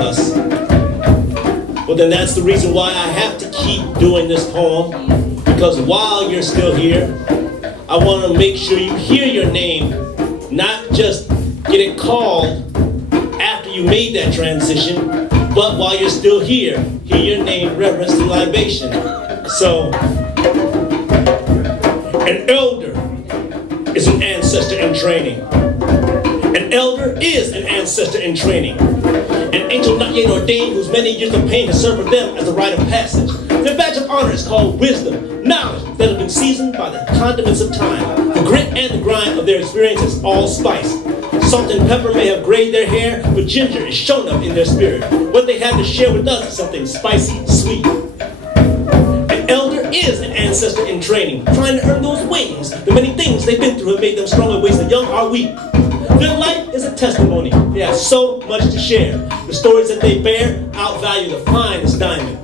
us, well then that's the reason why I have to keep doing this poem, because while you're still here, I want to make sure you hear your name, not just get it called after you made that transition, but while you're still here, hear your name reverenced in libation. So, an elder is an ancestor in training. An elder is an ancestor in training. An angel not yet ordained, whose many years of pain has served for them as a rite of passage. Their badge of honor is called wisdom, knowledge that has been seasoned by the condiments of time. The grit and the grind of their experience is all spice. Salt and pepper may have grayed their hair, but ginger is shown up in their spirit. What they have to share with us is something spicy, sweet. An elder is an ancestor in training, trying to earn those wings. The many things they've been through have made them strong in ways the young are weak. Their life is a testimony. They have so much to share. The stories that they bear outvalue the finest diamond.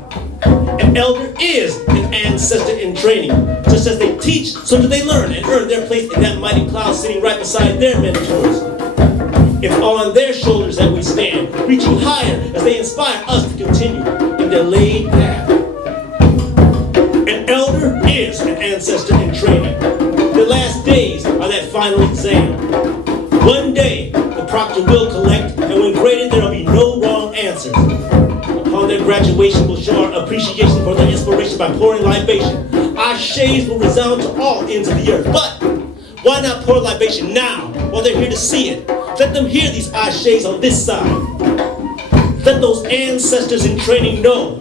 An elder is an ancestor in training. Just as they teach, so do they learn and earn their place in that mighty cloud sitting right beside their mentors. It's on their shoulders that we stand, reaching higher as they inspire us to continue in their laid path. An elder is an ancestor in training. Their last days are that final exam. One day, the proctor will collect, and when graded, there will be no wrong answers. Upon their graduation, we'll show our appreciation for their inspiration by pouring libation. Our shades will resound to all ends of the earth. But why not pour libation now, while they're here to see it? Let them hear these shades on this side. Let those ancestors in training know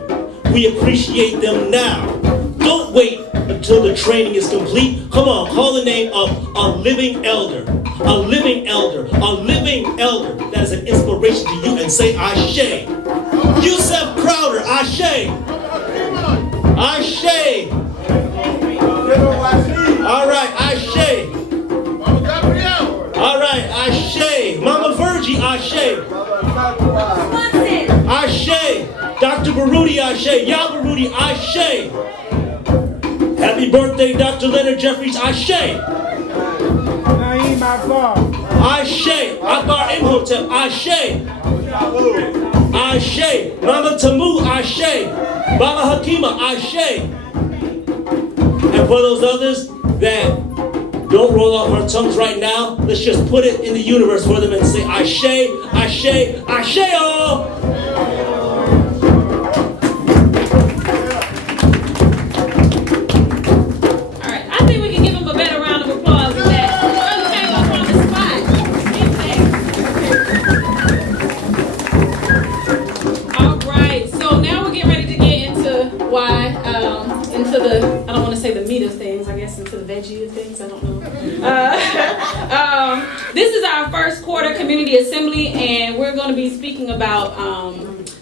we appreciate them now. Don't wait until the training is complete. Come on, call the name of a living elder. A living elder. A living elder that is an inspiration to you, and say Ashe. Yusef Crowder, Ashe. Ashe. All right, Ashe. All right, Ashe. Mama Virgie, Ashe. Ashe. Dr. Baruti, Ashe. Ya Baruti, Ashe. Happy birthday, Dr. Leonard Jeffries, Ashe. Naeem Akbar. Ashe. Akbar Imhotep, Ashe. Ashe. Mama Tamu, Ashe. Baba Hakima, Ashe. And for those others that don't roll off our tongues right now, let's just put it in the universe for them and say Ashe, Ashe, Ashe-o! Alright, I think we can give him a better round of applause than that. Brother came up on the spot. Alright, so now we're getting ready to get into into the, I don't want to say the meat of things, I guess into the veggie of things, I don't know. This is our first quarter community assembly, and we're going to be speaking about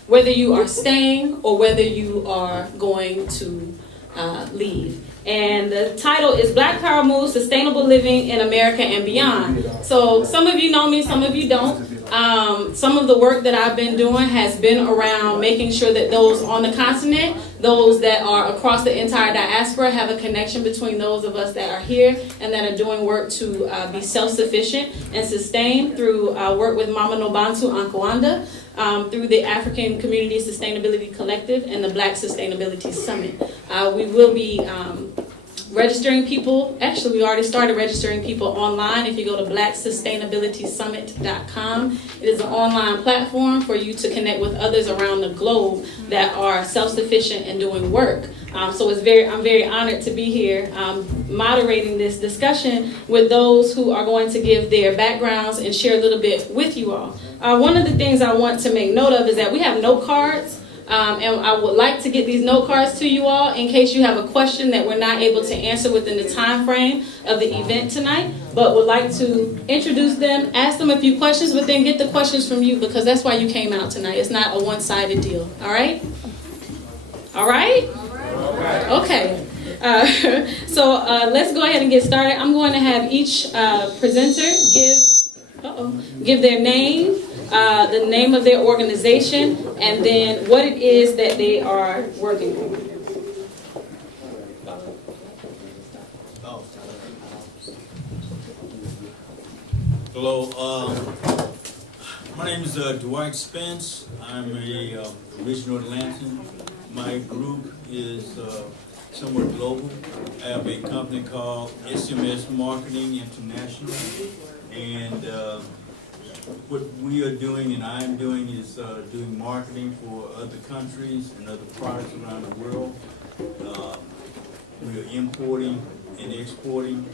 whether you are staying or whether you are going to leave. And the title is Black Power Moves, Sustainable Living in America and Beyond. So some of you know me, some of you don't. Some of the work that I've been doing has been around making sure that those on the continent, those that are across the entire diaspora, have a connection between those of us that are here and that are doing work to be self-sufficient and sustained through work with Mama Nobantu Ankwanda, through the African Community Sustainability Collective and the Black Sustainability Summit. We will be registering people. Actually, we already started registering people online. If you go to blacksustainabilitysummit.com, it is an online platform for you to connect with others around the globe that are self-sufficient and doing work. So I'm very honored to be here moderating this discussion with those who are going to give their backgrounds and share a little bit with you all. One of the things I want to make note of is that we have note cards. And I would like to get these note cards to you all in case you have a question that we're not able to answer within the time frame of the event tonight, but would like to introduce them, ask them a few questions, but then get the questions from you, because that's why you came out tonight. It's not a one-sided deal. All right? All right? Okay. So let's go ahead and get started. I'm going to have each presenter give their name, the name of their organization, and then what it is that they are working on. Hello, My name is Dwight Spence. I'm a original Atlantan. My group is somewhat global. I have a company called SMS Marketing International, and what we are doing and I'm doing is doing marketing for other countries and other products around the world. We are importing and exporting.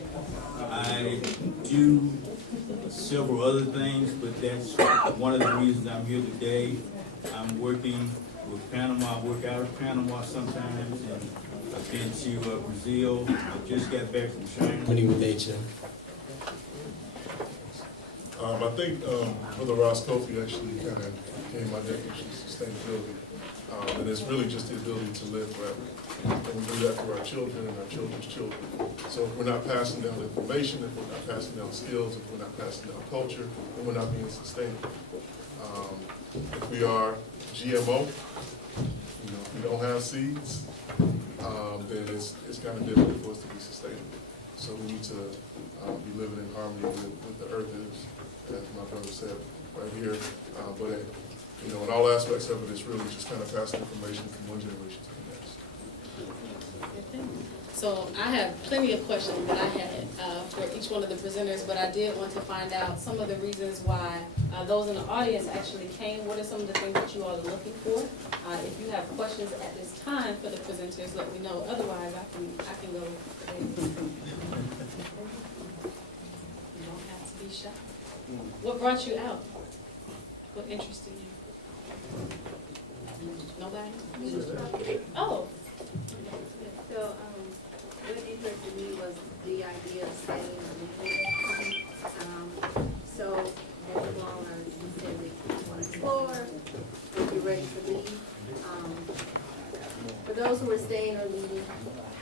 I do several other things, but that's one of the reasons I'm here today. I'm working with Panama. I work out of Panama sometimes, and I've been to Brazil. I just got back from China. With nature. I think Brother Ross Kofi actually kind of came my definition of sustainability. And it's really just the ability to live forever. And we do that for our children and our children's children. So if we're not passing down information, if we're not passing down skills, if we're not passing down culture, then we're not being sustainable. If we are GMO, if we don't have seeds, then it's kind of difficult for us to be sustainable. So we need to be living in harmony with the earth, as my brother said right here. But in all aspects of it, it's really just kind of passing information from one generation to the next. So I have plenty of questions that I had for each one of the presenters, but I did want to find out some of the reasons why those in the audience actually came. What are some of the things that you all are looking for? If you have questions at this time for the presenters, let me know. Otherwise, I can go. You don't have to be shy. What brought you out? What interested you? Nobody? Oh. So, what interested me was the idea of staying leading. So, as you all are, you said that you want to explore, if you're ready to leave. For those who are staying or leaving,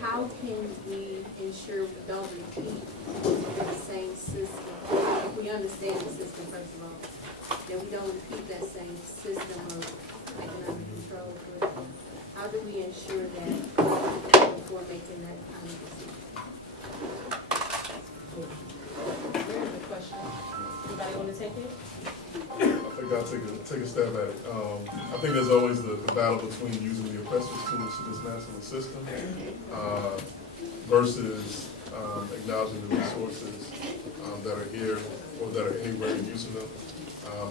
how can we ensure we don't repeat the same system? If we understand the system, first of all, that we don't repeat that same system of economic control. But how do we ensure that before making that kind of decision? There's the question. Anybody want to take it? I think I'll take a stab at it. I think there's always the battle between using the oppressor's tools to dismantle the system versus acknowledging the resources that are here or that are anywhere and using them.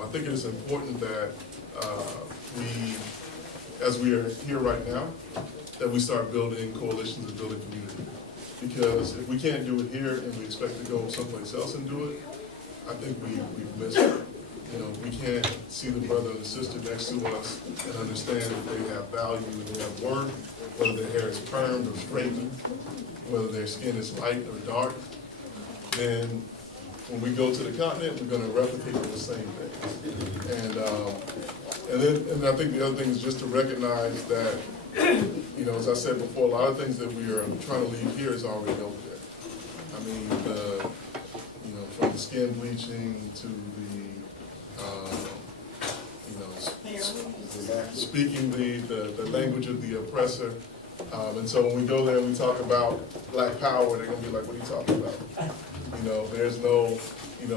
I think it is important that as we are here right now, that we start building coalitions and building community. Because if we can't do it here and we expect to go someplace else and do it, I think we've missed it. We can't see the brother and the sister next to us and understand that they have value and they have worth, whether their hair is permed or straightened, whether their skin is light or dark. Then when we go to the continent, we're going to replicate the same things. And I think the other thing is just to recognize that, as I said before, a lot of things that we are trying to leave here is already over there. I mean, from the skin bleaching to the, speaking the language of the oppressor. And so when we go there and we talk about Black Power, they're going to be like, what are you talking about? There's no,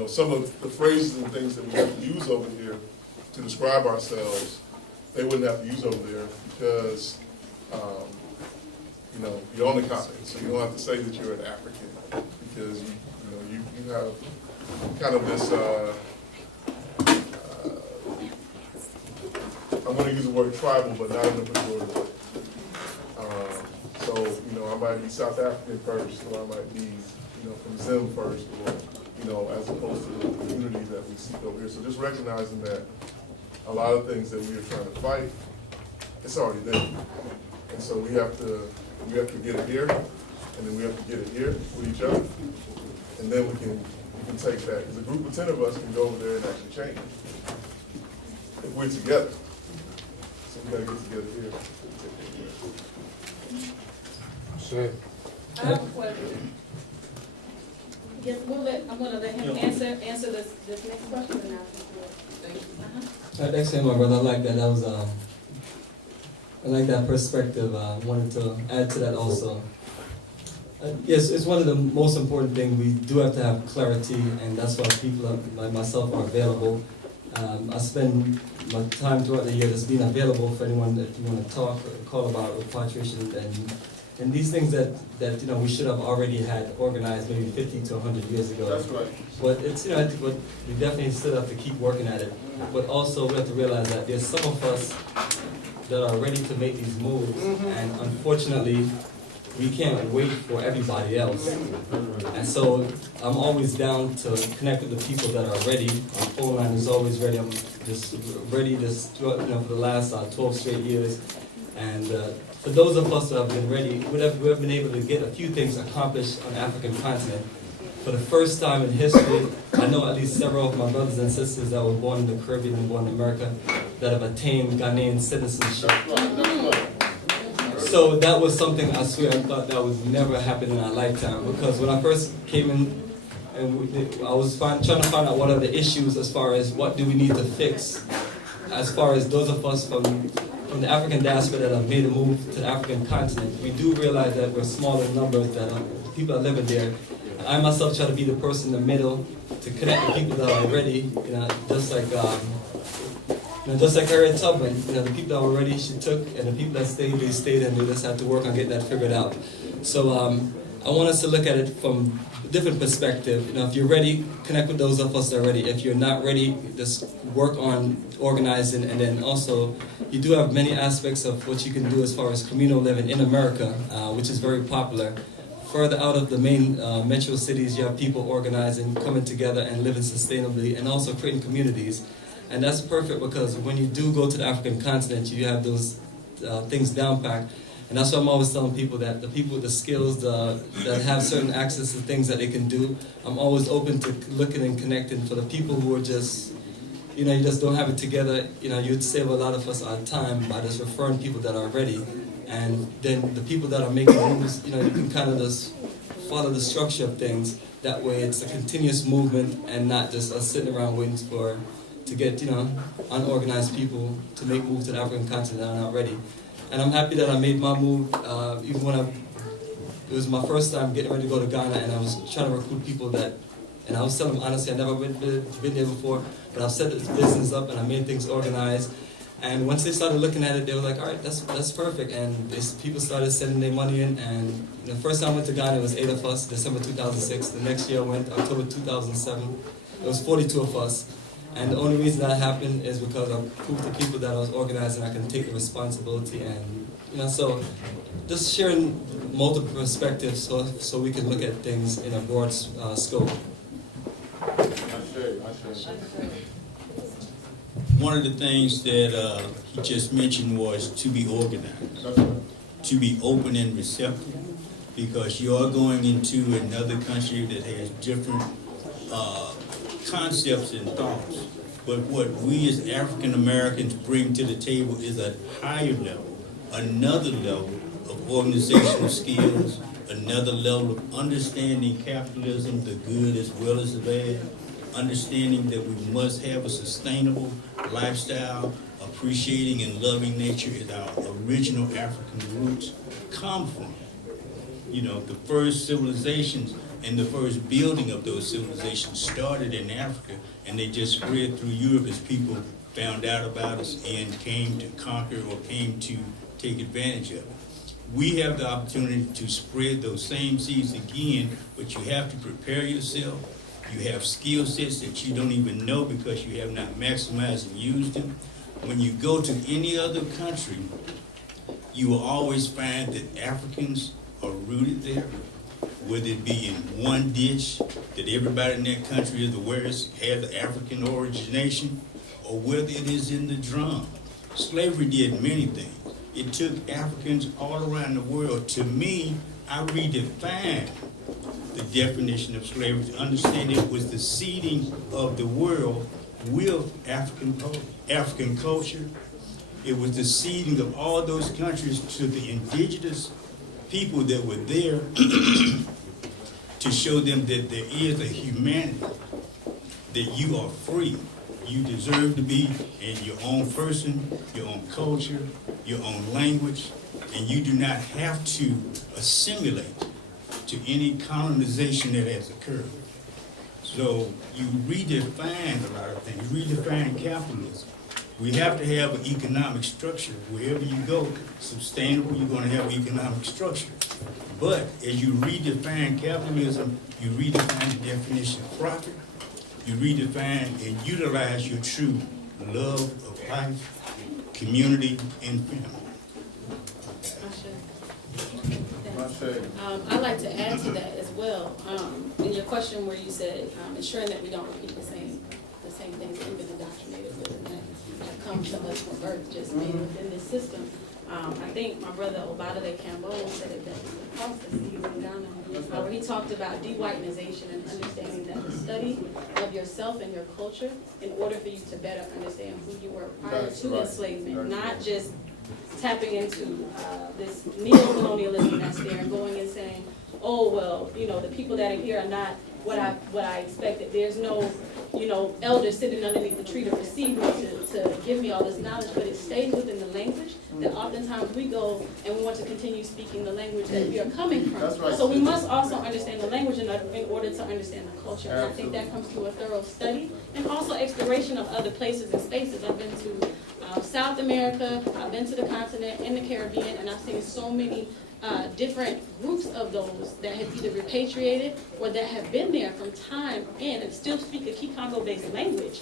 some of the phrases and things that we have to use over here to describe ourselves, they wouldn't have to use over there because, you're on the continent, so you don't have to say that you're an African because you have kind of this, I'm going to use the word tribal, but not in a pejorative way. So, I might be South African first, or I might be, from Zim first, or, as opposed to the community that we seek over here. So just recognizing that a lot of things that we are trying to fight, it's already there. And so we have to get it here, and then we have to get it here with each other. And then we can take that. Because a group of 10 of us can go over there and actually change it. If we're together. So we gotta get together here. Sure. I have a question. Yes, I'm gonna let him answer this next question and I'll Thanks my brother. I like that. That was I like that perspective. I wanted to add to that also. Yes, it's one of the most important things. We do have to have clarity, and that's why people like myself are available. I spend my time throughout the year just being available for anyone that you want to talk or call about repatriation and these things that we should have already had organized maybe 50 to 100 years ago. That's right. But it's but we definitely still have to keep working at it. But also we have to realize that there's some of us that are ready to make these moves, and unfortunately, we can't wait for everybody else. And so I'm always down to connect with the people that are ready. Our phone line is always ready. I'm just ready for the last 12 straight years. And for those of us who have been ready, we have been able to get a few things accomplished on the African continent. For the first time in history, I know at least several of my brothers and sisters that were born in the Caribbean and born in America that have attained Ghanaian citizenship. So that was something I swear I thought that would never happen in our lifetime, because when I first came in, and I was trying to find out what are the issues as far as what do we need to fix, as far as those of us from the African diaspora that have made a move to the African continent. We do realize that we're small in numbers, that people are living there. And I myself try to be the person in the middle to connect the people that are ready, just like Harriet Tubman, the people that were ready, she took, and the people that stayed, they stayed, and they just had to work on getting that figured out. So I want us to look at it from a different perspective. If you're ready, connect with those of us that are ready. If you're not ready, just work on organizing, and then also, you do have many aspects of what you can do as far as communal living in America, which is very popular. Further out of the main metro cities, you have people organizing, coming together and living sustainably, and also creating communities. And that's perfect, because when you do go to the African continent, you have those things down packed. And that's why I'm always telling people that the people with the skills that have certain access to things that they can do, I'm always open to looking and connecting. For the people who are just, you just don't have it together, you'd save a lot of us our time by just referring people that are ready. And then the people that are making moves, you can kind of just follow the structure of things. That way it's a continuous movement and not just us sitting around waiting to get, unorganized people to make moves to the African continent that are not ready. And I'm happy that I made my move, even when it was my first time getting ready to go to Ghana, and I was trying to recruit people and I was telling them honestly, I've never been there before, but I've set this business up and I made things organized. And once they started looking at it, they were like, all right, that's perfect. And people started sending their money in. And the first time I went to Ghana, it was 8 of us, December 2006. The next year I went, October 2007. It was 42 of us. And the only reason that happened is because I proved to people that I was organized and I can take the responsibility. And, so just sharing multiple perspectives so we can look at things in a broad scope. One of the things that he just mentioned was to be organized, to be open and receptive, because you are going into another country that has different concepts and thoughts. But what we as African Americans bring to the table is a higher level, another level of organizational skills, another level of understanding capitalism, the good as well as the bad, understanding that we must have a sustainable lifestyle, appreciating and loving nature as our original African roots come from. The first civilizations and the first building of those civilizations started in Africa, and they just spread through Europe as people found out about us and came to conquer or came to take advantage of it. We have the opportunity to spread those same seeds again, but you have to prepare yourself. You have skill sets that you don't even know because you have not maximized and used them. When you go to any other country, you will always find that Africans are rooted there, whether it be in one dish that everybody in that country is aware has African origination, or whether it is in the drum. Slavery did many things. It took Africans all around the world. To me, I redefine the definition of slavery to understand it was the seeding of the world with African culture. It was the seeding of all those countries to the indigenous people that were there to show them that there is a humanity, that you are free. You deserve to be in your own person, your own culture, your own language, and you do not have to assimilate to any colonization that has occurred. So you redefine a lot of things, redefine capitalism. We have to have an economic structure. Wherever you go, sustainable, you're gonna have economic structure. But as you redefine capitalism, you redefine the definition of profit. You redefine and utilize your true love of life, community, and family. I'd like to add to that as well. In your question where you said ensuring that we don't repeat the same things that we've been indoctrinated with and that have come to us from birth, just made within this system. I think my brother Obadale Campbell said it best across the seas in Ghana, where he talked about de-whitenization and understanding that the study of yourself and your culture in order for you to better understand who you were prior to enslavement, not just tapping into this neo-colonialism that's there and going and saying, oh, well, you know, the people that are here are not what I expected. There's no, you know, elder sitting underneath the tree to receive me, to give me all this knowledge, but it stays within the language that oftentimes we go and we want to continue speaking the language that we are coming from. That's right. So we must also understand the language in order to understand the culture. And I think that comes through a thorough study and also exploration of other places and spaces. I've been to South America, I've been to the continent, in the Caribbean, and I've seen so many different groups of those that have either repatriated or that have been there from time in and still speak a Kikongo-based language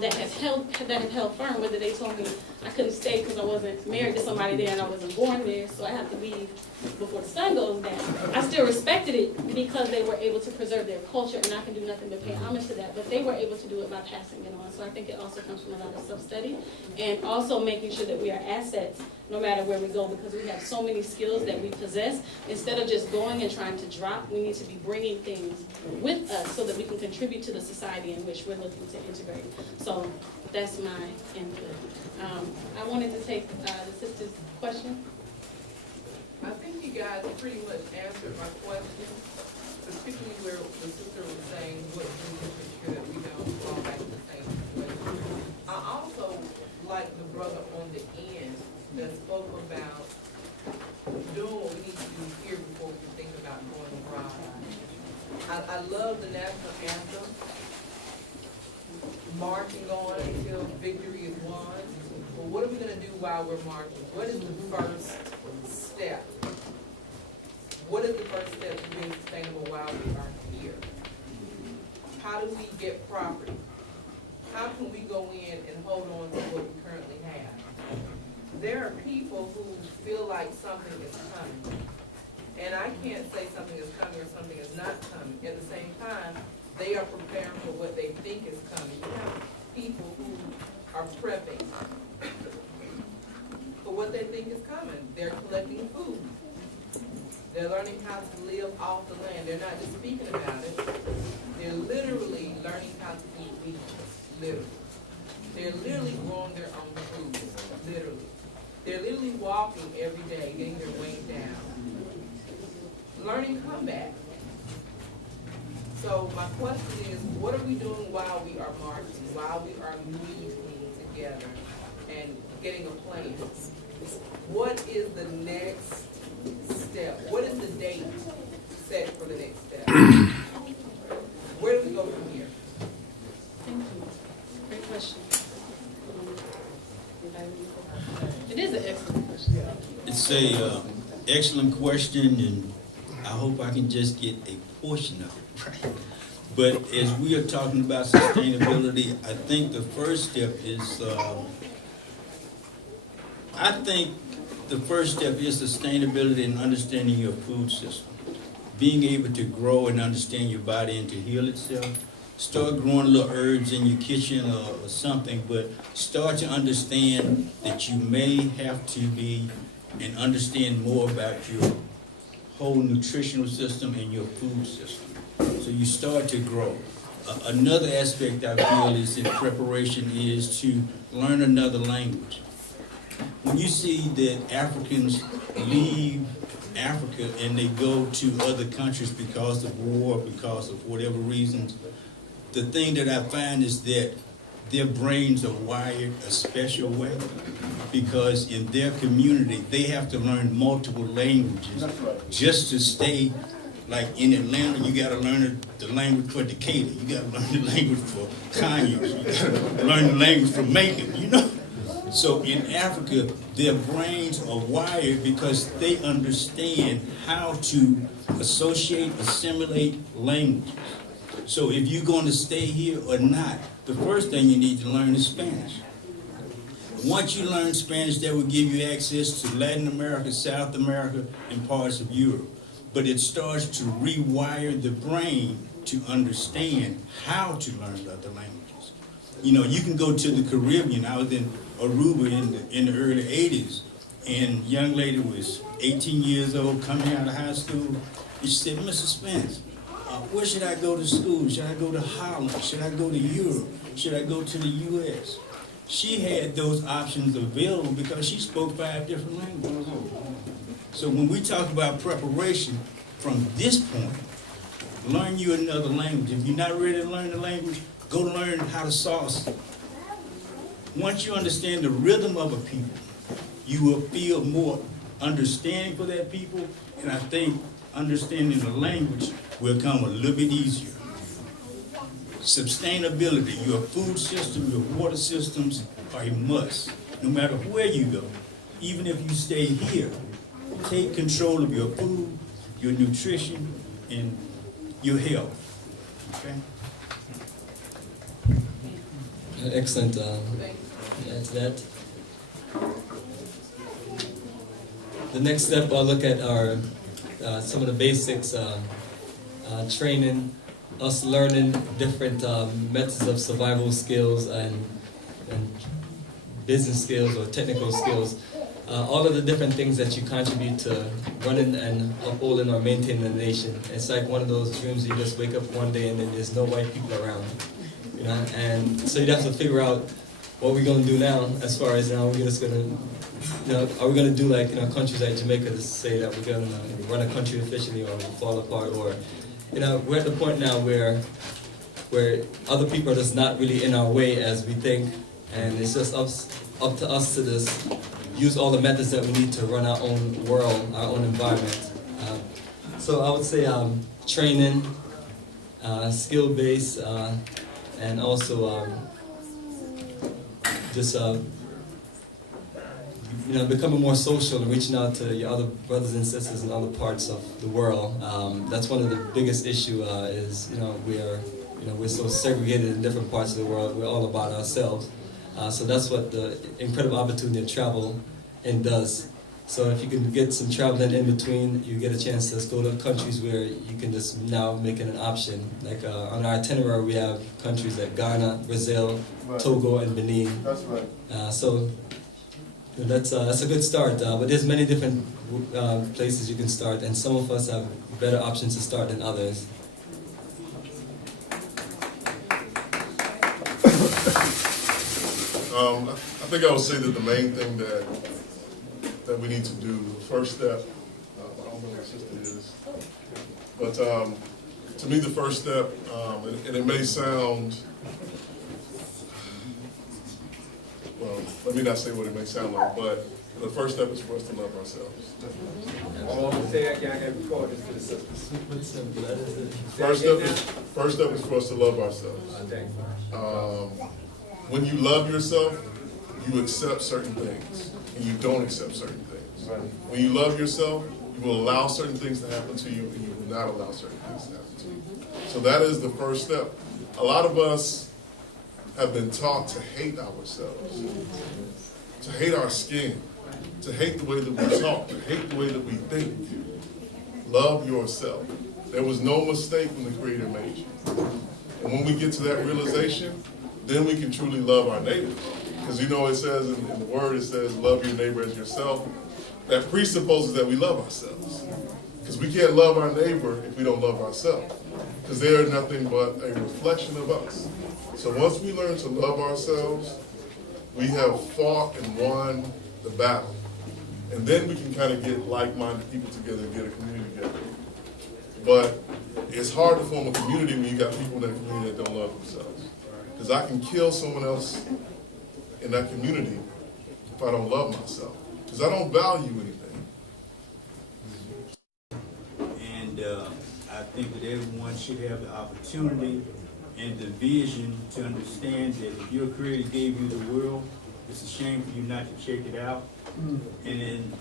that have held firm. Whether they told me I couldn't stay because I wasn't married to somebody there and I wasn't born there, so I have to leave before the sun goes down. I still respected it because they were able to preserve their culture, and I can do nothing but pay homage to that. But they were able to do it by passing it on. So I think it also comes from a lot of self-study and also making sure that we are assets no matter where we go, because we have so many skills that we possess. Instead of just going and trying to drop, we need to be bringing things with us so that we can contribute to the society in which we're looking to integrate. So that's my input. I wanted to take the sister's question. I think you guys pretty much answered my question, particularly where the sister was saying what we need to ensure that we don't fall back to the same situation. I also like the brother on the end that spoke about doing what we need to do here before we think about going abroad. I love the national anthem, marching on until victory is won. But what are we going to do while we're marching? What is the first step? What is the first step to being sustainable while we are here? How do we get property? How can we go in and hold on to what we currently have? There are people who feel like something is coming. And I can't say something is coming or something is not coming. At the same time, they are preparing for what they think is coming. You have people who are prepping for what they think is coming. They're collecting food. They're learning how to live off the land. They're not just speaking about it. They're literally learning how to eat meat. Literally. They're literally growing their own food. Literally. They're literally walking every day, getting their weight down. Learning comeback. So my question is, what are we doing while we are marching, while we are meeting together and getting a plan? What is the next step? What is the date set for the next step? Where do we go from here? Thank you. Great question. It is an excellent question. It's a excellent question, and I hope I can just get a portion of it right. But as we are talking about sustainability, I think the first step is sustainability and understanding your food system. Being able to grow and understand your body and to heal itself. Start growing little herbs in your kitchen or something, but start to understand that you may have to be and understand more about your whole nutritional system and your food system. So you start to grow. Another aspect I feel is in preparation is to learn another language. When you see that Africans leave Africa and they go to other countries because of war, because of whatever reasons, the thing that I find is that their brains are wired a special way, because in their community they have to learn multiple languages just to stay Like in Atlanta, you gotta learn the language for Decatur, you gotta learn the language for Conyers, you gotta learn the language for Macon, you know? So in Africa, their brains are wired because they understand how to associate, assimilate languages. So if you're going to stay here or not, the first thing you need to learn is Spanish. Once you learn Spanish, that will give you access to Latin America, South America, and parts of Europe. But it starts to rewire the brain to understand how to learn other languages. You know, you can go to the Caribbean. I was in Aruba in the early 80s, and a young lady was 18 years old, coming out of high school. And she said, Mr. Spence, where should I go to school? Should I go to Holland? Should I go to Europe? Should I go to the U.S.? She had those options available because she spoke 5 different languages. So when we talk about preparation from this point, learn you another language. If you're not ready to learn the language, go learn how to sauce. Once you understand the rhythm of a people, you will feel more understanding for that people, and I think understanding the language will come a little bit easier. Sustainability, your food system, your water systems are a must, no matter where you go. Even if you stay here, take control of your food, your nutrition, and your health. Okay? Excellent. Add to that. The next step I'll look at are some of the basics, training, us learning different methods of survival skills and business skills or technical skills. All of the different things that you contribute to running and upholding or maintaining a nation. It's like one of those dreams you just wake up one day and then there's no white people around, you know. And so you have to figure out what we're going to do now. As far as now, we're just going to, you know, are we going to do like, you know, countries like Jamaica to say that we're going to run a country efficiently or fall apart, or, you know, we're at the point now where other people are just not really in our way as we think, and it's just up to us to just use all the methods that we need to run our own world, our own environment. So I would say training, skill-based, and also just you know, becoming more social and reaching out to your other brothers and sisters in other parts of the world. That's one of the biggest issue is, you know, we're so segregated in different parts of the world. We're all about ourselves. So that's what the incredible opportunity of travel and does. So if you can get some traveling in between, you get a chance to go to countries where you can just now make it an option. Like on our itinerary, we have countries like Ghana, Brazil, Togo, and Benin. That's right. So that's a good start. But there's many different places you can start, and some of us have better options to start than others. I think I would say that the main thing that we need to do, the first step, I don't know what sister is, but to me the first step, and it may sound, well, let me not say what it may sound like, but the first step is for us to love ourselves. First step is for us to love ourselves. When you love yourself, you accept certain things, and you don't accept certain things. When you love yourself, you will allow certain things to happen to you, and you will not allow certain things to happen to you. So that is the first step. A lot of us have been taught to hate ourselves, to hate our skin, to hate the way that we talk, to hate the way that we think. Love yourself. There was no mistake when the Creator made you. And when we get to that realization, then we can truly love our neighbor. Because you know it says in the Word, it says, love your neighbor as yourself. That presupposes that we love ourselves. Because we can't love our neighbor if we don't love ourselves. Because they are nothing but a reflection of us. So once we learn to love ourselves, we have fought and won the battle. And then we can kind of get like-minded people together and get a community together. But it's hard to form a community when you got people in that community that don't love themselves. Because I can kill someone else in that community if I don't love myself. Because I don't value anything. And think that everyone should have the opportunity and the vision to understand that if your creator gave you the world, it's a shame for you not to check it out. And then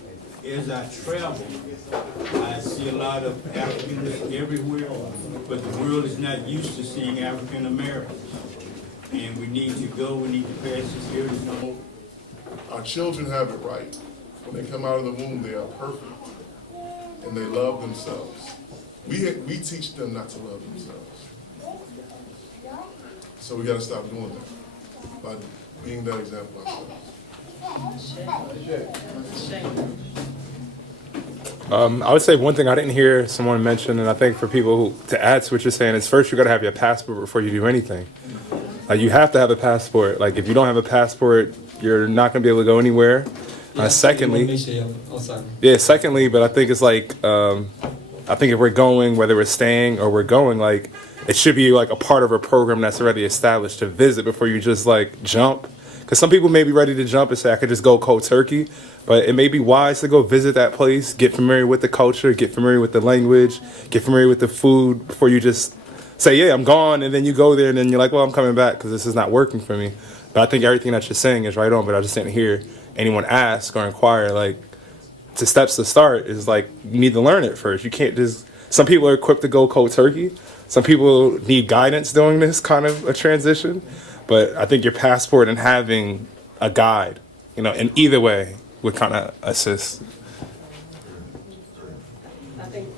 as I travel, I see a lot of Africans everywhere, but the world is not used to seeing African Americans. And we need to go, we need to pass this heritage on. Our children have it right. When they come out of the womb, they are perfect, and they love themselves. We teach them not to love themselves. So we gotta stop doing that, by being that example ourselves. I would say one thing I didn't hear someone mention, and I think for people to add to what you're saying, is first you got to have your passport before you do anything. Like you have to have a passport. Like if you don't have a passport, you're not going to be able to go anywhere. Secondly, secondly, but I think it's like, I think if we're going, whether we're staying or we're going, like it should be like a part of a program that's already established to visit before you just like jump. Because some people may be ready to jump and say, I could just go cold turkey. But it may be wise to go visit that place, get familiar with the culture, get familiar with the language, get familiar with the food before you just say, yeah, I'm gone. And then you go there and then you're like, well, I'm coming back because this is not working for me. But I think everything that you're saying is right on. But I just didn't hear anyone ask or inquire, like, the steps to start is like, you need to learn it first. You can't just, some people are equipped to go cold turkey. Some people need guidance during this kind of a transition. But I think your passport and having a guide, you know, in either way would kind of assist. I think,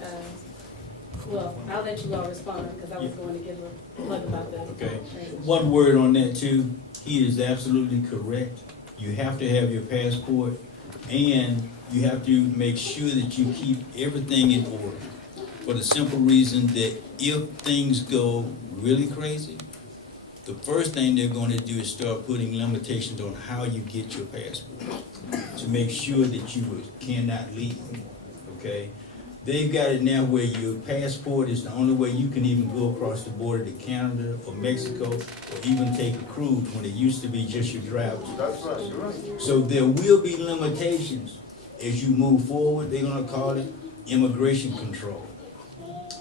well, I'll let you all respond because I was going to give a plug about that. Okay. One word on that too. He is absolutely correct. You have to have your passport, and you have to make sure that you keep everything in order. For the simple reason that if things go really crazy, the first thing they're going to do is start putting limitations on how you get your passport to make sure that you cannot leave. Okay? They've got it now where your passport is the only way you can even go across the border to Canada or Mexico or even take a cruise when it used to be just your driver's license. So there will be limitations as you move forward. They're going to call it immigration control.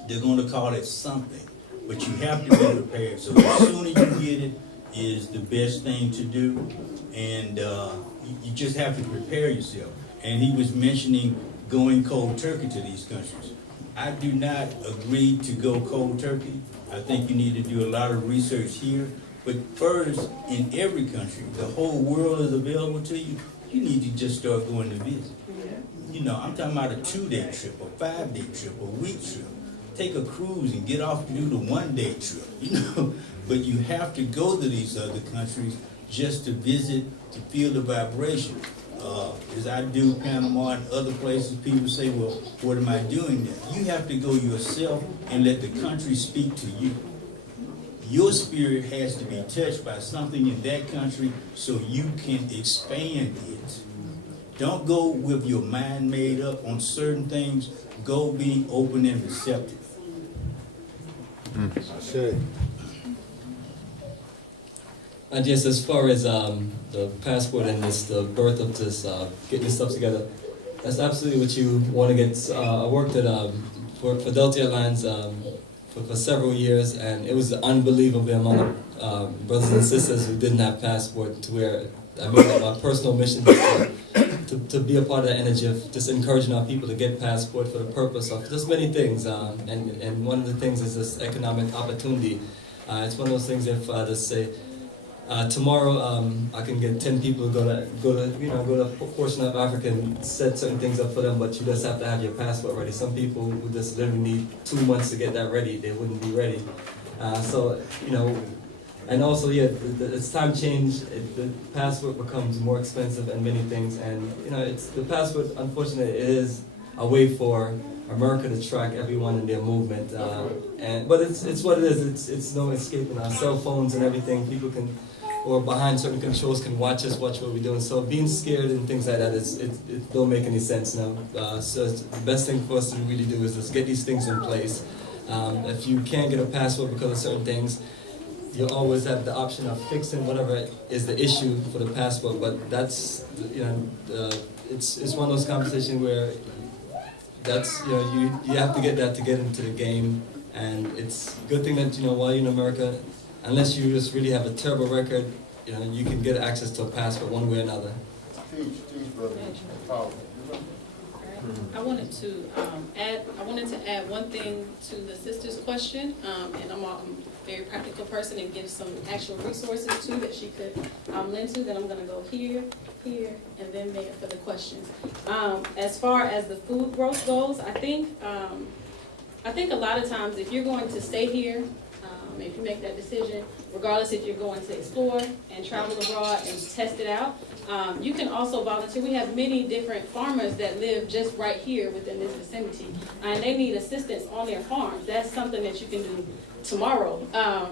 They're going to call it something. But you have to be prepared. So the sooner you get it is the best thing to do. And you just have to prepare yourself. And he was mentioning going cold turkey to these countries. I do not agree to go cold turkey. I think you need to do a lot of research here. But first, in every country, the whole world is available to you. You need to just start going to visit. You know, I'm talking about a 2-day trip, a 5-day trip, a week trip. Take a cruise and get off to do the 1-day trip, you know. But you have to go to these other countries just to visit, to feel the vibration. As I do Panama and other places, people say, well, what am I doing there? You have to go yourself and let the country speak to you. Your spirit has to be touched by something in that country so you can expand it. Don't go with your mind made up on certain things. Go being open and receptive. And just as far as the passport and the birth of this, getting this stuff together, that's absolutely what you want to get. I worked at for Delta Airlines for several years, and it was unbelievable the amount of brothers and sisters who didn't have passport, to where I made it my personal mission to be a part of that energy of just encouraging our people to get passport for the purpose of just many things. And one of the things is this economic opportunity. It's one of those things if just say, tomorrow I can get 10 people to go to a portion of Africa and set certain things up for them, but you just have to have your passport ready. Some people would just literally need 2 months to get that ready. They wouldn't be ready. So, you know, and also, yeah, as time change, the passport becomes more expensive and many things. And, you know, it's the passport, unfortunately, it is a way for America to track everyone in their movement. But it's what it is. It's no escaping our cell phones and everything. People can, or behind certain controls, can watch what we're doing. So being scared and things like that, it don't make any sense now. So the best thing for us to really do is just get these things in place. If you can't get a passport because of certain things, you'll always have the option of fixing whatever is the issue for the passport. But that's, you know, it's one of those conversations where that's, you know, you have to get that to get into the game And it's a good thing that, while you're in America, unless you just really have a terrible record, you can get access to a passport one way or another. Teach, brother. Powerful. I wanted to add one thing to the sister's question, and I'm a very practical person and give some actual resources too that she could lend to. Then I'm gonna go here, and then there for the questions. As far as the food growth goes, I think a lot of times if you're going to stay here, if you make that decision, regardless if you're going to explore and travel abroad and test it out, you can also volunteer. We have many different farmers that live just right here within this vicinity, and they need assistance on their farms. That's something that you can do tomorrow.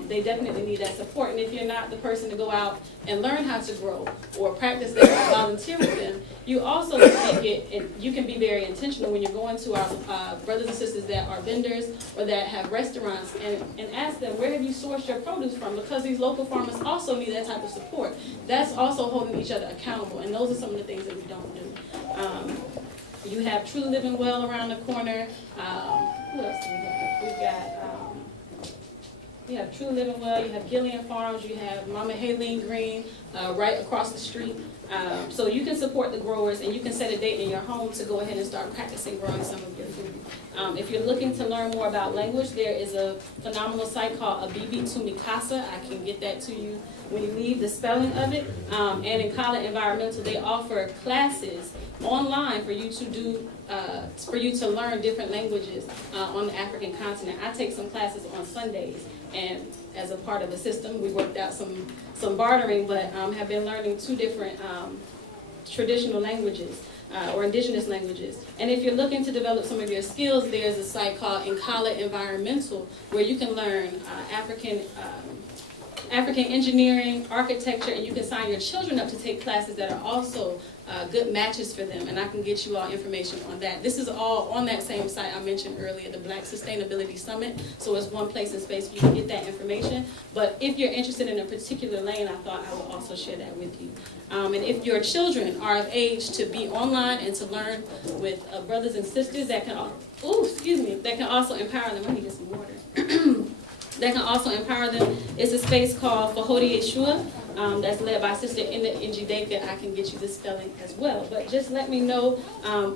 They definitely need that support, and if you're not the person to go out and learn how to grow or practice that or volunteer with them, you also take it, and you can be very intentional when you're going to our brothers and sisters that are vendors or that have restaurants, and ask them, where have you sourced your produce from? Because these local farmers also need that type of support. That's also holding each other accountable, and those are some of the things that we don't do. You have True Living Well around the corner. Who else do we have? You have True Living Well, you have Gillian Farms, you have Mama Haleen Green right across the street. So you can support the growers, and you can set a date in your home to go ahead and start practicing growing some of your food. If you're looking to learn more about language, there is a phenomenal site called Abibi to Mikasa. I can get that to you when you leave, the spelling of it. And in Kala Environmental, they offer classes online for you to do, for you to learn different languages on the African continent. I take some classes on Sundays, and as a part of the system, we worked out some bartering, but have been learning 2 different traditional languages or indigenous languages. And if you're looking to develop some of your skills, there's a site called Nkala Environmental where you can learn African engineering, architecture, and you can sign your children up to take classes that are also good matches for them, and I can get you all information on that. This is all on that same site I mentioned earlier, the Black Sustainability Summit, so it's one place and space for you to get that information. But if you're interested in a particular lane, I thought I would also share that with you. And if your children are of age to be online and to learn with brothers and sisters that can, that can also empower them. I need some water. That can also empower them. It's a space called Fahodi Yeshua that's led by Sister Inda Njideka. I can get you the spelling as well. But just let me know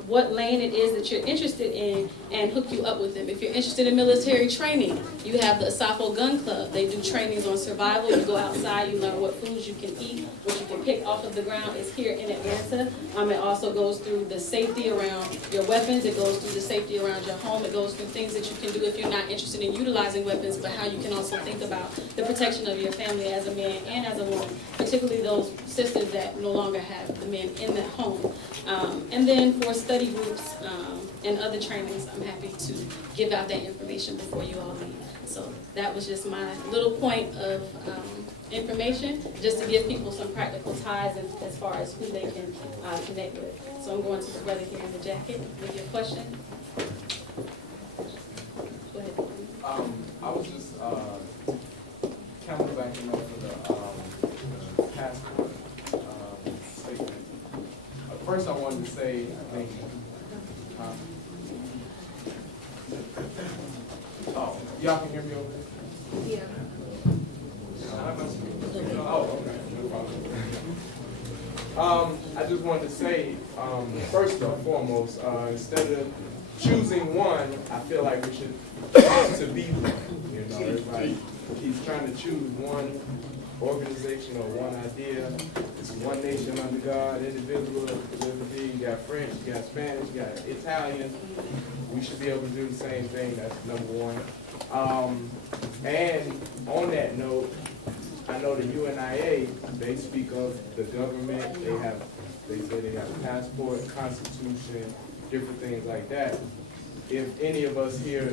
what lane it is that you're interested in and hook you up with them. If you're interested in military training, you have the Asafo Gun Club. They do trainings on survival. You go outside, you learn what foods you can eat, what you can pick off of the ground. It's here in Atlanta. It also goes through the safety around your weapons. It goes through the safety around your home. It goes through things that you can do if you're not interested in utilizing weapons, but how you can also think about the protection of your family as a man and as a woman, particularly those sisters that no longer have the men in the home. And then for study groups and other trainings, I'm happy to give out that information before you all leave. So that was just my little point of information, just to give people some practical ties as far as who they can connect with. So I'm going to the brother here in the jacket with your question. Go ahead. I was just counterbacking over the passport statement. First, I wanted to say, I think, y'all can hear me over there? Yeah. Oh, okay, no problem. I just wanted to say, first and foremost, instead of choosing one, I feel like we should choose to be one. You know, everybody keeps trying to choose one organization or one idea. It's one nation under God, individual liberty. You got French, you got Spanish, you got Italian. We should be able to do the same thing. That's number one. And on that note, I know the UNIA, they speak of the government. They say they have a passport, constitution, different things like that. If any of us here,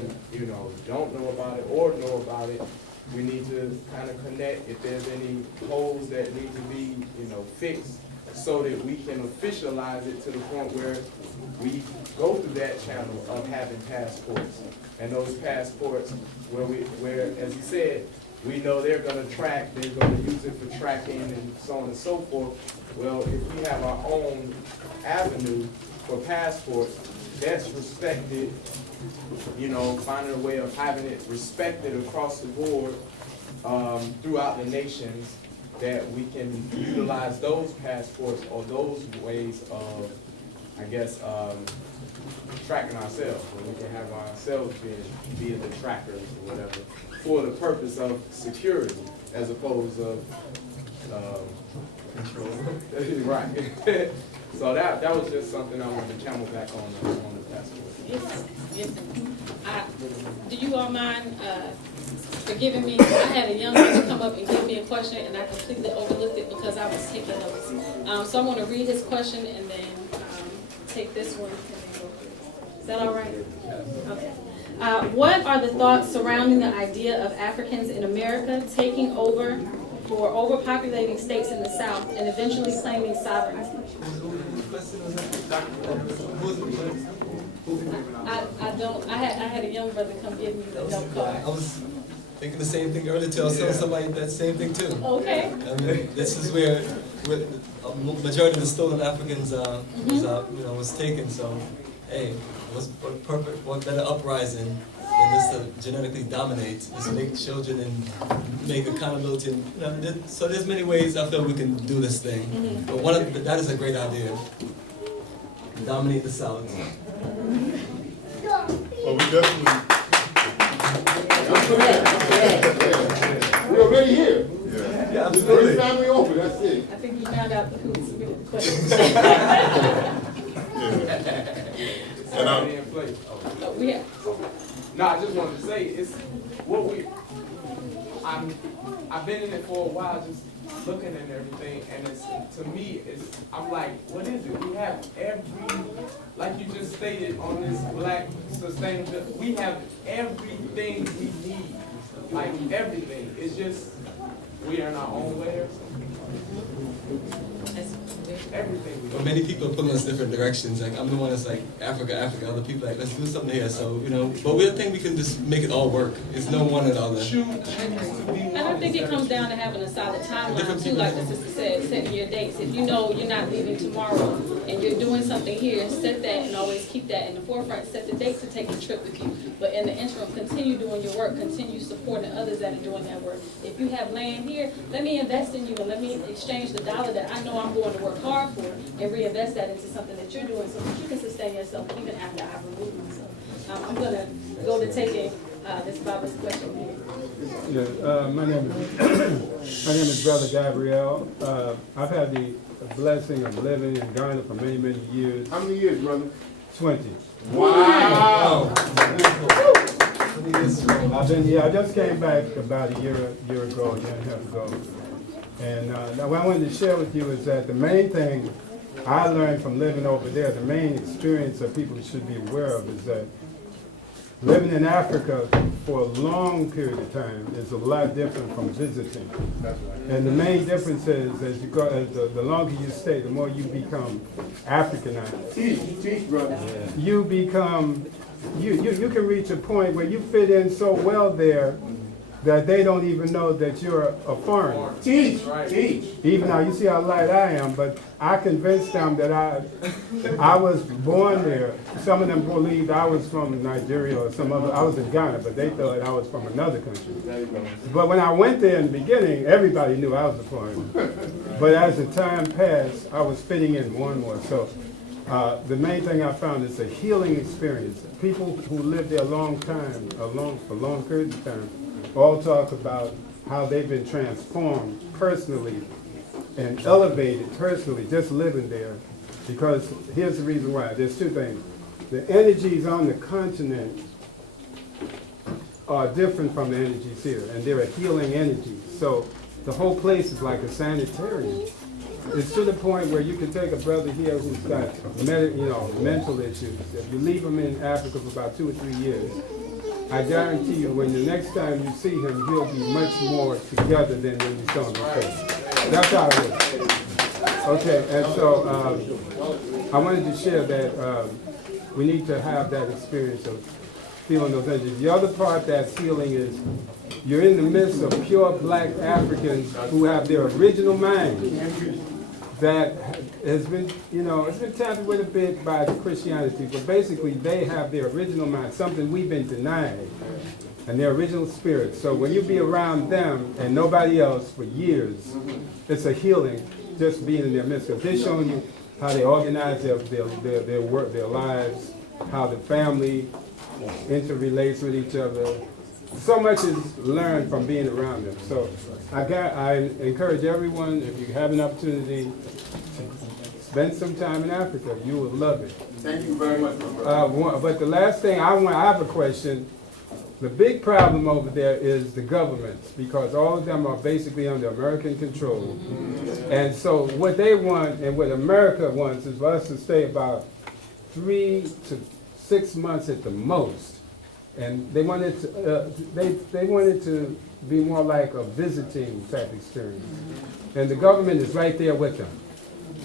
don't know about it or know about it, we need to kind of connect if there's any holes that need to be, fixed, so that we can officialize it to the point where we go through that channel of having passports. And those passports, where, as you said, we know they're going to track, they're going to use it for tracking and so on and so forth. Well, if we have our own avenue for passports, that's respected, you know, finding a way of having it respected across the board throughout the nations, that we can utilize those passports or those ways of, I guess, tracking ourselves, where we can have ourselves be the trackers or whatever, for the purpose of security as opposed to control. Right. So that was just something I wanted to channel back on the passport. Yes. Do you all mind forgiving me? I had a young man come up and give me a question, and I completely overlooked it because I was taking notes. So I'm going to read his question and then take this one and then go through. Is that all right? Okay. What are the thoughts surrounding the idea of Africans in America taking over or overpopulating states in the South and eventually claiming sovereignty? I don't. I had a young brother come give me the note card. I was thinking the same thing earlier too. I was telling somebody that same thing too. Okay. I mean, this is where a majority of the stolen Africans was taken. So, hey, what better uprising than this to genetically dominate, just make children and make accountability. And, so there's many ways I feel we can do this thing. But that is a great idea. Dominate the South. Well, we definitely. We're already here. Yeah, Every time we open, that's it. I think you found out who submitted the question. And Already in place. Oh, we have. No, I just wanted to say, it's what I've been in it for a while, just looking at everything, and I'm like, what is it? We have like you just stated on this Black Sustainability, we have everything we need, like everything. It's just, we are in our own way or something. Everything we But many people are pulling us different directions. Like, I'm the one that's like, Africa. Other people like, let's do something here. So, but we think we can just make it all work. It's no one or the other. And I think it comes down to having a solid timeline too, like the sister said, setting your dates. If you know you're not leaving tomorrow and you're doing something here, set that and always keep that in the forefront. Set the date to take the trip with you. But in the interim, continue doing your work. Continue supporting others that are doing that work. If you have land here, let me invest in you and let me exchange the dollar that I know I'm going to work hard for and reinvest that into something that you're doing so that you can sustain yourself even after I've removed myself. I'm going to go to taking this Baba's question here. Yeah, my name is Brother Gabriel. I've had the blessing of living in Ghana for many, many years. How many years, brother? 20. Wow. I've been here. I just came back about a year ago, a year and a half ago. And what I wanted to share with you is that the main thing I learned from living over there, the main experience that people should be aware of is that living in Africa for a long period of time is a lot different from visiting. And the main difference is as you go, the longer you stay, the more you become Africanized. Teach, brother. You become, you can reach a point where you fit in so well there that they don't even know that you're a foreigner. Teach. Even now, you see how light I am, but I convinced them that I was born there. Some of them believed I was from Nigeria or some other, I was in Ghana, but they thought I was from another country. But when I went there in the beginning, everybody knew I was a foreigner. But as the time passed, I was fitting in more and more. So the main thing I found is a healing experience. People who live there a long time, for long periods of time, all talk about how they've been transformed personally and elevated personally just living there. Because here's the reason why. There's two things. The energies on the continent are different from the energies here, and they're a healing energies. So the whole place is like a sanitarium. It's to the point where you can take a brother here who's got mental issues. If you leave him in Africa for about 2 or 3 years, I guarantee you, when the next time you see him, he'll be much more together than when you saw him first. That's how it is. Okay, and so I wanted to share that we need to have that experience of feeling those energies. The other part that's healing is you're in the midst of pure black Africans who have their original mind. that has been, it's been tampered with a bit by Christianity, but basically they have their original mind, something we've been denying, and their original spirit. So when you be around them and nobody else for years, it's a healing just being in their midst. Because they're showing you how they organize their work, their lives, how the family interrelates with each other. So much is learned from being around them. So I encourage everyone, if you have an opportunity, to spend some time in Africa. You will love it. Thank you very much, my brother. But the last thing I have a question. The big problem over there is the governments, because all of them are basically under American control. And so what they want and what America wants is for us to stay about 3 to 6 months at the most. And they wanted to, they wanted to be more like a visiting type experience. And the government is right there with them.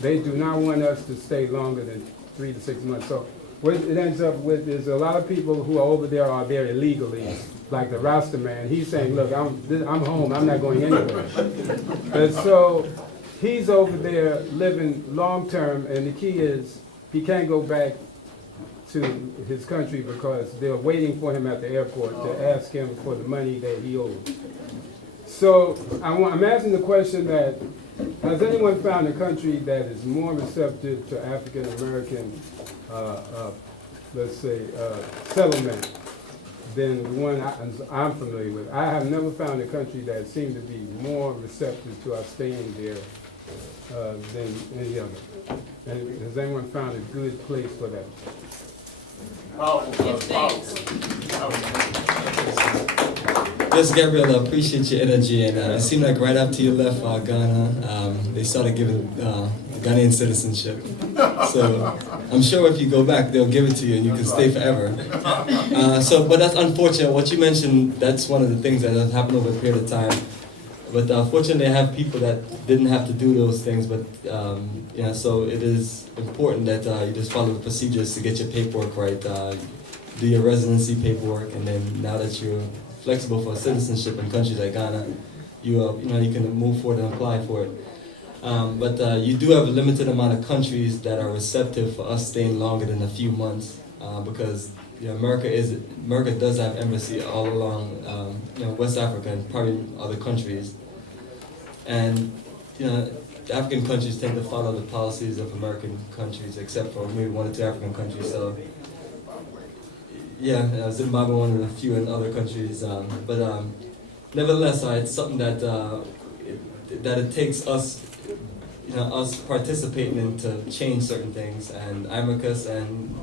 They do not want us to stay longer than 3 to 6 months. So what it ends up with is a lot of people who are over there are there illegally, like the Rasta man. He's saying, look, I'm home, I'm not going anywhere. And so he's over there living long term, and the key is he can't go back to his country because they're waiting for him at the airport to ask him for the money that he owes. So I'm asking the question that, has anyone found a country that is more receptive to African American, let's say, settlement than the one I'm familiar with? I have never found a country that seemed to be more receptive to us staying there than any other. And has anyone found a good place for that? Yes, Gabriel, I appreciate your energy, and it seemed like right after you left Ghana, they started giving Ghanaian citizenship. So I'm sure if you go back, they'll give it to you and you can stay forever. But that's unfortunate. What you mentioned, that's one of the things that has happened over a period of time. But fortunately, I have people that didn't have to do those things. But so it is important that you just follow the procedures to get your paperwork right. Do your residency paperwork, and then now that you're flexible for citizenship in countries like Ghana, you can move forward and apply for it. But you do have a limited amount of countries that are receptive for us staying longer than a few months, because America does have embassy all along West Africa and probably other countries, and the African countries tend to follow the policies of American countries, except for maybe 1 or 2 African countries. So Zimbabwe, one of the few in other countries, but nevertheless, it's something that it takes us. Us participating in to change certain things, and Imicus and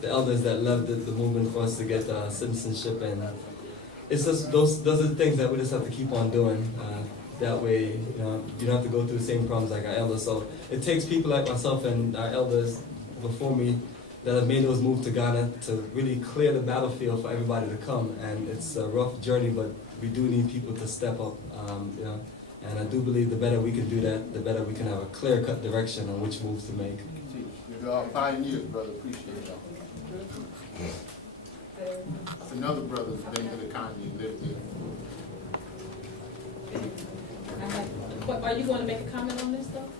the elders that led the movement for us to get citizenship, and it's just those are the things that we just have to keep on doing. That way, you don't have to go through the same problems like our elders. So it takes people like myself and our elders before me that have made those moves to Ghana to really clear the battlefield for everybody to come. And it's a rough journey, but we do need people to step up. And I do believe the better we can do that, the better we can have a clear-cut direction on which moves to make. You're all pioneers, brother. Appreciate it. It's another brother who's been to the continent, lived there. Are you going to make a comment on this, though?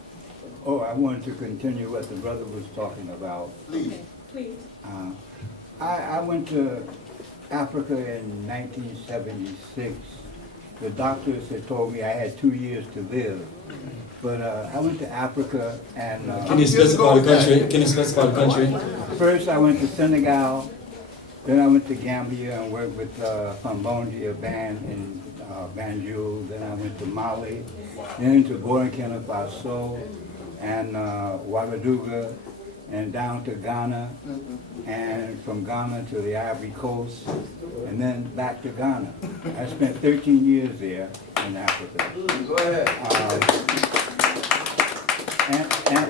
Oh, I wanted to continue what the brother was talking about. Please. Please. I went to Africa in 1976. The doctors had told me I had 2 years to live. But I went to Africa and... Can you specify the country? Can you specify the country? First I went to Senegal, then I went to Gambia and worked with Fambondi, a band in Banjul. Then I went to Mali, then to Burkina Faso and Ouagadougou, and down to Ghana, and from Ghana to the Ivory Coast, and then back to Ghana. I spent 13 years there in Africa. Go ahead.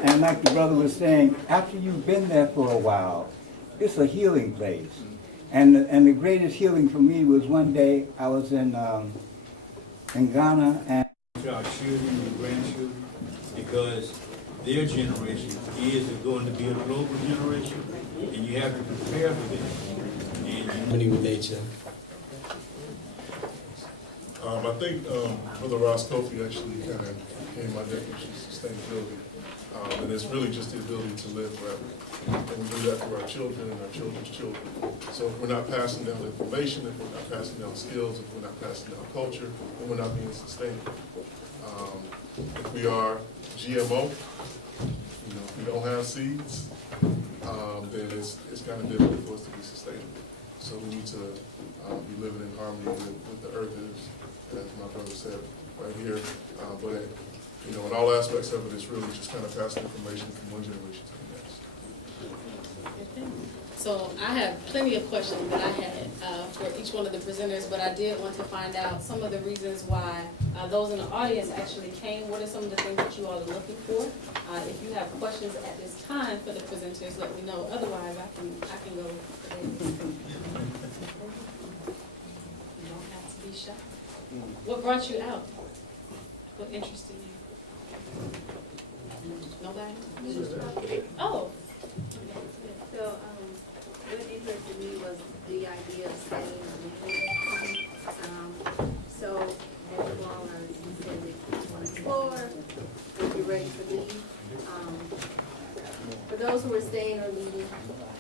And like the brother was saying, after you've been there for a while, it's a healing place. And the greatest healing for me was one day I was in Ghana, and To our children and grandchildren, because their generation is going to be a global generation, and you have to prepare for them. And Harmony with nature. I think Brother Ross Kofi actually kind of came my definition of sustainability. And it's really just the ability to live forever. And we do that through our children and our children's children. So if we're not passing down information, if we're not passing down skills, if we're not passing down culture, then we're not being sustainable. If we are GMO, if we don't have seeds, then it's kind of difficult for us to be sustainable. So we need to be living in harmony with the earth, as my brother said right here. But in all aspects of it, it's really just kind of passing information from one generation to the next. So I have plenty of questions that I had for each one of the presenters, but I did want to find out some of the reasons why those in the audience actually came. What are some of the things that you all are looking for? If you have questions at this time for the presenters, let me know. Otherwise, I can go. You don't have to be shy. What brought you out? What interested you? Nobody? Oh. So, what interested me was the idea of staying on the so, as you all are, you said that you want to explore, if you're ready to leave. For those who are staying or leaving,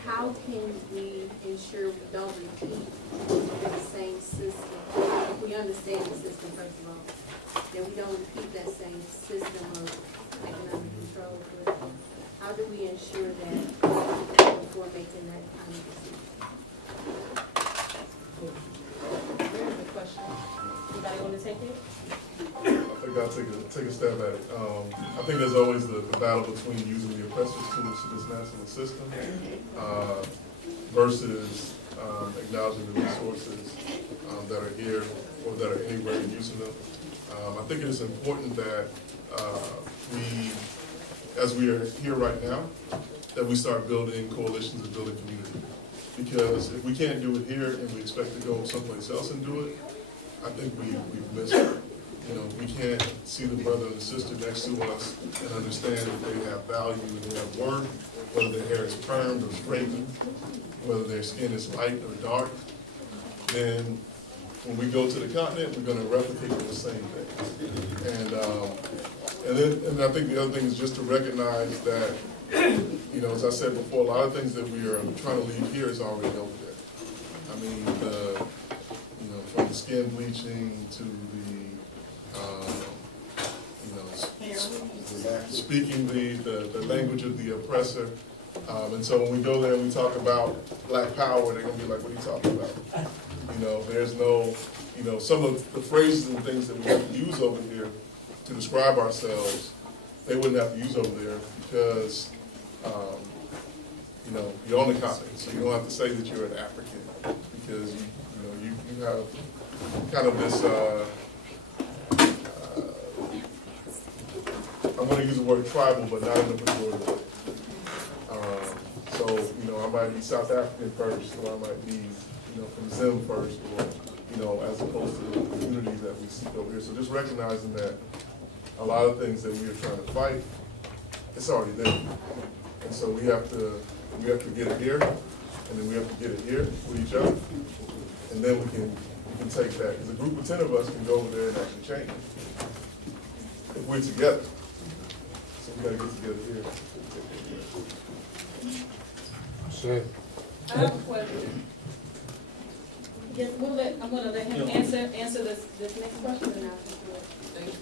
how can we ensure we don't repeat the same system? If we understand the system, first of all, that we don't repeat that same system of economic control, but how do we ensure that before making that kind of decision? There's the question. Anybody want to take it? I think I'll take a stab at it. I think there's always the battle between using the oppressor's tools to dismantle the system versus acknowledging the resources that are here or that are anywhere and using them. I think it is important that as we are here right now, that we start building coalitions and building community. Because if we can't do it here and we expect to go someplace else and do it, I think we've missed it. We can't see the brother and the sister next to us and understand that they have value and they have worth, whether their hair is permed or straightened, whether their skin is light or dark. Then when we go to the continent, we're going to replicate the same thing. And I think the other thing is just to recognize that, as I said before, a lot of things that we are trying to leave here is already over there. I mean, from the skin bleaching to the, speaking the language of the oppressor. And so when we go there and we talk about Black Power, they're going to be like, what are you talking about? There's no, some of the phrases and things that we have to use over here to describe ourselves, they wouldn't have to use over there because, you're on the continent, so you don't have to say that you're an African because, you have kind of this, I'm going to use the word tribal, but not in the pejorative way. So, I might be South African first, or I might be, from Zim first, or, as opposed to the communities that we seek over here. So just recognizing that a lot of things that we are trying to fight, it's already there. And so we have to get it here, and then we have to get it here with each other, and then we can take that. Because a group of 10 of us can go over there and actually change it if we're together. So we gotta get together here. I have a question. Yes, I'm gonna let him answer this next question and I'll do it. Thank you.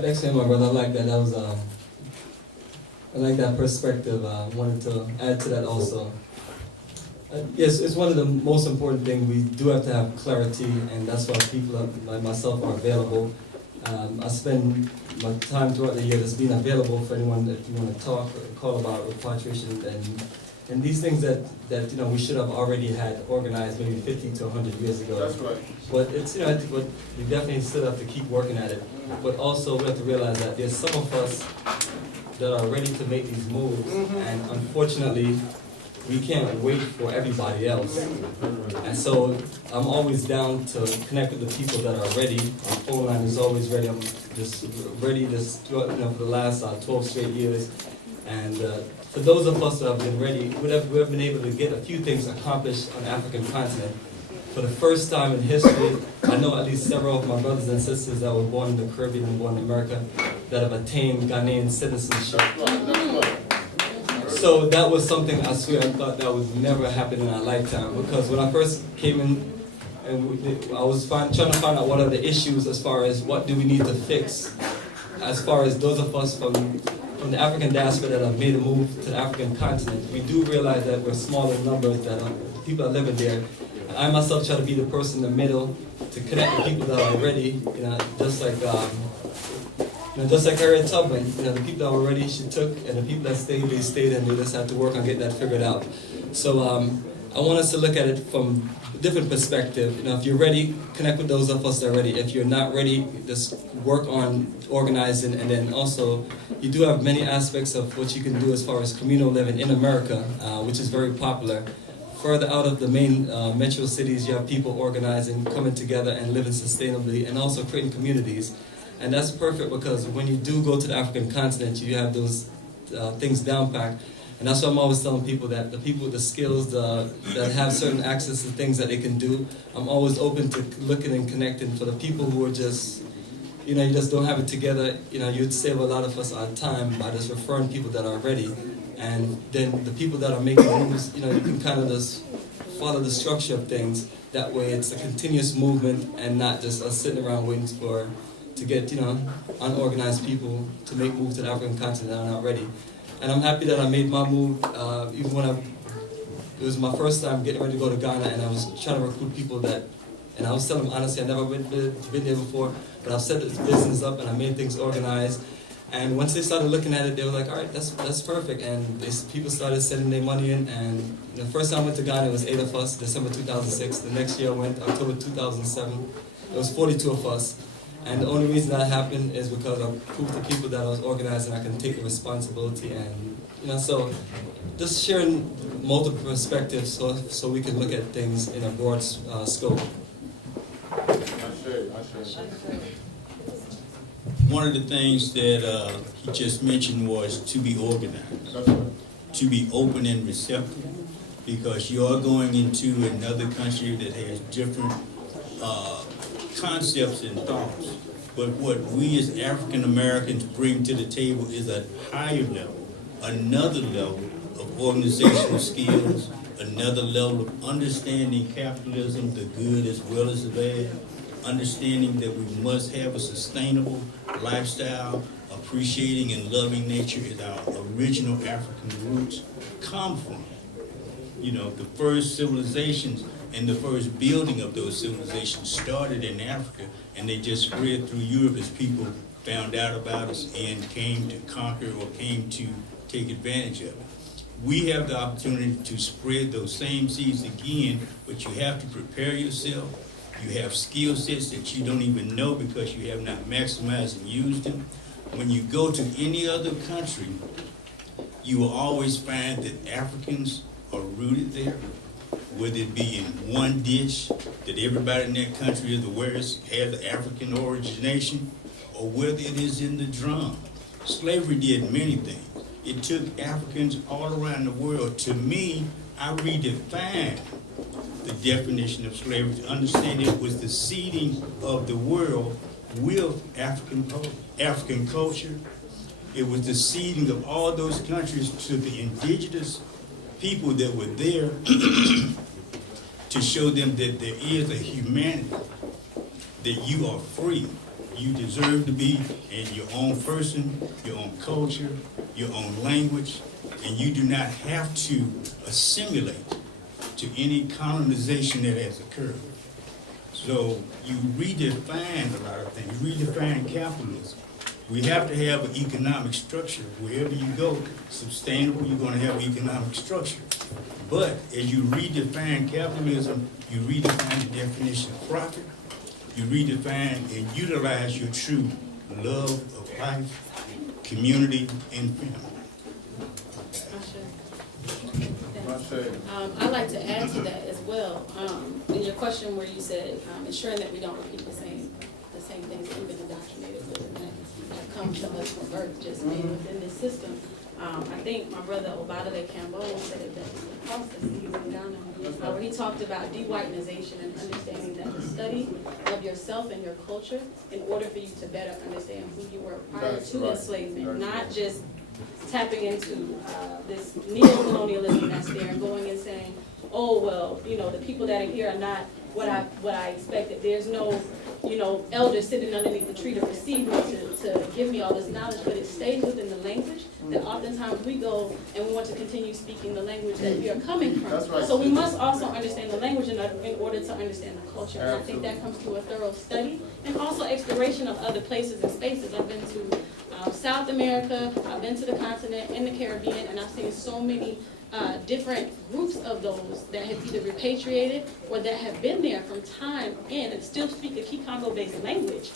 Thanks, my brother. I like that. That was I like that perspective. I wanted to add to that also. Yes, it's one of the most important things. We do have to have clarity, and that's why people like myself are available. I spend my time throughout the year just being available for anyone that you want to talk or call about repatriation and these things that we should have already had organized maybe 50 to 100 years ago. That's right. But it's but we definitely still have to keep working at it. But also we have to realize that there's some of us that are ready to make these moves, and unfortunately we can't wait for everybody else. And so I'm always down to connect with the people that are ready. Our phone line is always ready. I'm just ready for the last 12 straight years. And for those of us that have been ready, we have been able to get a few things accomplished on the African continent. For the first time in history, I know at least several of my brothers and sisters that were born in the Caribbean and born in America that have attained Ghanaian citizenship. That's right. So that was something I swear I thought that would never happen in our lifetime, because when I first came in, and I was trying to find out what are the issues as far as what do we need to fix, as far as those of us from the African diaspora that have made a move to the African continent. We do realize that we're smaller numbers, that people are living there. And I myself try to be the person in the middle to connect with people that are ready, just like Harriet Tubman, the people that were ready, she took, and the people that stayed, they stayed, and they just had to work on getting that figured out. So I want us to look at it from a different perspective. If you're ready, connect with those of us that are ready. If you're not ready, just work on organizing, and then also, you do have many aspects of what you can do as far as communal living in America, which is very popular. Further out of the main metro cities, you have people organizing, coming together and living sustainably, and also creating communities. And that's perfect because when you do go to the African continent, you have those things down packed. And that's why I'm always telling people that the people with the skills that have certain access to things that they can do, I'm always open to looking and connecting. For the people who are just, you just don't have it together, you'd save a lot of us our time by just referring people that are ready. And then the people that are making moves, you can kind of just follow the structure of things. That way it's a continuous movement and not just us sitting around waiting to get, unorganized people to make moves to the African continent that are not ready. And I'm happy that I made my move, even when it was my first time getting ready to go to Ghana, and I was trying to recruit people and I was telling them honestly, I've never been there before, but I've set this business up and I made things organized. And once they started looking at it, they were like, all right, that's perfect. And people started sending their money in. And the first time I went to Ghana, it was 8 of us, December 2006. The next year I went, October 2007. It was 42 of us. And the only reason that happened is because I proved to people that I was organized and I can take the responsibility. And, so just sharing multiple perspectives so we can look at things in a broad scope. One of the things that he just mentioned was to be organized, to be open and receptive, because you are going into another country that has different concepts and thoughts. But what we as African Americans bring to the table is a higher level, another level of organizational skills, another level of understanding capitalism, the good as well as the bad, understanding that we must have a sustainable lifestyle, appreciating and loving nature as our original African roots come from. The first civilizations and the first building of those civilizations started in Africa, and they just spread through Europe as people found out about us and came to conquer or came to take advantage of it. We have the opportunity to spread those same seeds again, but you have to prepare yourself. You have skill sets that you don't even know because you have not maximized and used them. When you go to any other country, you will always find that Africans are rooted there, whether it be in one dish that everybody in that country is aware has African origination, or whether it is in the drum. Slavery did many things. It took Africans all around the world. To me, I redefine the definition of slavery to understand it was the seeding of the world with African culture. It was the seeding of all those countries to the indigenous people that were there to show them that there is a humanity, that you are free. You deserve to be in your own person, your own culture, your own language, and you do not have to assimilate to any colonization that has occurred. So you redefine a lot of things. You redefine capitalism. We have to have an economic structure. Wherever you go, sustainable, you're going to have economic structure. But as you redefine capitalism, you redefine the definition of profit. You redefine and utilize your true love of life, community, and family. I'd like to add to that as well. In your question where you said ensuring that we don't repeat the same things that we've been indoctrinated with and that come to us from birth, just being within this system. I think my brother Obadale Campbell said that across the seas in Ghana, he he talked about de-whitenization and understanding that the study of yourself and your culture in order for you to better understand who you were prior That's to right. enslavement, That's not just tapping into this neo-colonialism that's there and going and saying, oh, well, you know, the people that are here are not what I expected. There's no, you know, elder sitting underneath the tree to receive me, to give me all this knowledge, but it stays within the language that oftentimes we go and we want to continue speaking the language that we are coming from. That's right. So we must also understand the language in order to understand the culture. And I think that comes through a thorough study and also exploration of other places and spaces. I've been to South America, I've been to the continent, in the Caribbean, and I've seen so many different groups of those that have either repatriated or that have been there from time in and still speak a Kikongo-based language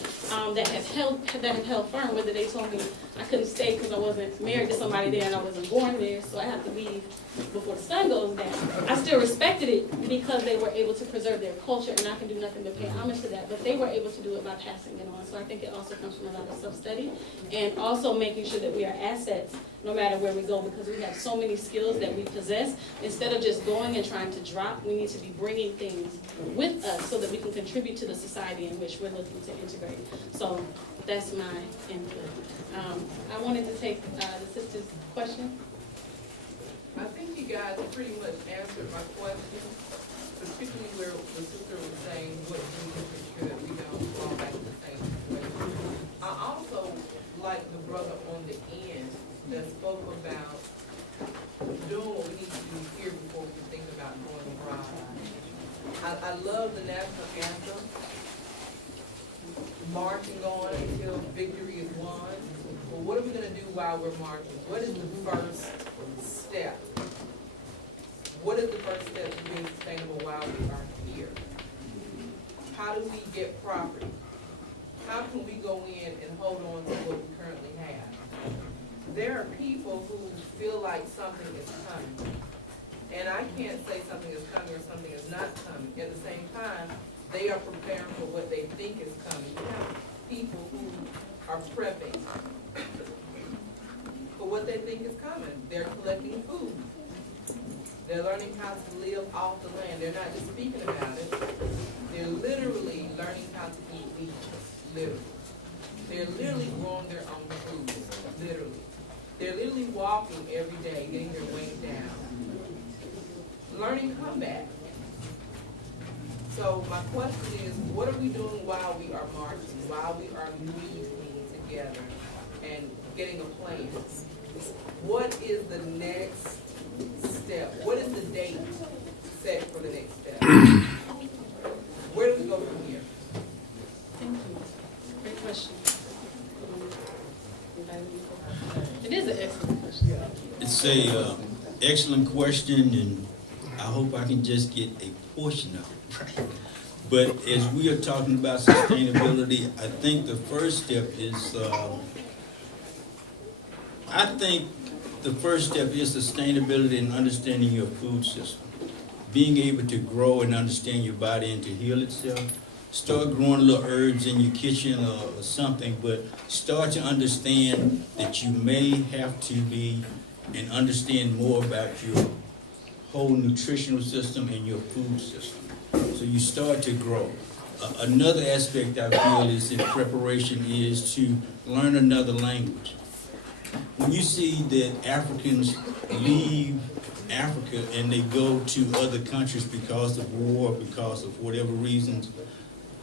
that have held firm. Whether they told me I couldn't stay because I wasn't married to somebody there and I wasn't born there, so I have to leave before the sun goes down. I still respected it because they were able to preserve their culture, and I can do nothing but pay homage to that. But they were able to do it by passing it on. So I think it also comes from a lot of self-study and also making sure that we are assets no matter where we go, because we have so many skills that we possess. Instead of just going and trying to drop, we need to be bringing things with us so that we can contribute to the society in which we're looking to integrate. So that's my input. I wanted to take the sister's question. I think you guys pretty much answered my question, particularly where the sister was saying what we can ensure that we don't fall back to the same situation. I also like the brother on the end that spoke about doing what we need to do here before we think about going abroad. I love the national anthem, marching on until victory is won. But what are we gonna do while we're marching? What is the first step? What is the first step to being sustainable while we are here? How do we get property? How can we go in and hold on to what we currently have? There are people who feel like something is coming. And I can't say something is coming or something is not coming. At the same time, they are preparing for what they think is coming. We have people who are prepping for what they think is coming. They're collecting food. They're learning how to live off the land. They're not just speaking about it. They're literally learning how to eat meat. Literally. They're literally growing their own food. Literally. They're literally walking every day, getting their weight down. Learning combat. So my question is, what are we doing while we are marching, while we are meeting together and getting a plan? What is the next step? What is the date set for the next step? Where do we go from here? Thank you. Great question. It is an excellent question. It's a excellent question, and I hope I can just get a portion of it right. But as we are talking about sustainability, I think the first step is, sustainability and understanding your food system. Being able to grow and understand your body and to heal itself. Start growing little herbs in your kitchen or something, but start to understand that you may have to be and understand more about your whole nutritional system and your food system. So you start to grow. Another aspect I feel is in preparation is to learn another language. When you see that Africans leave Africa and they go to other countries because of war, because of whatever reasons,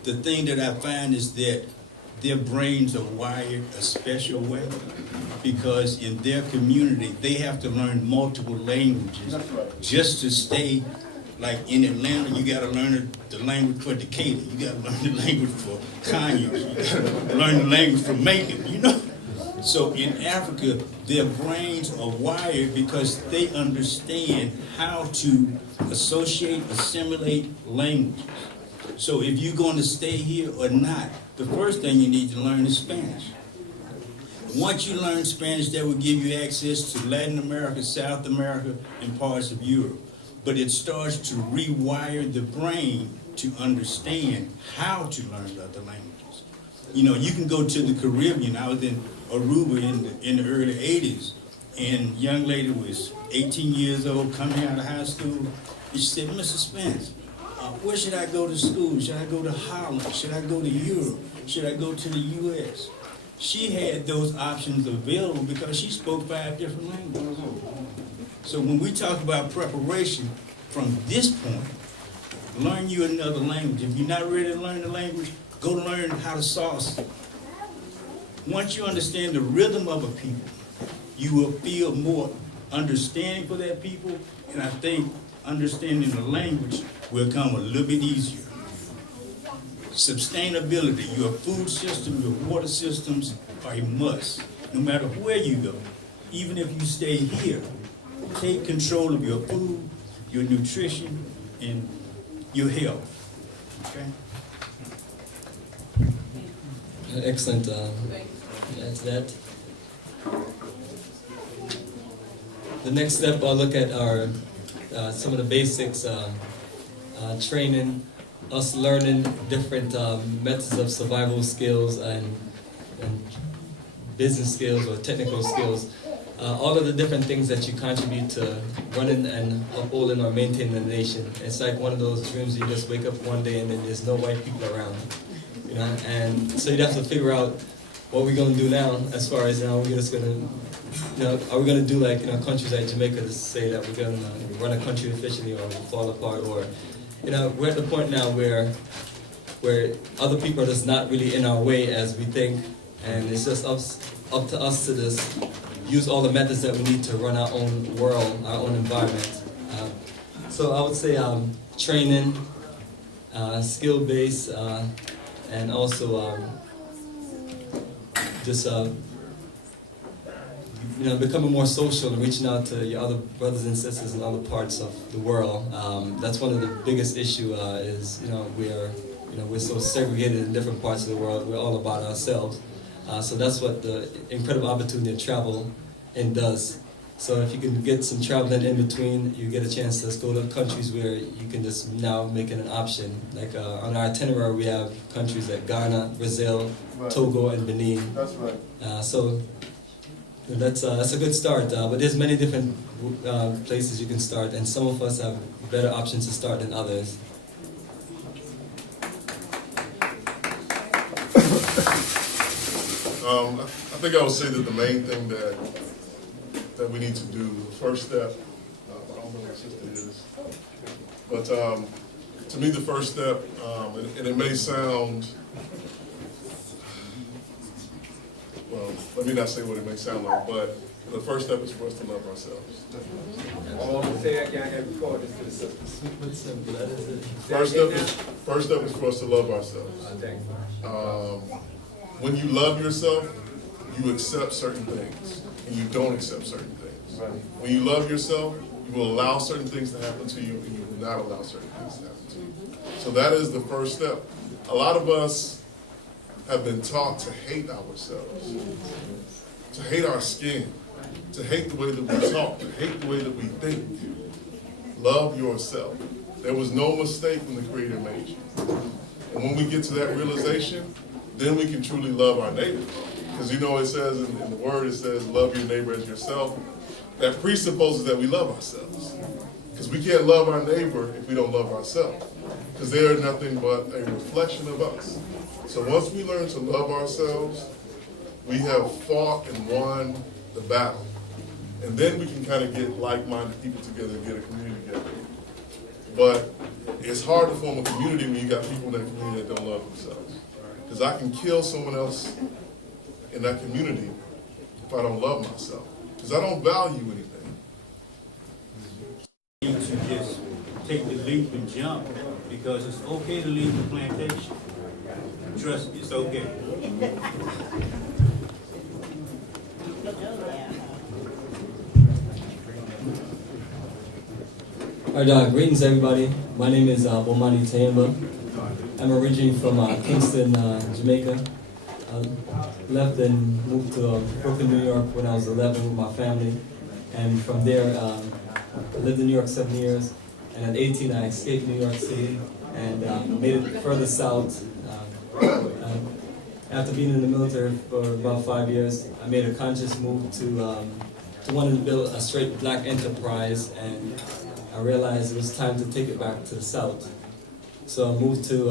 the thing that I find is that their brains are wired a special way, because in their community they have to learn multiple languages just to stay. Like in Atlanta, you got to learn the language for Decatur. You got to learn the language for Conyers. You got to learn the language for Macon. You know. So in Africa, their brains are wired because they understand how to associate, assimilate languages. So if you're going to stay here or not, the first thing you need to learn is Spanish. Once you learn Spanish, that will give you access to Latin America, South America, and parts of Europe. But it starts to rewire the brain to understand how to learn other languages. You know, you can go to the Caribbean. I was in Aruba in the early 80s, and young lady was 18 years old, coming out of high school. And she said, Mr. Spence, where should I go to school? Should I go to Holland? Should I go to Europe? Should I go to the U.S.? She had those options available because she spoke 5 different languages. So when we talk about preparation from this point, learn you another language. If you're not ready to learn the language, go learn how to sauce. Once you understand the rhythm of a people, you will feel more understanding for that people, and I think understanding the language will come a little bit easier. Sustainability, your food system, your water systems are a must, no matter where you go. Even if you stay here, take control of your food, your nutrition, and your health. Okay? Excellent. That's that. The next step I'll look at are some of the basics, training, us learning different methods of survival skills and business skills or technical skills. All of the different things that you contribute to running and upholding or maintaining the nation. It's like one of those dreams you just wake up one day and then there's no white people around, you know. And so you have to figure out what we're going to do now. As far as we're just going to, you know, are we going to do like countries like Jamaica to say that we're going to run a country efficiently or fall apart, or we're at the point now where other people are just not really in our way as we think, and it's just up to us to just use all the methods that we need to run our own world, our own environment. So I would say training, skill-based, and also just becoming more social and reaching out to your other brothers and sisters in other parts of the world. That's one of the biggest issue is we're so segregated in different parts of the world. We're all about ourselves. So that's what the incredible opportunity of travel does. So if you can get some traveling in between, you get a chance to go to countries where you can just now make it an option. Like on our itinerary, we have countries like Ghana, Brazil, Right. Togo, and Benin. That's right. So that's a good start. But there's many different places you can start, and some of us have better options to start than others. I think I would say that the main thing that we need to do, the first step, I don't know what sister is, but to me the first step, and it may sound, well, let me not say what it may sound like, but the first step is for us to love ourselves. First step is for us to love ourselves. When you love yourself, you accept certain things, and you don't accept certain things. When you love yourself, you will allow certain things to happen to you, and you will not allow certain things to happen to you. So that is the first step. A lot of us have been taught to hate ourselves, to hate our skin, to hate the way that we talk, to hate the way that we think. Love yourself. There was no mistake when the Creator made you. And when we get to that realization, then we can truly love our neighbor. Because it says in the Word, it says, love your neighbor as yourself. That presupposes that we love ourselves. Because we can't love our neighbor if we don't love ourselves. Because they are nothing but a reflection of us. So once we learn to love ourselves, we have fought and won the battle. And then we can kind of get like-minded people together and get a community together. But it's hard to form a community when you got people in that community that don't love themselves. Because I can kill someone else in that community if I don't love myself. Because I don't value anything. You need to just take the leap and jump, because it's okay to leave the plantation. Trust me, it's okay. All right, greetings everybody. My name is Bomani Tayemba. I'm originally from Kingston, Jamaica. I left and moved to Brooklyn, New York when I was 11 with my family. And from there, I lived in New York 7 years. And at 18, I escaped New York City and made it further south. After being in the military for about 5 years, I made a conscious move to wanted to build a straight black enterprise, and I realized it was time to take it back to the South. So I moved to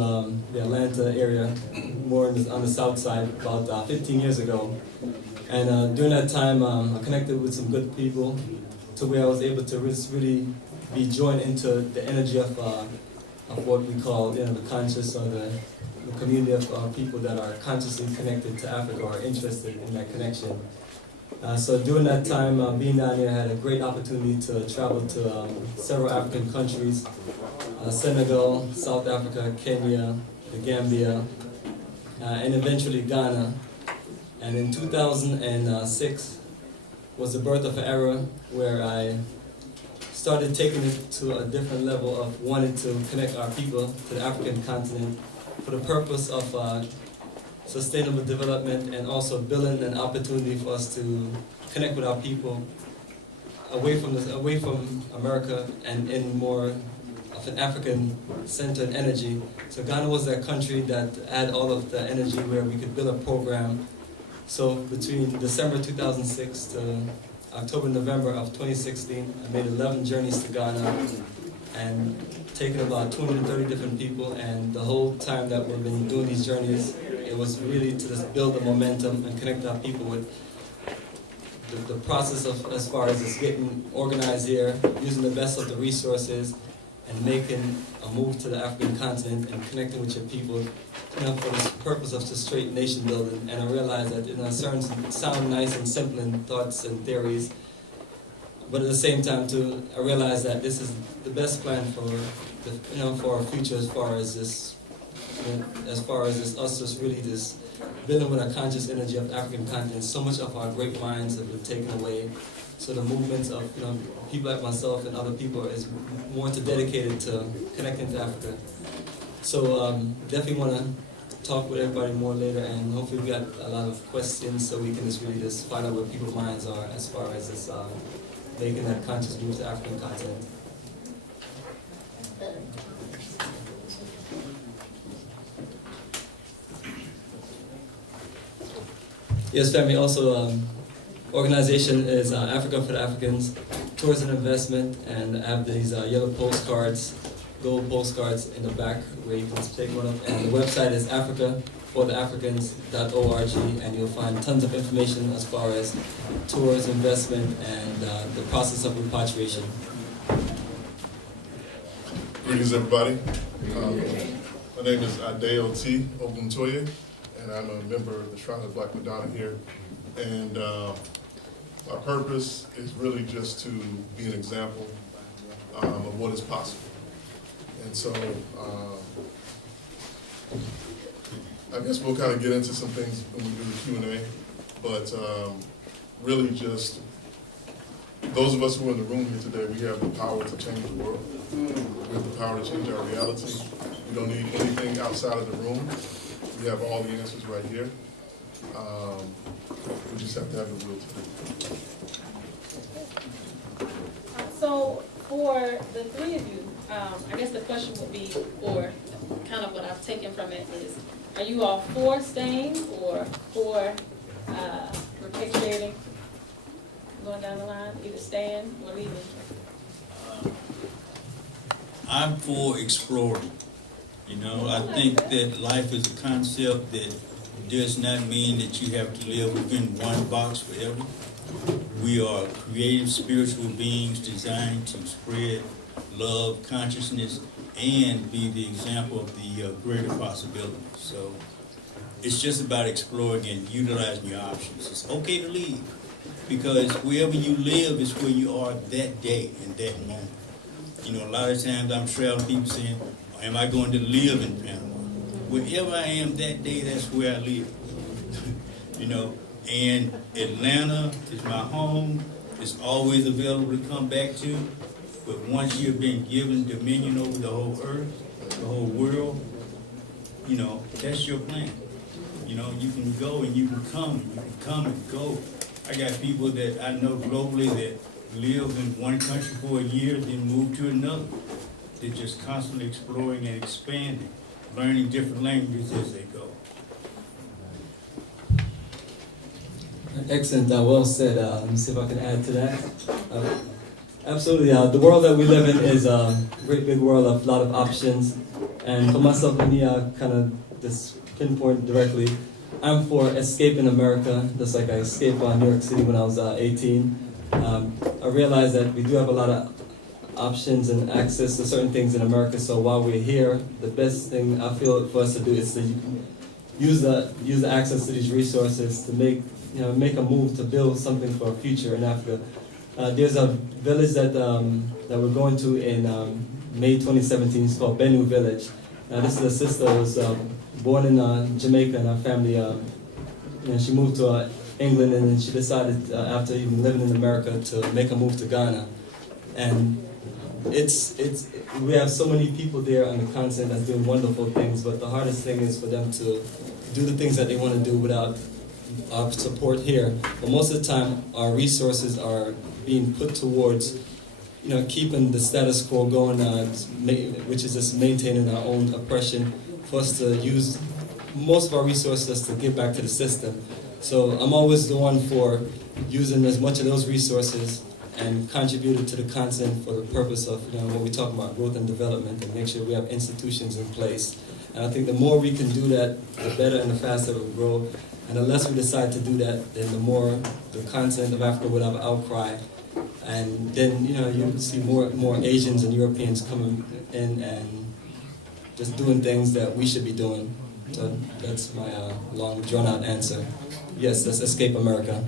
the Atlanta area, more on the south side, about 15 years ago. And during that time, I connected with some good people to where I was able to really be joined into the energy of what we call, the conscious, or the community of people that are consciously connected to Africa or interested in that connection. So during that time, being down here, I had a great opportunity to travel to several African countries, Senegal, South Africa, Kenya, the Gambia, and eventually Ghana. And in 2006 was the birth of an era where I started taking it to a different level of wanting to connect our people to the African continent for the purpose of sustainable development, and also building an opportunity for us to connect with our people away from America and in more of an African-centered energy. So Ghana was that country that had all of the energy where we could build a program. So between December 2006 to October, November of 2016, I made 11 journeys to Ghana and taken about 230 different people, and the whole time that we've been doing these journeys, it was really to just build the momentum and connect our people with the process of, as far as it's getting organized here, using the best of the resources, and making a move to the African continent and connecting with your people, for the purpose of just straight nation building. And I realized that certain sound nice and simple in thoughts and theories, but at the same time too, I realized that this is the best plan for for our future, as far as this, us just really just building with a conscious energy of the African continent. So much of our great minds have been taken away. So the movements of people like myself and other people is more dedicated to connecting to Africa. So definitely want to talk with everybody more later, and hopefully we got a lot of questions so we can just really just find out where people's minds are as far as this making that conscious move to the African continent. Yes, family. Also, organization is Africa for the Africans, Tourism Investment, and I have these yellow postcards, gold postcards in the back where you can take one of. And the website is africafortheafricans.org, and you'll find tons of information as far as tours, investment, and the process of repatriation. Greetings, everybody. My name is Adeo T. Oguntoye, and I'm a member of the Shrine of Black Madonna here. And my purpose is really just to be an example of what is possible. And so I guess we'll kind of get into some things when we do the Q&A, but really just those of us who are in the room here today, we have the power to change the world. We have the power to change our reality. We don't need anything outside of the room. We have all the answers right here. We just have to have the will to do it. So for the three of you, I guess the question would be, or kind of what I've taken from it is, are you all for staying or for repatriating? Going down the line, either staying or leaving? I'm for exploring. I think that life is a concept that does not mean that you have to live within one box forever. We are creative spiritual beings designed to spread love, consciousness, and be the example of the greater possibilities. So it's just about exploring and utilizing your options. It's okay to leave, because wherever you live is where you are that day and that moment. A lot of times I'm traveling, people saying, am I going to live in Panama? Wherever I am that day, that's where I live. And Atlanta is my home. It's always available to come back to. But once you've been given dominion over the whole earth, the whole world, that's your plan. You can go and you can come and go. I got people that I know globally that live in one country for a year, then move to another. They're just constantly exploring and expanding, learning different languages as they go. Excellent, well said. Let me see if I can add to that. Absolutely, the world that we live in is a great big world of a lot of options. And for myself, let me kind of just pinpoint directly. I'm for escaping America, just like I escaped New York City when I was 18. I realized that we do have a lot of options and access to certain things in America. So while we're here, the best thing I feel for us to do is to use the access to these resources to make a move to build something for a future in Africa. There's a village that we're going to in May 2017. It's called Benue Village. This is a sister who was born in Jamaica, and her family, she moved to England, and then she decided after even living in America to make a move to Ghana. And we have so many people there on the continent that's doing wonderful things, but the hardest thing is for them to do the things that they want to do without our support here. But most of the time, our resources are being put towards, keeping the status quo going, which is just maintaining our own oppression, for us to use most of our resources to give back to the system. So I'm always the one for using as much of those resources and contributing to the continent for the purpose of, when we talk about growth and development, and make sure we have institutions in place. And I think the more we can do that, the better and the faster it will grow. And the less we decide to do that, then the more the continent of Africa would have an outcry. And then, you see more Asians and Europeans coming in and just doing things that we should be doing. So that's my long, drawn-out answer. Yes, let's escape America.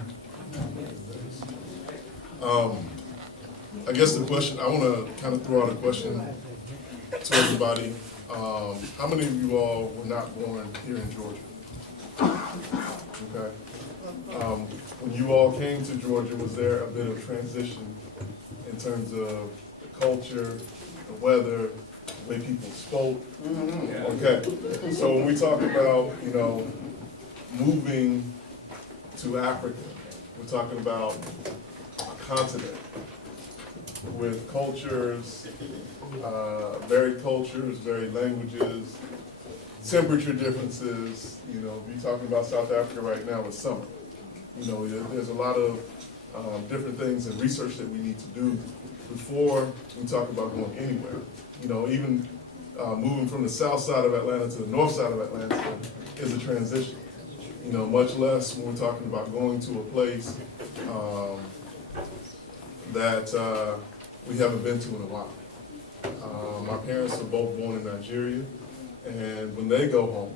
I guess the question, I want to kind of throw out a question to everybody. How many of you all were not born here in Georgia? Okay. When you all came to Georgia, was there a bit of transition in terms of the culture, the weather, the way people spoke? Okay. So when we talk about, moving to Africa, we're talking about a continent with cultures, varied cultures, varied languages, temperature differences. If you're talking about South Africa right now, it's summer. There's a lot of different things and research that we need to do before we talk about going anywhere. Even moving from the south side of Atlanta to the north side of Atlanta is a transition. Much less when we're talking about going to a place that we haven't been to in a while. My parents are both born in Nigeria, and when they go home,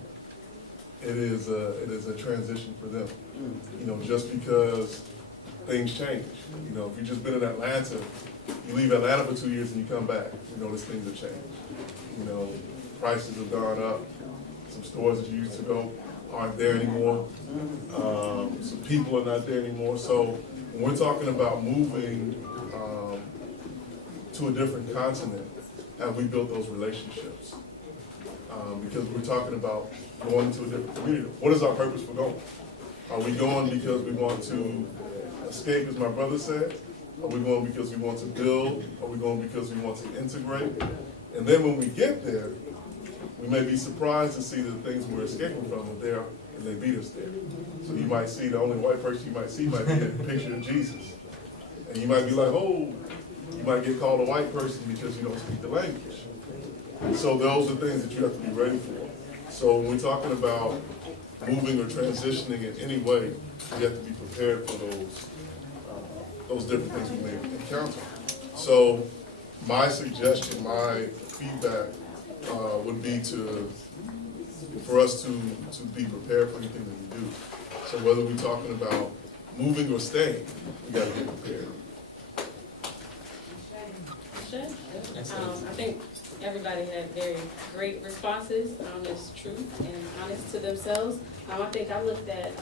it is a transition for them. Just because things change. If you've just been in Atlanta, you leave Atlanta for 2 years and you come back, you notice things have changed. Prices have gone up. Some stores that you used to go aren't there anymore. Some people are not there anymore. So when we're talking about moving to a different continent, have we built those relationships? Because we're talking about going to a different community. What is our purpose for going? Are we going because we want to escape, as my brother said? Are we going because we want to build? Are we going because we want to integrate? And then when we get there, we may be surprised to see the things we're escaping from are there, and they beat us there. So you might see the only white person you might see might be a picture of Jesus. And you might be like, oh, you might get called a white person because you don't speak the language. So those are things that you have to be ready for. So when we're talking about moving or transitioning in any way, we have to be prepared for those different things we may encounter. So my suggestion, my feedback would be for us to be prepared for anything that we do. So whether we're talking about moving or staying, we got to be prepared. I think everybody had very great responses. It's true and honest to themselves. I think I looked at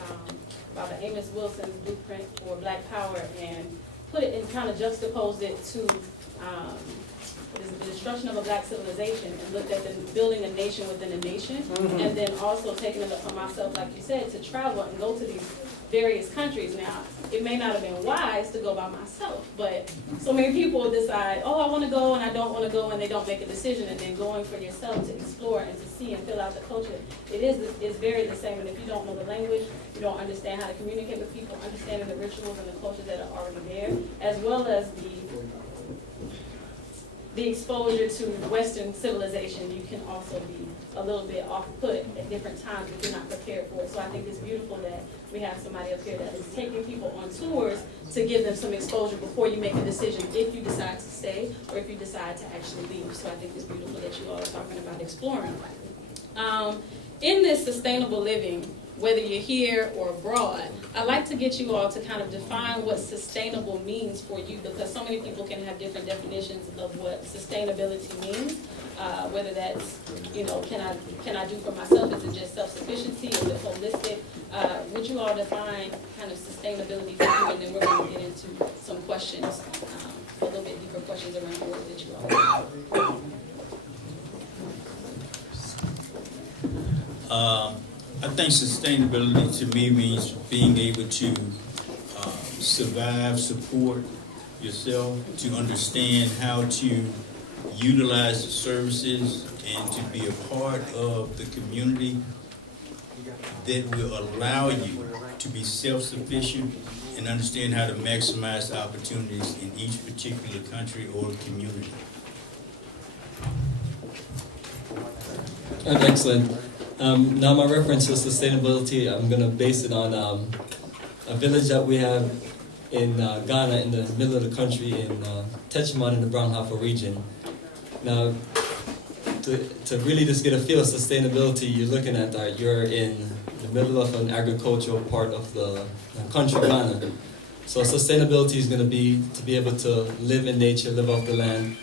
Baba Amos Wilson's blueprint for Black Power and put it and kind of juxtaposed it to the destruction of a black civilization, and looked at building a nation within a nation, and then also taking it upon myself, like you said, to travel and go to these various countries. Now, it may not have been wise to go by myself, but so many people decide, oh, I want to go and I don't want to go, and they don't make a decision, and then going for yourself to explore and to see and fill out the culture, it's very the same. And if you don't know the language, you don't understand how to communicate with people, understanding the rituals and the cultures that are already there, as well as the exposure to Western civilization, you can also be a little bit off-put at different times if you're not prepared for it. So I think it's beautiful that we have somebody up here that is taking people on tours to give them some exposure before you make a decision if you decide to stay or if you decide to actually leave. So I think it's beautiful that you all are talking about exploring. In this sustainable living, whether you're here or abroad, I'd like to get you all to kind of define what sustainable means for you, because so many people can have different definitions of what sustainability means. Whether that's, can I do for myself? Is it just self-sufficiency? Is it holistic? Would you all define kind of sustainability for you? And then we're going to get into some questions, a little bit deeper questions around the work that you all have. I think sustainability to me means being able to survive, support yourself, to understand how to utilize the services and to be a part of the community that will allow you to be self-sufficient and understand how to maximize the opportunities in each particular country or community. Excellent. Now my reference to sustainability, I'm going to base it on a village that we have in Ghana, in the middle of the country, in Techiman in the Bronghafa region. Now, to really just get a feel of sustainability, you're looking at that you're in the middle of an agricultural part of the country, Ghana. So sustainability is going to be able to live in nature, live off the land.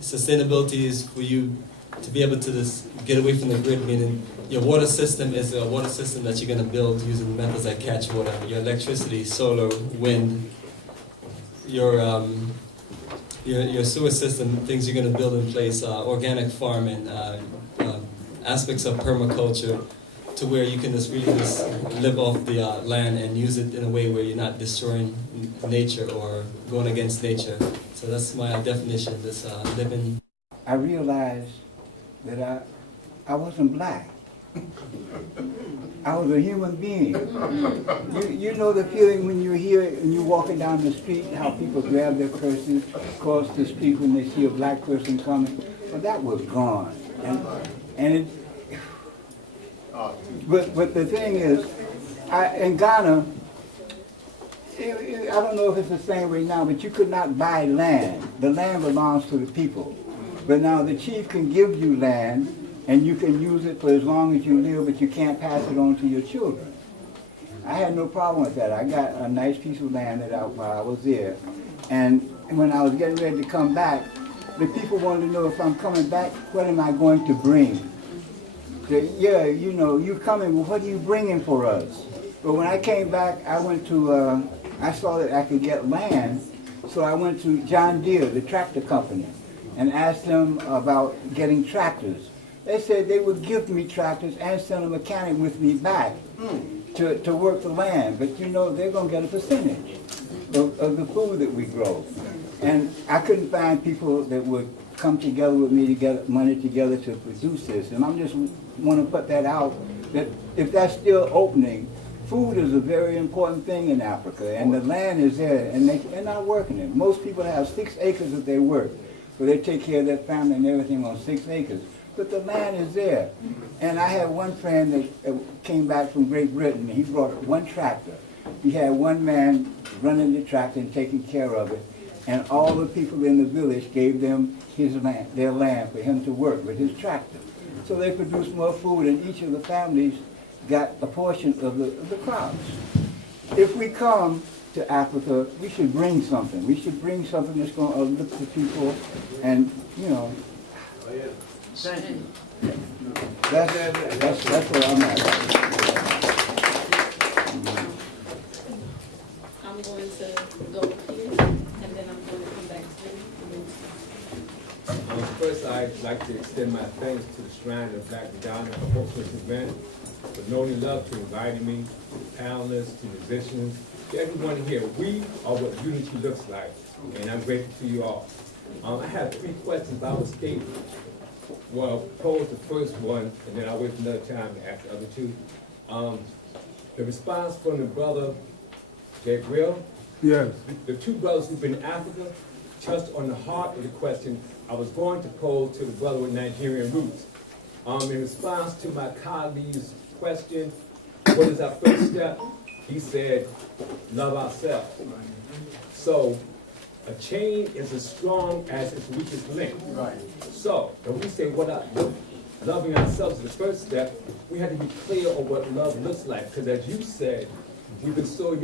Sustainability is for you to be able to just get away from the grid, meaning your water system is a water system that you're going to build using methods like catch water, your electricity, solar, wind, your sewer system, things you're going to build in place, organic farming, aspects of permaculture, to where you can just really just live off the land and use it in a way where you're not destroying nature or going against nature. So that's my definition, this living. I realized that I wasn't black. I was a human being. You know the feeling when you're here and you're walking down the street, how people grab their purses, cross the street when they see a black person coming. Well, that was gone. But the thing is, in Ghana, I don't know if it's the same way now, but you could not buy land. The land belongs to the people. But now the chief can give you land, and you can use it for as long as you live, but you can't pass it on to your children. I had no problem with that. I got a nice piece of land while I was there. And when I was getting ready to come back, the people wanted to know if I'm coming back, what am I going to bring? They, yeah, you coming, well, what are you bringing for us? But when I came back, I went to, I saw that I could get land, so I went to John Deere, the tractor company, and asked them about getting tractors. They said they would give me tractors and send a mechanic with me back to work the land. But they're going to get a percentage of the food that we grow. And I couldn't find people that would come together with me to get money together to produce this. And I just want to put that out, that if that's still opening, food is a very important thing in Africa. And the land is there, and they're not working it. Most people have 6 acres that they work. So they take care of their family and everything on 6 acres. But the land is there. And I had one friend that came back from Great Britain. He brought one tractor. He had one man running the tractor and taking care of it. And all the people in the village gave them their land for him to work with his tractor. So they produced more food, and each of the families got a portion of the crops. If we come to Africa, we should bring something. We should bring something that's going to uplift the people, and Thank you. that's where I'm at. I'm going to go here, and then I'm going to come back to you. first I'd like to extend my thanks to the Shrine of Black Madonna for hosting this event, for knowing love to inviting me, to panelists, to musicians, to everyone here. We are what unity looks like, and I'm grateful to you all. I have 3 questions I will state. Well, pose the first one, and then I'll wait for another time to ask the other 2. The response from the brother Gabriel, Yes. the 2 brothers who've been in Africa, touched on the heart of the question I was going to pose to the brother with Nigerian roots. In response to my colleague's question, what is our first step? He said, love ourselves. So, a chain is as strong as its weakest link. Right. So, when we say loving ourselves is the first step, we have to be clear on what love looks like. Because as you said, we've been so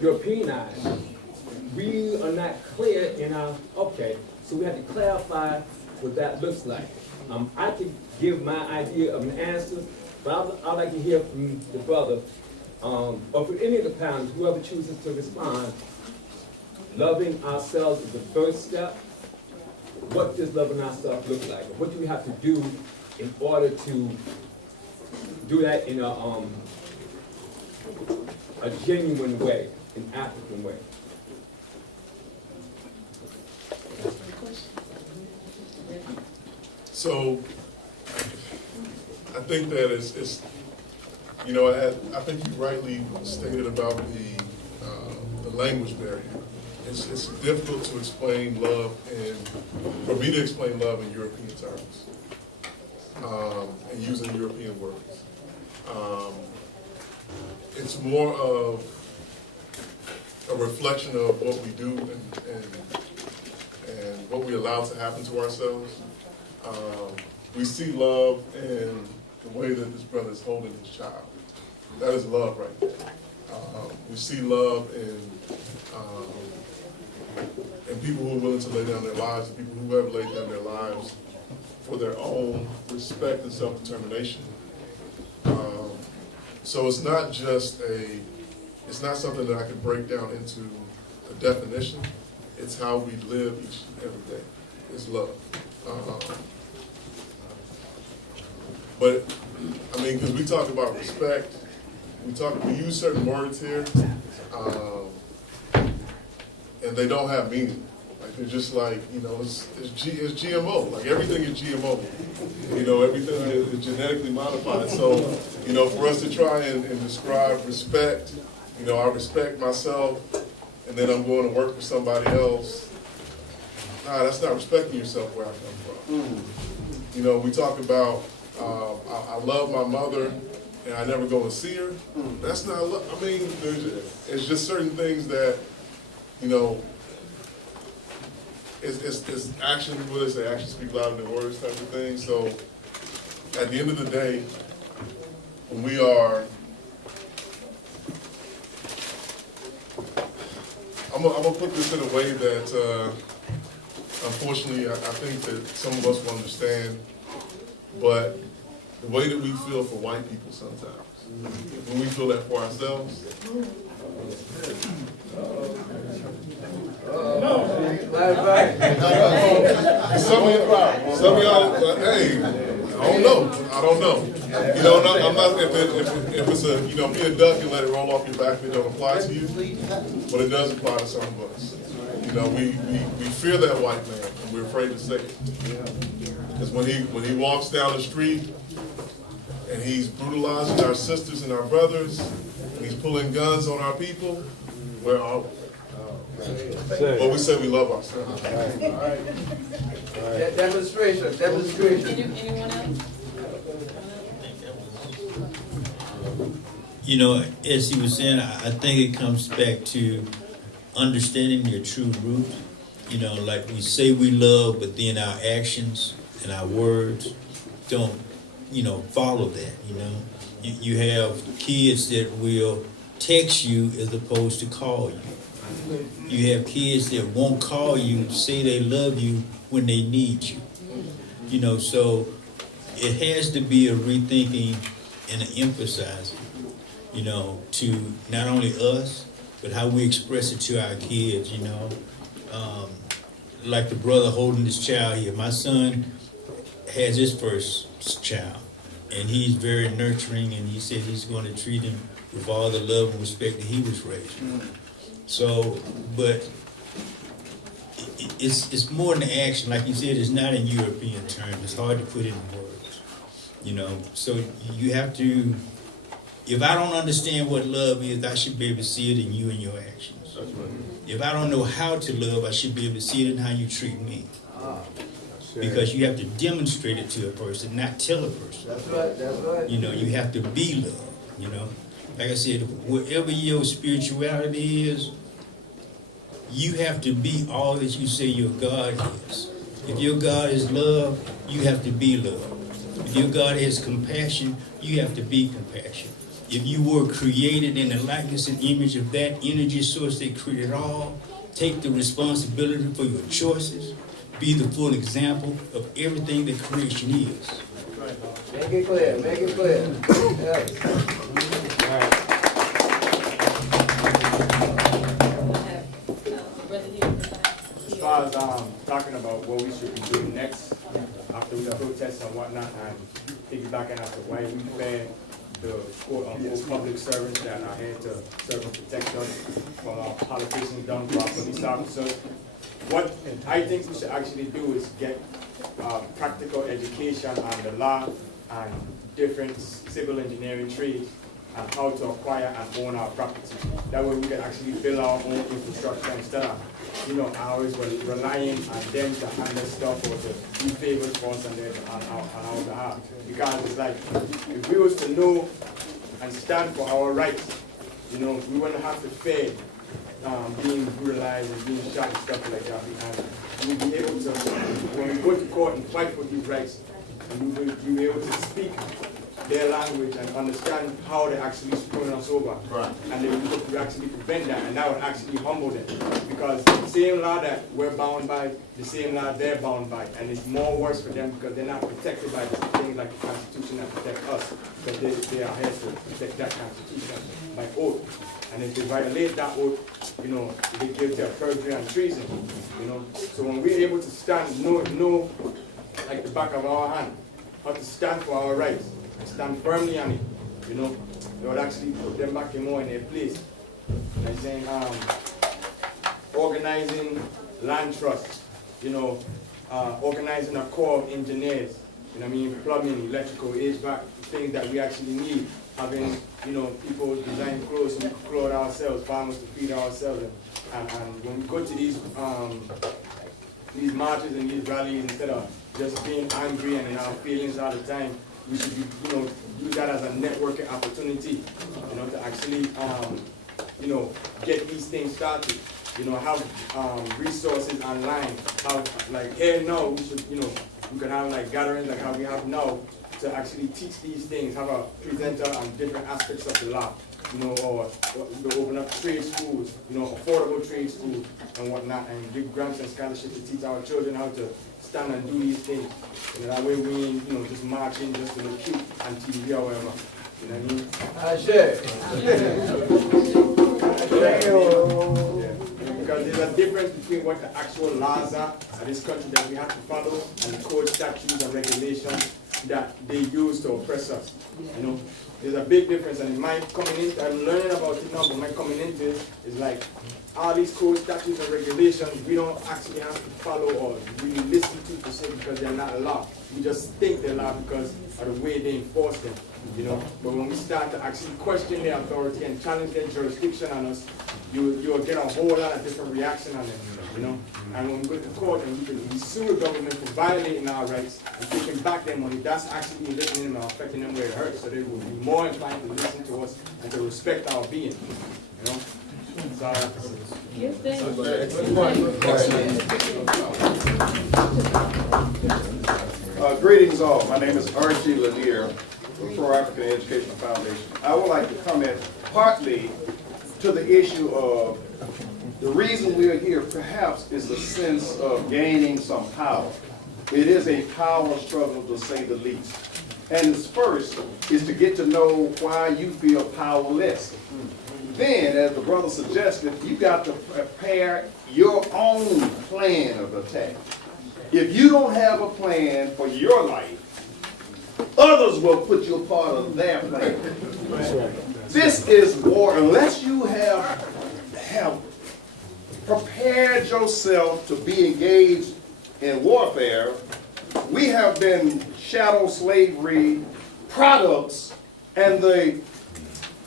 Europeanized. We are not clear in our, okay, so we have to clarify what that looks like. I could give my idea of an answer, but I'd like to hear from the brother, or from any of the panelists, whoever chooses to respond. Loving ourselves is the first step. What does loving ourselves look like? What do we have to do in order to do that in a genuine way, an African way? So, I think that it's you know, I think you rightly stated about the language barrier. It's difficult to explain love for me to explain love in European terms, and using European words. It's more of a reflection of what we do and what we allow to happen to ourselves. We see love in the way that this brother is holding his child. That is love right there. We see love in people who are willing to lay down their lives, people who have laid down their lives for their own respect and self-determination. So it's not just it's not something that I can break down into a definition. It's how we live each and every day. It's love. But I mean, because we talk about respect, we use certain words here, and they don't have meaning. Like they're just like, you know, it's GMO. Like everything is GMO. You know, everything is genetically modified. So, you know, for us to try and describe respect, you know, I respect myself, and then I'm going to work for somebody else. Nah, that's not respecting yourself where I come from. You know, we talk about I love my mother and I never go and see her. That's not love. I mean, it's just certain things that, you know, it's action, what they say, actions speak louder than words type of thing. So at the end of the day, when we are, I'm gonna put this in a way that, unfortunately, I think that some of us will understand, but the way that we feel for white people sometimes, when we feel that for ourselves, some of y'all, hey, I don't know. You know, I'm not if it's a, you know, be a duck and let it roll off your back if it don't apply to you, but it does apply to some of us. You know, we fear that white man and we're afraid to say it. Because when he walks down the street and he's brutalizing our sisters and our brothers, and he's pulling guns on our people, where are we? But we say we love ourselves. Demonstration. Anyone else? You know, as he was saying, I think it comes back to understanding your true root. You know, like we say we love, but then our actions and our words don't, you know, follow that, you know. You have kids that will text you as opposed to call you. You have kids that won't call you, say they love you when they need you. You know, so it has to be a rethinking and an emphasizing, you know, to not only us, but how we express it to our kids, you know. like the brother holding this child here. My son has his first child, and he's very nurturing, and he said he's going to treat him with all the love and respect that he was raised with. So, but it's more than the action. Like you said, it's not in European terms. It's hard to put in words, you know. So you have to, if I don't understand what love is, I should be able to see it in you and your actions. That's right. If I don't know how to love, I should be able to see it in how you treat me. Because you have to demonstrate it to a person, not tell a person. That's right, that's right. You know, you have to be love, you know. Like I said, whatever your spirituality is, you have to be all that you say your God is. If your God is love, you have to be love. If your God has compassion, you have to be compassion. If you were created in the likeness and image of that energy source that created all, take the responsibility for your choices. Be the full example of everything that creation is. Make it clear, make it clear. Yeah. As far as talking about what we should be doing next after we protest and whatnot, and piggybacking after why we ban the quote-unquote public servants that are here to serve and protect us from our politicians done for our police officers. What I think we should actually do is get practical education on the law and different civil engineering trades and how to acquire and own our property. That way we can actually build our own infrastructure instead of, you know, always relying on them to handle stuff or to do favors for us on our behalf. Because it's like, if we was to know and stand for our rights, you know, we wouldn't have to fear being brutalized and being shot and stuff like that. And we'll be able to, when we go to court and fight for these rights, we will be able to speak their language and understand how they're actually screwing us over. Right. And then we could actually prevent that, and that would actually humble them. Because the same law that we're bound by, the same law they're bound by. And it's more worse for them because they're not protected by the things like the Constitution that protect us. Because they are here to protect that Constitution by oath. And if they violate that oath, you know, they guilty of perjury and treason. You know. So when we're able to stand, know like the back of our hand, how to stand for our rights, stand firmly on it, you know, it would actually put them back more in their place. Like saying, organizing land trusts, you know, organizing a corps of engineers, you know what I mean, plumbing, electrical, HVAC, things that we actually need. Having, you know, people design clothes so we can clothe ourselves, farmers to feed ourselves. And when we go to these marches and these rallies, instead of just being angry and in our feelings all the time, we should be, you know, use that as a networking opportunity, you know, to actually, you know, get these things started. You know, have resources online. Have, like, here now, we should, you know, we can have like gatherings like how we have now to actually teach these things, have a presenter on different aspects of the law, you know, or to open up trade schools, you know, affordable trade schools and whatnot, and give grants and scholarships to teach our children how to stand and do these things. You know, that way we ain't, you know, just marching just to look cute on TV or whatever. You know what I mean? Because there's a difference between what the actual laws are in this country that we have to follow and the code statutes and regulations that they use to oppress us. You know, there's a big difference, and my coming in, I'm learning about it now, but my coming into it is like all these code statutes and regulations we don't actually have to follow or really listen to per se because they're not a law. We just think they're law because of the way they enforce them. You know, but when we start to actually question their authority and challenge their jurisdiction on us, you'll get a whole lot of different reaction on them, you know. And when we go to court and we sue the government for violating our rights and taking back their money, that's actually listening and affecting them where it hurts. So they will be more inclined to listen to us and to respect our being, you know. So, greetings all. My name is R.G. Lanier with Pro African Educational Foundation. I would like to comment partly to the issue of the reason we're here perhaps is a sense of gaining some power. It is a power struggle to say the least. And the first is to get to know why you feel powerless. then, as the brother suggested, you got to prepare your own plan of attack. If you don't have a plan for your life, others will put you a part of their plan. This is war. Unless you have prepared yourself to be engaged in warfare, we have been chattel slavery products, and the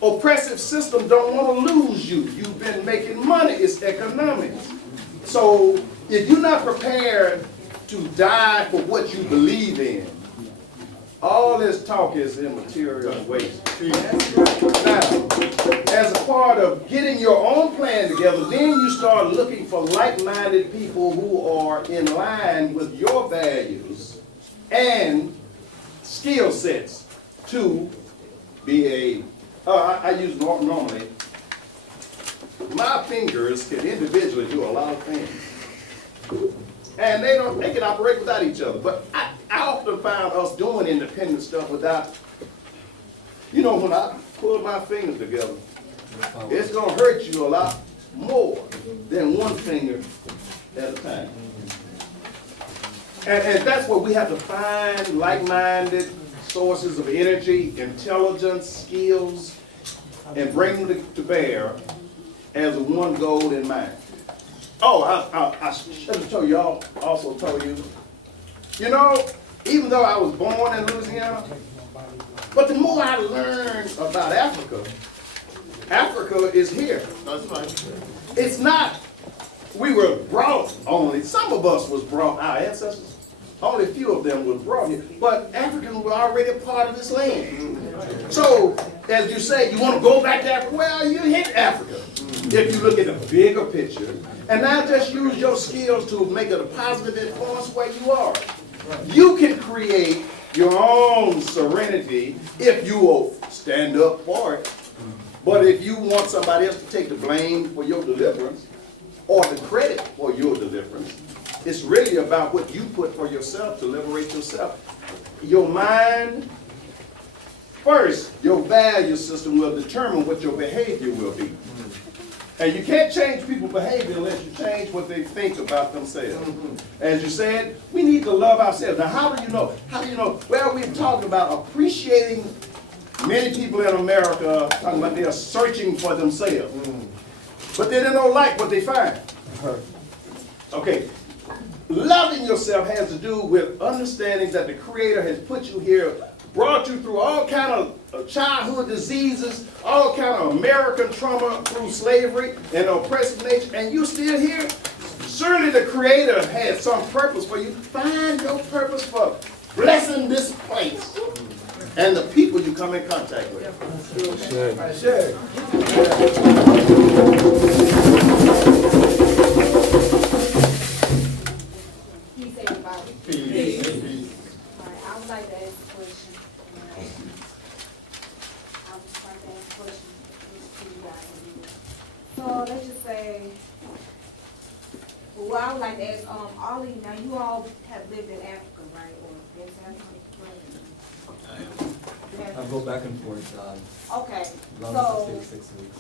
oppressive system don't want to lose you. You've been making money. It's economics. So if you're not prepared to die for what you believe in, all this talk is immaterial waste. Now, as a part of getting your own plan together, then you start looking for like-minded people who are in line with your values and skill sets to be I use normally, my fingers can individually do a lot of things. And they can operate without each other. But I often found us doing independent stuff without, when I pull my fingers together, it's gonna hurt you a lot more than one finger at a time. And that's where we have to find like-minded sources of energy, intelligence, skills, and bring them to bear as one goal in mind. Oh, I should have told y'all, also told you, even though I was born in Louisiana, but the more I learned about Africa, Africa is here. That's right. It's not, we were brought only, some of us was brought, our ancestors, only a few of them was brought here, but Africans were already a part of this land. So, as you say, you want to go back to Africa, well, you hit Africa. If you look at the bigger picture, and now just use your skills to make it a positive influence where you are. You can create your own serenity if you will stand up for it. But if you want somebody else to take the blame for your deliverance or the credit for your deliverance, it's really about what you put for yourself to liberate yourself. Your mind, first, your value system will determine what your behavior will be. And you can't change people's behavior unless you change what they think about themselves. As you said, we need to love ourselves. Now, how do you know? How do you know? Well, we're talking about appreciating many people in America, talking about they're searching for themselves. But they don't like what they find. Okay. Loving yourself has to do with understanding that the Creator has put you here, brought you through all kind of childhood diseases, all kind of American trauma through slavery and oppressive nature, and you're still here. Surely the Creator has some purpose for you. Find your purpose for blessing this place and the people you come in contact with. Peace, everybody. Peace. All right, I would like to ask a question. I would just like to ask a question to you guys. So let's just say, well, I would like to ask, all of you, now you all have lived in Africa, right? Or been to Africa? I go back and forth. Okay, Long so as 6 weeks.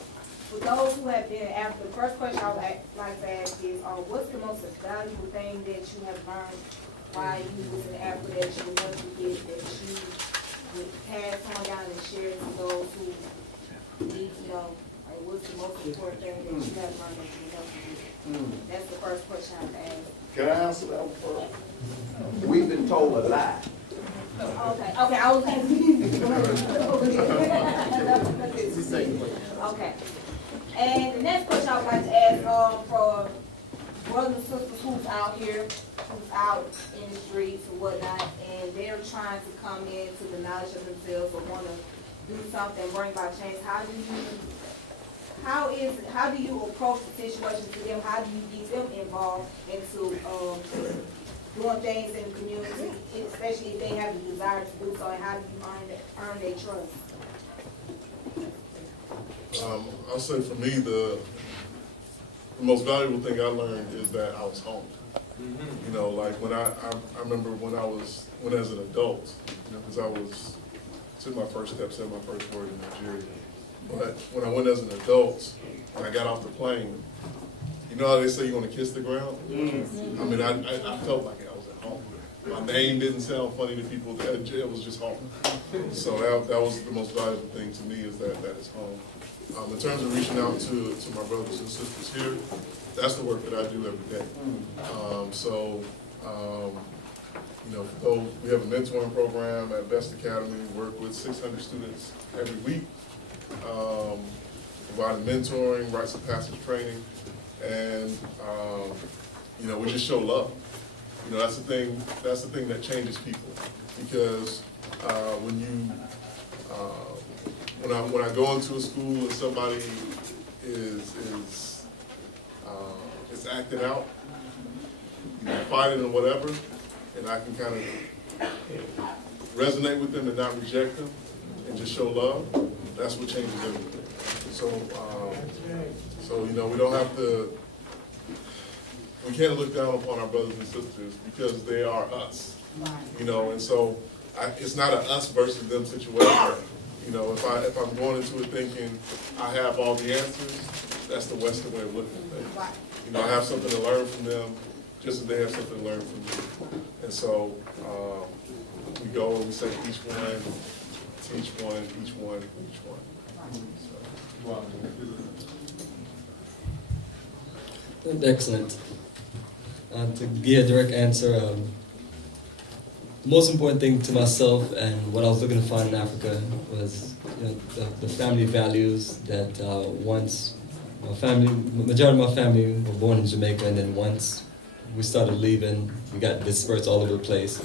for those who have been in Africa, the first question I would like to ask is, what's the most valuable thing that you have learned while you was in Africa that you would never forget, that you would pass on down and share to those who need to know? Like, what's the most important thing that you have learned that you would never forget? That's the first question I have to ask. Can I answer that one first? We've been told a lie. Okay, I was asking. Okay. And the next question I would like to ask, for brothers and sisters who's out here, who's out in the streets and whatnot, and they're trying to come into the knowledge of themselves or want to do something, bring about change, how do you approach the situation to them? How do you get them involved into doing things in the community, especially if they have the desire to do so, and how do you earn their trust? I'll say for me, the most valuable thing I learned is that I was home. You know, like when I remember when as an adult, because I took my first steps, said my first word in Nigeria. But when I went as an adult, when I got off the plane, you know how they say you're gonna kiss the ground? I mean, I felt like I was at home. My name didn't sound funny to people. It was just home. So that was the most valuable thing to me, is that it's home. In terms of reaching out to my brothers and sisters here, that's the work that I do every day. You know, for those, we have a mentoring program at Best Academy. We work with 600 students every week, providing mentoring, rites of passage training, and you know, we just show love. You know, that's the thing that changes people, because when I go into a school and somebody is acting out, you know, fighting or whatever, and I can kind of resonate with them and not reject them and just show love, that's what changes everything. So you know, we don't have to, we can't look down upon our brothers and sisters, because they are us. You know, and so it's not a us versus them situation. You know, if I'm going into it thinking I have all the answers, that's the Western way of looking at things. You know, I have something to learn from them, just as they have something to learn from me. And so we go and we say each one, teach one, each one, each one. Excellent. To give a direct answer, the most important thing to myself and what I was looking to find in Africa was, you know, the family values that majority of my family were born in Jamaica, and then once we started leaving, we got dispersed all over the place.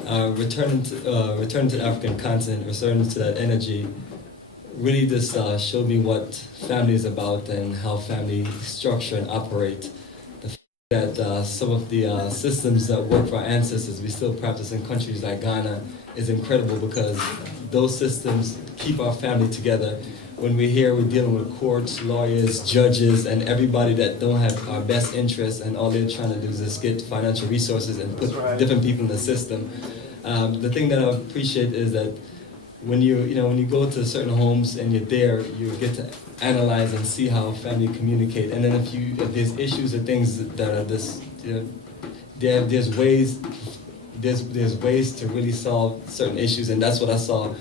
Returning to the African continent, returning to that energy, really just showed me what family is about and how family structure and operate. The fact that some of the systems that work for our ancestors we still practice in countries like Ghana is incredible, because those systems keep our family together. When we're here, we're dealing with courts, lawyers, judges, and everybody that don't have our best interests, and all they're trying to do is just get financial resources and put different people in the system. The thing that I appreciate is that when you go to certain homes and you're there, you get to analyze and see how family communicate. And then if there's issues or things that are this, you know, there's ways to really solve certain issues, and that's what I saw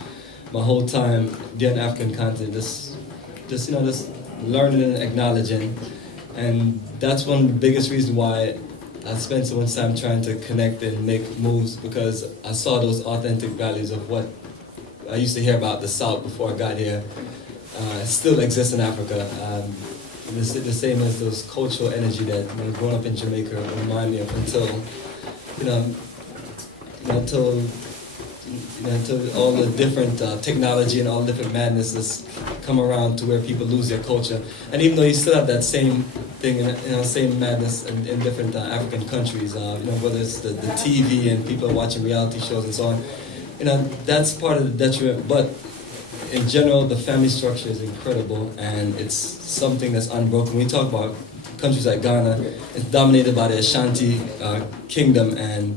my whole time there in the African continent. Just learning and acknowledging, and that's one of the biggest reasons why I spent so much time trying to connect and make moves, because I saw those authentic values of what I used to hear about the South before I got here. Still exists in Africa. The same as those cultural energy that, when growing up in Jamaica, remind me of until all the different technology and all the different madnesses come around to where people lose their culture. And even though you still have that same thing, same madness in different African countries, whether it's the TV and people are watching reality shows and so on, that's part of the detriment. But in general, the family structure is incredible, and it's something that's unbroken. When we talk about countries like Ghana, it's dominated by the Ashanti kingdom, and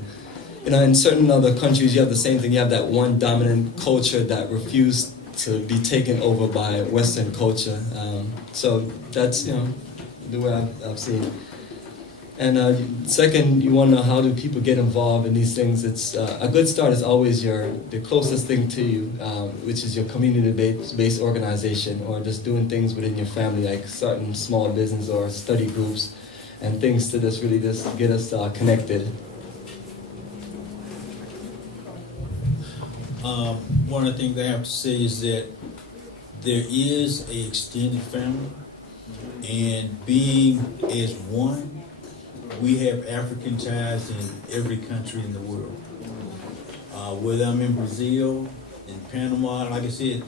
in certain other countries, you have the same thing. You have that one dominant culture that refused to be taken over by Western culture. So that's the way I've seen it. And second, you want to know how do people get involved in these things. It's a good start is always the closest thing to you, which is your community-based organization, or just doing things within your family, like starting small business or study groups, and things to just really just get us connected. One of the things I have to say is that there is an extended family, and being as one, we have African ties in every country in the world. Whether I'm in Brazil, in Panama, like I said,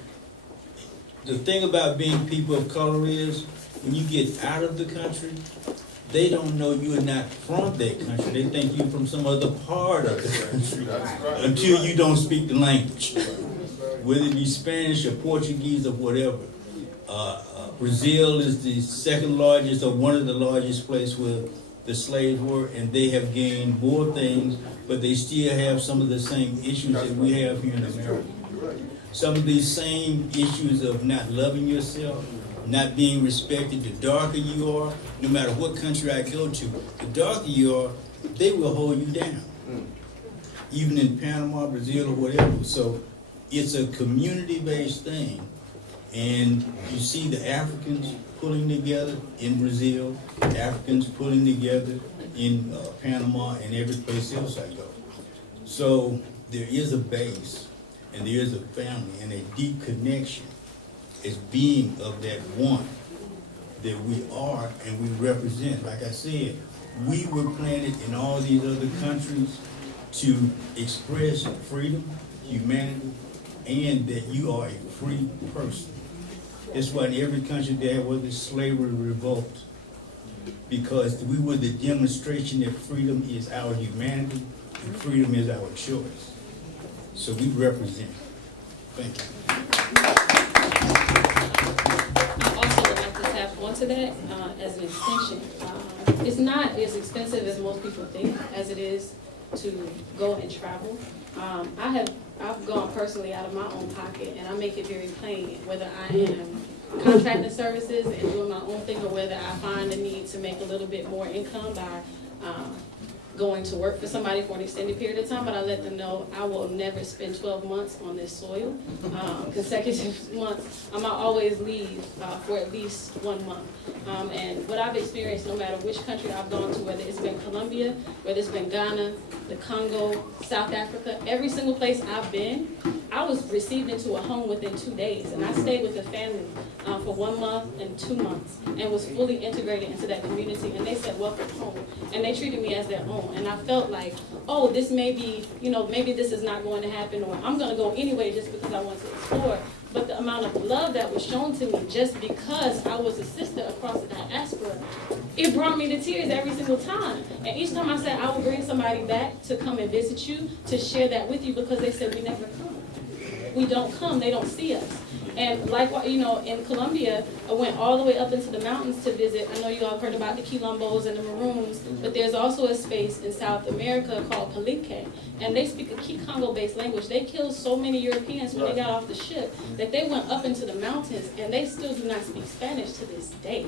the thing about being people of color is when you get out of the country, they don't know you're not from that country. They think you're from some other part of the country until you don't speak the language, whether it be Spanish or Portuguese or whatever. Brazil is the second largest or one of the largest places where the slaves were, and they have gained more things, but they still have some of the same issues that we have here in America. Some of these same issues of not loving yourself, not being respected. The darker you are, no matter what country I go to, the darker you are, they will hold you down. Even in Panama, Brazil, or whatever. So it's a community-based thing. And you see the Africans pulling together in Brazil, Africans pulling together in Panama and every place else I go. So there is a base, and there is a family, and a deep connection as being of that one that we are and we represent. Like I said, we were planted in all these other countries to express freedom, humanity, and that you are a free person. That's why in every country there was the slavery revolt, because we were the demonstration that freedom is our humanity and freedom is our choice. So we represent. Thank you. I also would like to tap onto that as an extension. It's not as expensive as most people think as it is to go and travel. I've gone personally out of my own pocket, and I make it very plain, whether I am contracting services and doing my own thing, or whether I find the need to make a little bit more income by going to work for somebody for an extended period of time. But I let them know I will never spend 12 months on this soil, consecutive months. I might always leave for at least 1 month. And what I've experienced, no matter which country I've gone to, whether it's been Colombia, whether it's been Ghana, the Congo, South Africa, every single place I've been, I was received into a home within 2 days. And I stayed with a family for 1 month and 2 months and was fully integrated into that community. And they said, welcome home. And they treated me as their own. And I felt like, oh, this may be, maybe this is not going to happen, or I'm going to go anyway just because I want to explore. But the amount of love that was shown to me just because I was a sister across the diaspora, it brought me to tears every single time. And each time I said, I will bring somebody back to come and visit you, to share that with you, because they said, we never come. We don't come, they don't see us. And like, in Colombia, I went all the way up into the mountains to visit. I know you all heard about the Quilombos and the Maroons, but there's also a space in South America called Palenque, and they speak a Kikongo-based language. They killed so many Europeans when they got off the ship that they went up into the mountains, and they still do not speak Spanish to this day.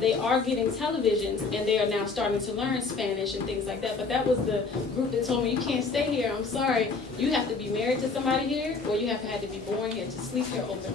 They are getting televisions, and they are now starting to learn Spanish and things like that, but that was the group that told me, you can't stay here, I'm sorry. You have to be married to somebody here, or you have to be born here to sleep here overnight.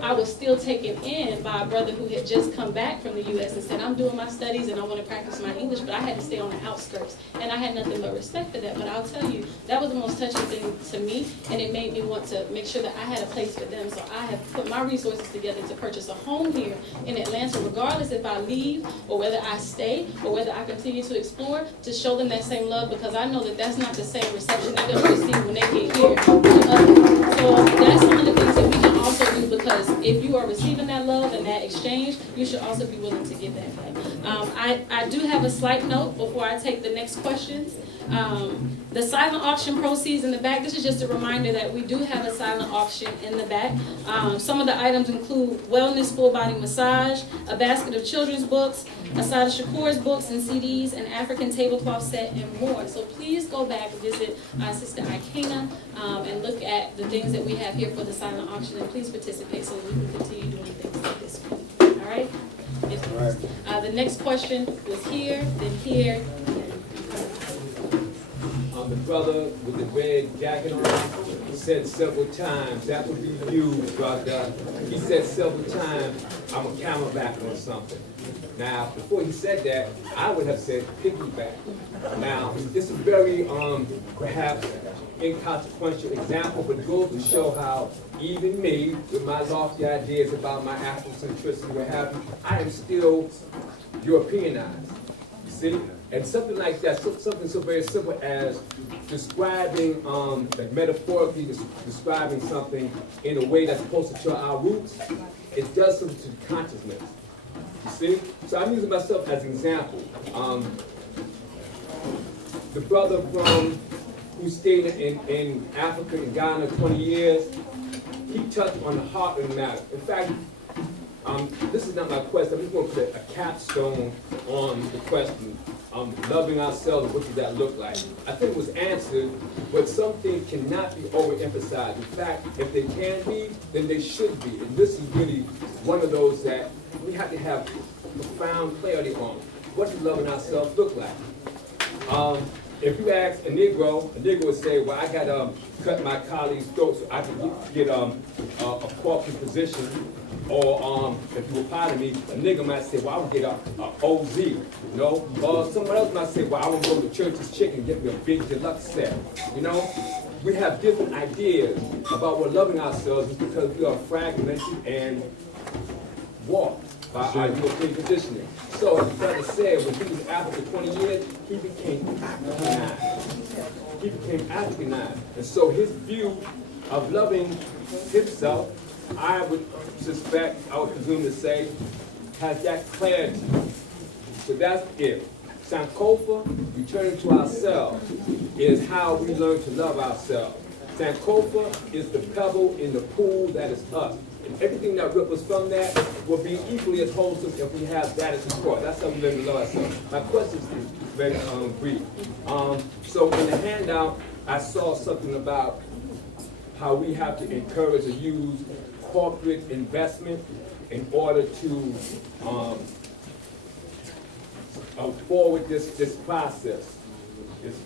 I was still taken in by a brother who had just come back from the U.S. and said, I'm doing my studies and I want to practice my English, but I had to stay on the outskirts. And I had nothing but respect for that. But I'll tell you, that was the most touching thing to me, and it made me want to make sure that I had a place for them. So I have put my resources together to purchase a home here in Atlanta, regardless if I leave or whether I stay or whether I continue to explore, to show them that same love, because I know that that's not the same reception they're going to receive when they get here. So that's some of the things that we can also do, because if you are receiving that love and that exchange, you should also be willing to give that back. I do have a slight note before I take the next questions. The silent auction proceeds in the back. This is just a reminder that we do have a silent auction in the back. Some of the items include wellness full body massage, a basket of children's books, Asada Shakur's books and CDs, an African tablecloth set, and more. So please go back and visit Sister Ikena and look at the things that we have here for the silent auction, and please participate so that we can continue doing things like this. All right? The next question was here, then here. The brother with the red jacket on, he said several times, that would be you, brother. He said several times, I'm a camelback on something. Now, before he said that, I would have said piggyback. Now, this is a very, perhaps, inconsequential example, but it goes to show how even me, with my lofty ideas about my Afrocentricity, what have you, I am still Europeanized. You see? And something like that, something so very simple as describing, like metaphorically describing something in a way that's closer to our roots, it does something to the consciousness. You see? So I'm using myself as an example. The brother who stayed in Africa and Ghana 20 years, he touched on the heart of the matter. In fact, This is not my question, I'm just gonna put a capstone on the question. Loving ourselves, what does that look like? I think it was answered, but some things cannot be overemphasized. In fact, if they can be, then they should be. And this is really one of those that we have to have profound clarity on. What does loving ourselves look like? If you ask a Negro would say, well, I got to cut my colleague's throat so I can get a corporate position. Or if you were part of me, a nigga might say, well, I would get a OZ, you know? Or someone else might say, well, I would go to Church's Chicken and get me a big deluxe set, you know? We have different ideas about what loving ourselves is because we are fragmented and warped by our European conditioning. So as the brother said, when he was out for 20 years, he became Africanized. He became Africanized. And so his view of loving himself, I would suspect, I would presume to say, has that clarity. So that's it. Sankofa, returning to ourselves, is how we learn to love ourselves. Sankofa is the pebble in the pool that is us. And everything that ripples from that will be equally as wholesome if we have that as a core. That's how we learn to love ourselves. My question is very brief. So in the handout, I saw something about how we have to encourage or use corporate investment in order to forward this process.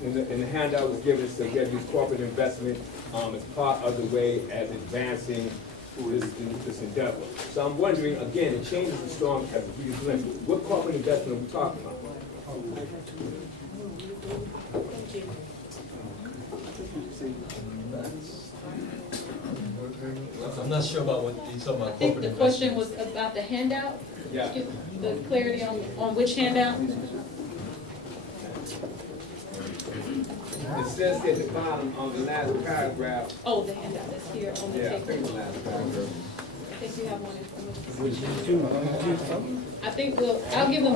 In the handout was given, so we have to use corporate investment as part of the way as advancing this endeavor. So I'm wondering, again, it changes the storm as the biggest link. What corporate investment are we talking about? I'm not sure about what you're talking about. I think the question was about the handout. Yeah. The clarity on which handout? It says at the bottom on the last paragraph. Oh, the handout that's here on the Yeah, I think table. the last paragraph. I think you have one information. I think I'll give them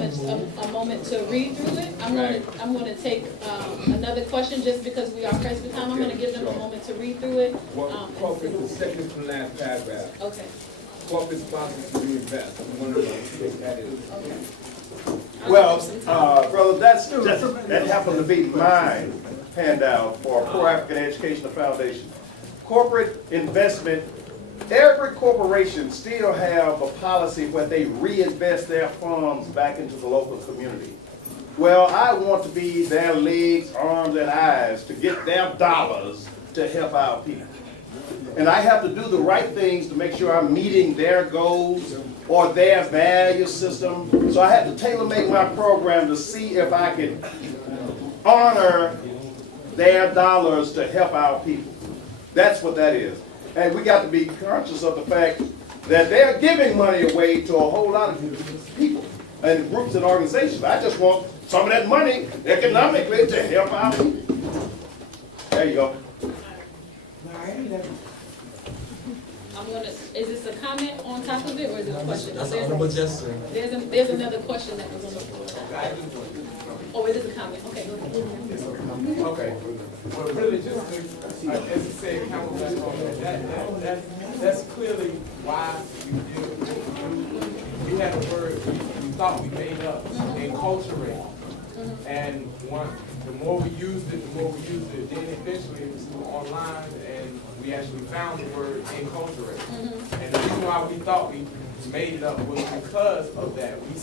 a moment to read through it. I'm gonna take another question just because we are pressed for time. I'm gonna give them a moment to read through it. Corporate, the second from the last paragraph. Okay. Corporate sponsors to reinvest. I'm wondering what that is. Well, brother, that happened to be my handout for Pro-African Educational Foundation. Corporate investment, every corporation still have a policy where they reinvest their funds back into the local community. Well, I want to be their legs, arms, and eyes to get their dollars to help our people. And I have to do the right things to make sure I'm meeting their goals or their value system. So I had to tailor-make my program to see if I could honor their dollars to help our people. That's what that is. And we got to be conscious of the fact that they're giving money away to a whole lot of people and groups and organizations. I just want some of that money economically to help our people. There you go. Is this a comment on top of it or is it a question? That's an honorable gesture. There's another question that was on the floor. Oh, it is a comment. Okay, go ahead. Okay. Well, really just to, as you said, comment back on that's clearly why we had a word we thought we made up, enculturate. And the more we used it, then eventually it was online and we actually found the word enculturate. And the reason why we thought we made it up was because of that. We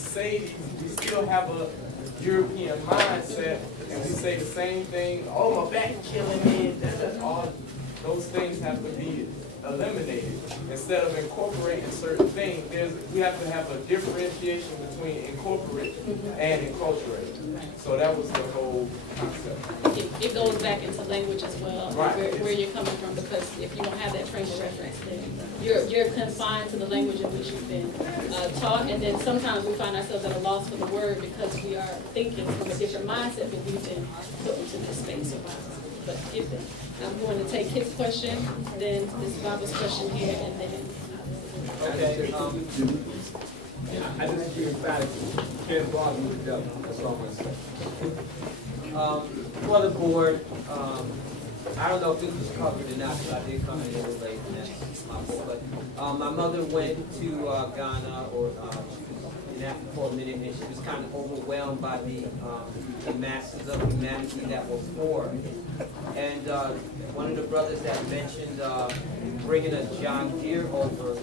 still have a European mindset and we say the same thing, oh, my back killing me, all those things have to be eliminated. Instead of incorporating certain things, we have to have a differentiation between incorporate and enculturate. So that was the whole concept. It goes back into language as well, Right. where you're coming from, because if you don't have that frame of reference, then you're confined to the language in which you've been taught, and then sometimes we find ourselves at a loss for the word because we are thinking from a different mindset that we've been put into this space or box. But I'm going to take his question, then this Baba's question here, and then. Okay. I just be emphatic. Can't bother with the devil. That's all I'm going to say. For the board, I don't know if this was covered or not, because I did come in a little late, and that's my fault. But my mother went to Ghana, or she was in Africa for a minute, and she was kind of overwhelmed by the masses of humanity that were poor. And one of the brothers that mentioned bringing a John Deere over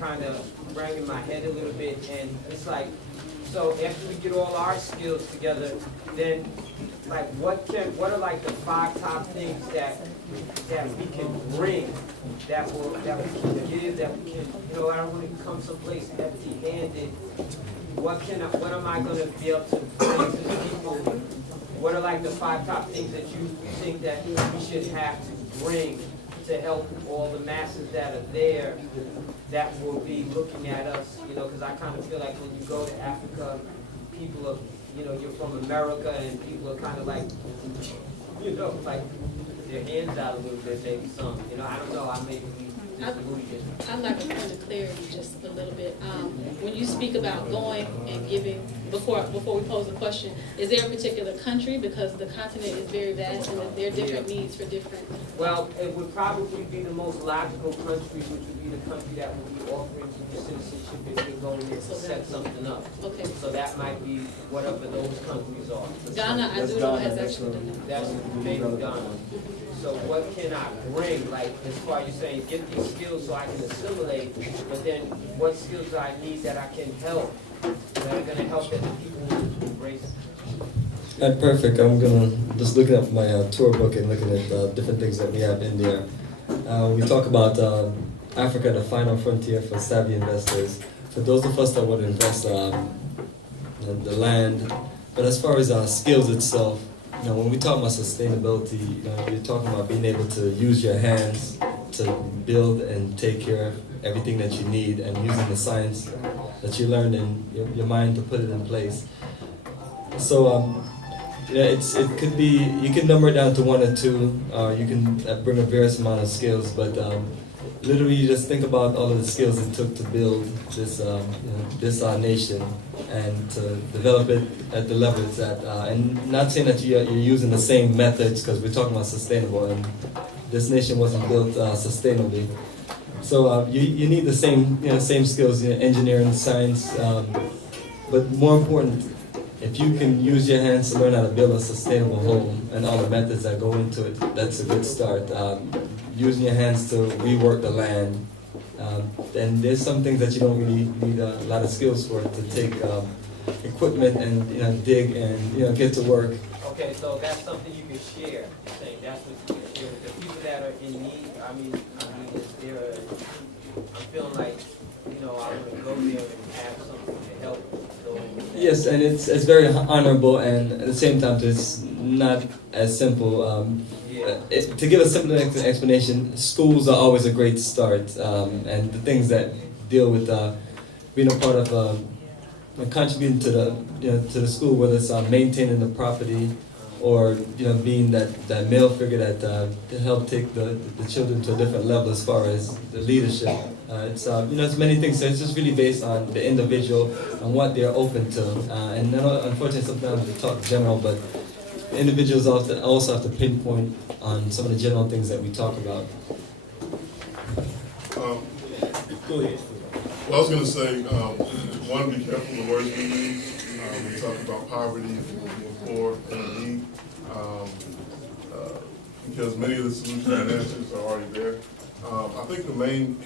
kind of rang in my head a little bit, and it's like, so after we get all our skills together, then like what are like the 5 top things that we can bring, that we can give, that we can, you know, I don't want to come someplace empty-handed. What am I going to be able to bring to the people? What are like the 5 top things that you think that we should have to bring to help all the masses that are there that will be looking at us, you know, because I kind of feel like when you go to Africa, people are, you know, you're from America, and people are kind of like, you know, like their hands out a little bit, maybe some, you know, I don't know, I may be I'd like a point of clarity just a little bit. When you speak about going and giving, before we pose the question, is there a particular country, because the continent is very vast and there are different needs for different? Well, it would probably be the most logical country, which would be the country that would be offering you citizenship if you're going there to set something up. Okay. So that might be whatever those countries are. Ghana, I do know, has actually done that. That's maybe Ghana. So what can I bring, like, as far as you're saying, get these skills so I can assimilate, but then what skills do I need that I can help, that are gonna help that the people will embrace? Perfect. I'm gonna just looking at my tour book and looking at different things that we have in there. We talk about Africa, the final frontier for savvy investors. For those of us that want to invest the land, but as far as skills itself, you know, when we talk about sustainability, you know, you're talking about being able to use your hands to build and take care of everything that you need, and using the science that you learned in your mind to put it in place. So, yeah, it could be, you can number it down to 1 or 2. You can bring a various amount of skills, but literally you just think about all of the skills it took to build this this nation, and to develop it at the level it's at. And not saying that you're using the same methods, because we're talking about sustainable, and this nation wasn't built sustainably. So you need the same skills, engineering, science, but more important, if you can use your hands to learn how to build a sustainable home and all the methods that go into it, that's a good start. Using your hands to rework the land. And there's some things that you don't really need a lot of skills for, to take equipment and dig and get to work. Okay, so that's something you can share. You're saying that's what you can share with the people that are in need. I mean, I'm feeling like, I want to go there and have something to help. Yes, and it's very honorable, and at the same time, it's not as simple. To give a simple explanation, schools are always a great start, and the things that deal with being a part of contributing to the school, whether it's maintaining the property, or being that male figure that to help take the children to a different level as far as the leadership. It's many things. So it's just really based on the individual and what they're open to. And unfortunately, sometimes we talk general, but individuals also have to pinpoint on some of the general things that we talk about. Go ahead. Well, I was going to say, one, be careful the words we use. We talk about poverty and people being poor and in need, because many of the solutions and answers are already there. I think the main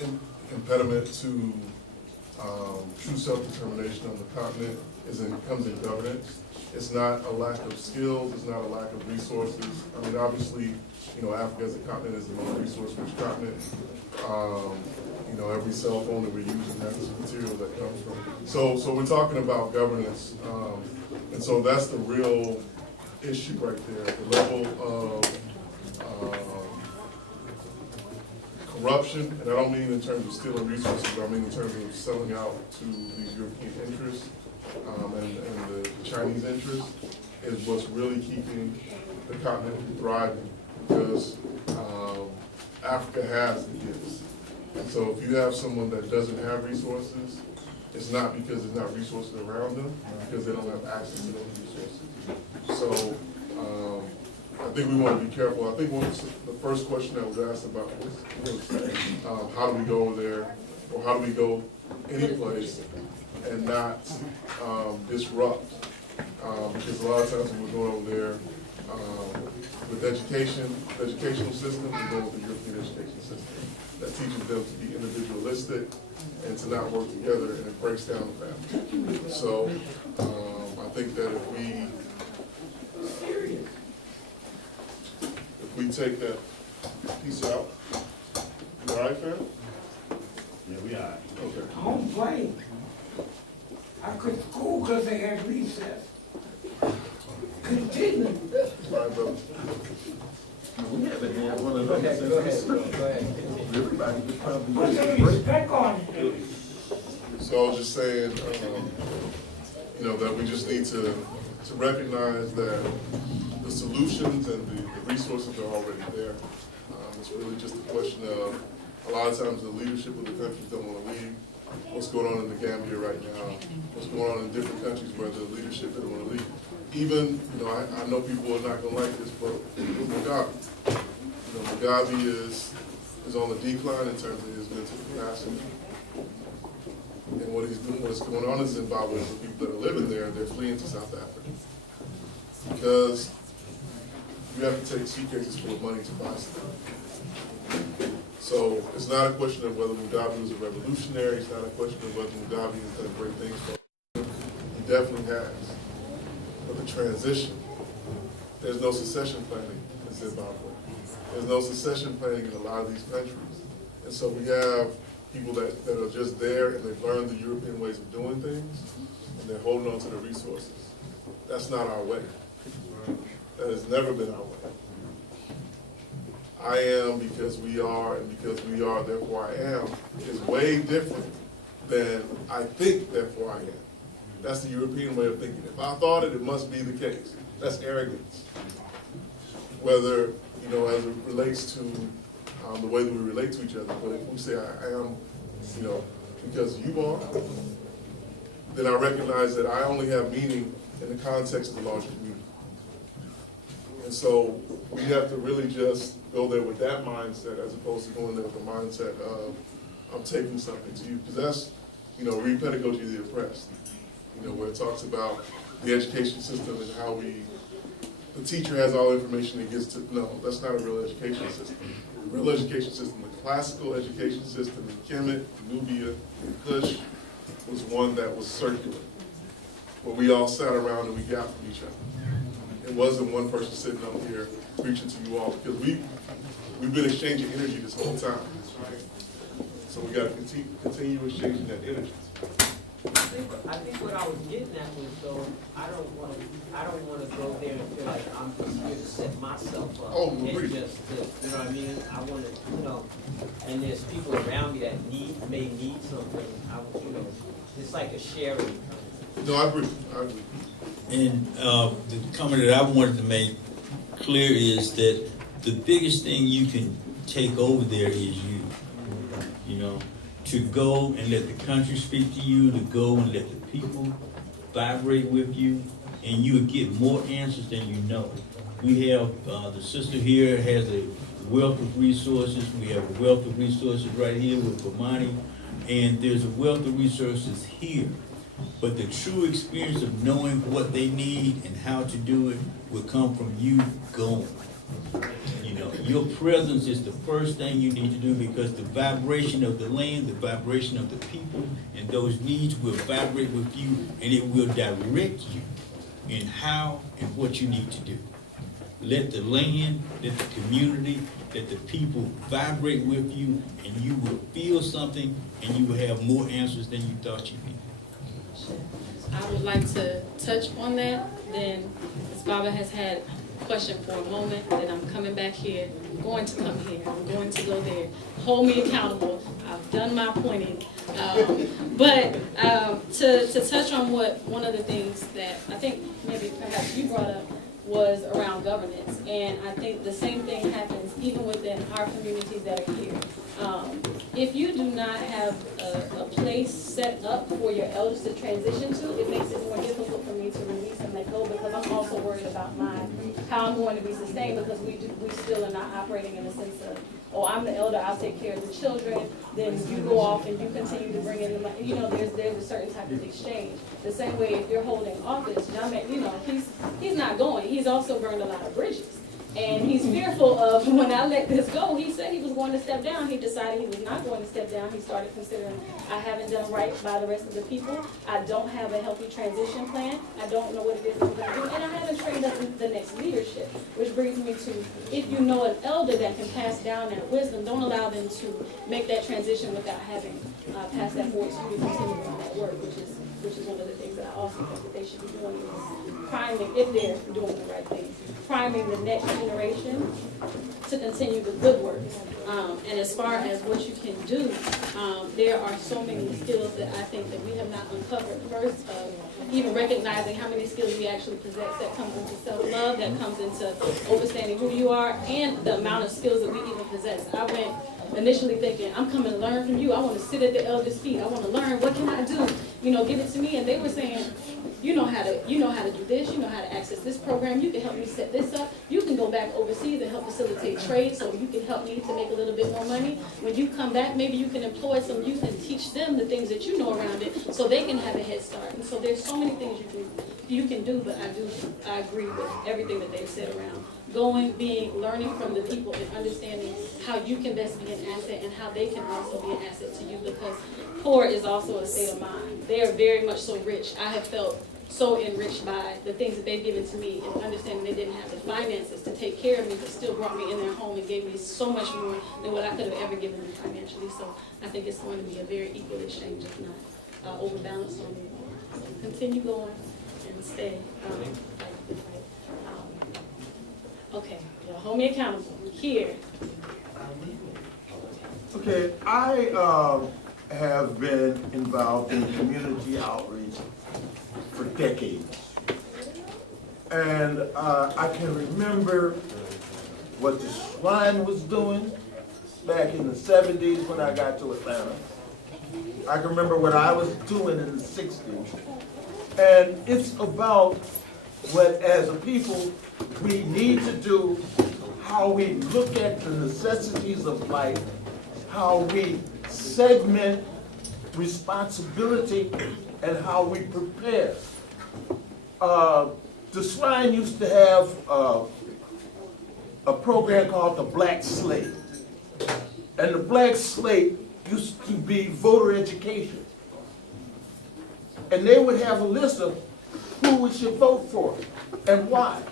impediment to true self-determination on the continent comes in governance. It's not a lack of skills, it's not a lack of resources. I mean, obviously, Africa as a continent is the most resource-rich continent. Every cell phone that we're using has material that comes from. So we're talking about governance, and so that's the real issue right there. The level of corruption, and I don't mean in terms of stealing resources, but I mean in terms of selling out to the European interests and the Chinese interests, is what's really keeping the continent thriving, because Africa has the gifts. And so if you have someone that doesn't have resources, it's not because there's not resources around them, because they don't have access to those resources. So I think we want to be careful. I think the first question that was asked about was how do we go over there, or how do we go any place and not disrupt? Because a lot of times when we're going over there with the educational system, we're going with the European education system that teaches them to be individualistic and to not work together, and it breaks down the family. So I think that if we take that piece out, you all right, fam? Yeah, we are. Okay. I don't blame. I quit school because they had recess. Continue. All right, brother. Go ahead, go ahead. Everybody could probably Put some respect on it. So I was just saying, that we just need to recognize that the solutions and the resources are already there. It's really just a question of, a lot of times the leadership of the countries don't want to leave. What's going on in the Gambia right now, what's going on in different countries where the leadership doesn't want to leave. Even, I know people are not going to like this, but Mugabe. Mugabe is on the decline in terms of his mental capacity. And what he's doing, what's going on in Zimbabwe, the people that are living there, they're fleeing to South Africa. Because you have to take suitcases full of money to buy stuff. So it's not a question of whether Mugabe was a revolutionary, it's not a question of whether Mugabe has done great things for him. He definitely has. But the transition, there's no succession planning in Zimbabwe. There's no succession planning in a lot of these countries. And so we have people that are just there and they've learned the European ways of doing things and they're holding on to the resources. That's not our way. That has never been our way. I am because we are, and because we are, therefore I am, is way different than I think, therefore I am. That's the European way of thinking. If I thought it, it must be the case. That's arrogance. Whether, as it relates to the way that we relate to each other, but if we say I am, because you are, then I recognize that I only have meaning in the context of the larger community. And so we have to really just go there with that mindset as opposed to going there with the mindset of I'm taking something to you. Because that's, read Pedagogy of the Oppressed, where it talks about the education system and how the teacher has all the information and gets to, no, that's not a real education system. The real education system, the classical education system in Kemet, Nubia, and Kush was one that was circular, where we all sat around and we got from each other. It wasn't one person sitting up here preaching to you all, because we've been exchanging energy this whole time. So we got to continue exchanging that energy. I think what I was getting at was though, I don't want to go there and feel like I'm just here to set myself up. Oh, and agreed. just you know what I mean? I want to, and there's people around me that may need something. It's like a sharing. No, I agree. And the comment that I wanted to make clear is that the biggest thing you can take over there is you. To go and let the country speak to you, to go and let the people vibrate with you, and you will get more answers than you know. We have, the sister here has a wealth of resources. We have a wealth of resources right here with Bomani, and there's a wealth of resources here. But the true experience of knowing what they need and how to do it will come from you going. Your presence is the first thing you need to do, because the vibration of the land, the vibration of the people, and those needs will vibrate with you, and it will direct you in how and what you need to do. Let the land, let the community, let the people vibrate with you, and you will feel something, and you will have more answers than you thought you needed. I would like to touch on that. Then Ms. Baba has had a question for a moment, then I'm coming back here. I'm going to come here. I'm going to go there. Hold me accountable. I've done my pointing. But to touch on one of the things that I think maybe perhaps you brought up was around governance. And I think the same thing happens even within our communities that are here. If you do not have a place set up for your elders to transition to, it makes it more difficult for me to release and let go, because I'm also worried about my how I'm going to be sustained, because we still are not operating in a sense of, oh, I'm the elder, I'll take care of the children, then you go off and you continue to bring in the money. You know, there's a certain type of exchange. The same way if you're holding office, John, you know, he's not going. He's also burned a lot of bridges. And he's fearful of, when I let this go, he said he was going to step down. He decided he was not going to step down. He started considering, I haven't done right by the rest of the people. I don't have a healthy transition plan. I don't know what it is I'm going to do. And I haven't trained up the next leadership, which brings me to, if you know an elder that can pass down that wisdom, don't allow them to make that transition without having passed that forward to you to continue on that work, which is one of the things that I also think that they should be doing, is priming, if they're doing the right thing, priming the next generation to continue the good work. And as far as what you can do, there are so many skills that I think that we have not uncovered. First, even recognizing how many skills we actually possess, that comes into self-love, that comes into understanding who you are, and the amount of skills that we even possess. I went initially thinking, I'm coming to learn from you. I want to sit at the elders' feet. I want to learn. What can I do? You know, give it to me. And they were saying, you know how to do this. You know how to access this program. You can help me set this up. You can go back overseas and help facilitate trade, so you can help me to make a little bit more money. When you come back, maybe you can employ some youth and teach them the things that you know around it, so they can have a head start. And so there's so many things you can do. But I agree with everything that they've said around learning from the people and understanding how you can best be an asset and how they can also be an asset to you, because poor is also a state of mind. They are very much so rich. I have felt so enriched by the things that they've given to me, and understanding they didn't have the finances to take care of me, but still brought me in their home and gave me so much more than what I could have ever given them financially. So I think it's going to be a very equal exchange, if not overbalanced on me. So continue going and stay. Okay, well, hold me accountable. Here. Okay, I have been involved in community outreach for decades. And I can remember what the Shrine was doing back in the 70s when I got to Atlanta. I can remember what I was doing in the 60s. And it's about what, as a people, we need to do, how we look at the necessities of life, how we segment responsibility, and how we prepare. The Shrine used to have a program called the Black Slate. And the Black Slate used to be voter education. And they would have a list of who we should vote for and why.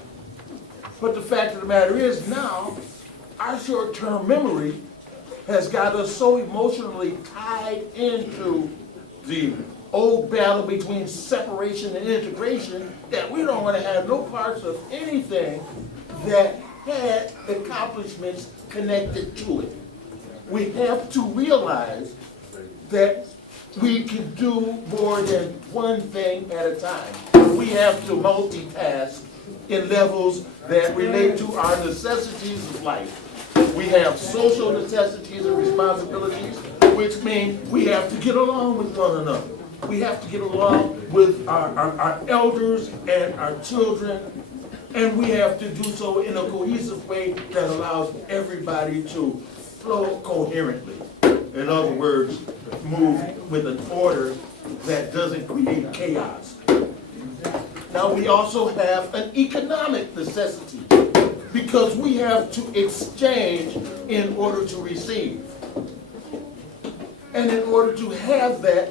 But the fact of the matter is now, our short-term memory has got us so emotionally tied into the old battle between separation and integration that we don't want to have no parts of anything that had accomplishments connected to it. We have to realize that we can do more than one thing at a time. We have to multitask in levels that relate to our necessities of life. We have social necessities and responsibilities, which mean we have to get along with one another. We have to get along with our elders and our children, and we have to do so in a cohesive way that allows everybody to flow coherently. In other words, move with an order that doesn't create chaos. Now, we also have an economic necessity because we have to exchange in order to receive. And in order to have that,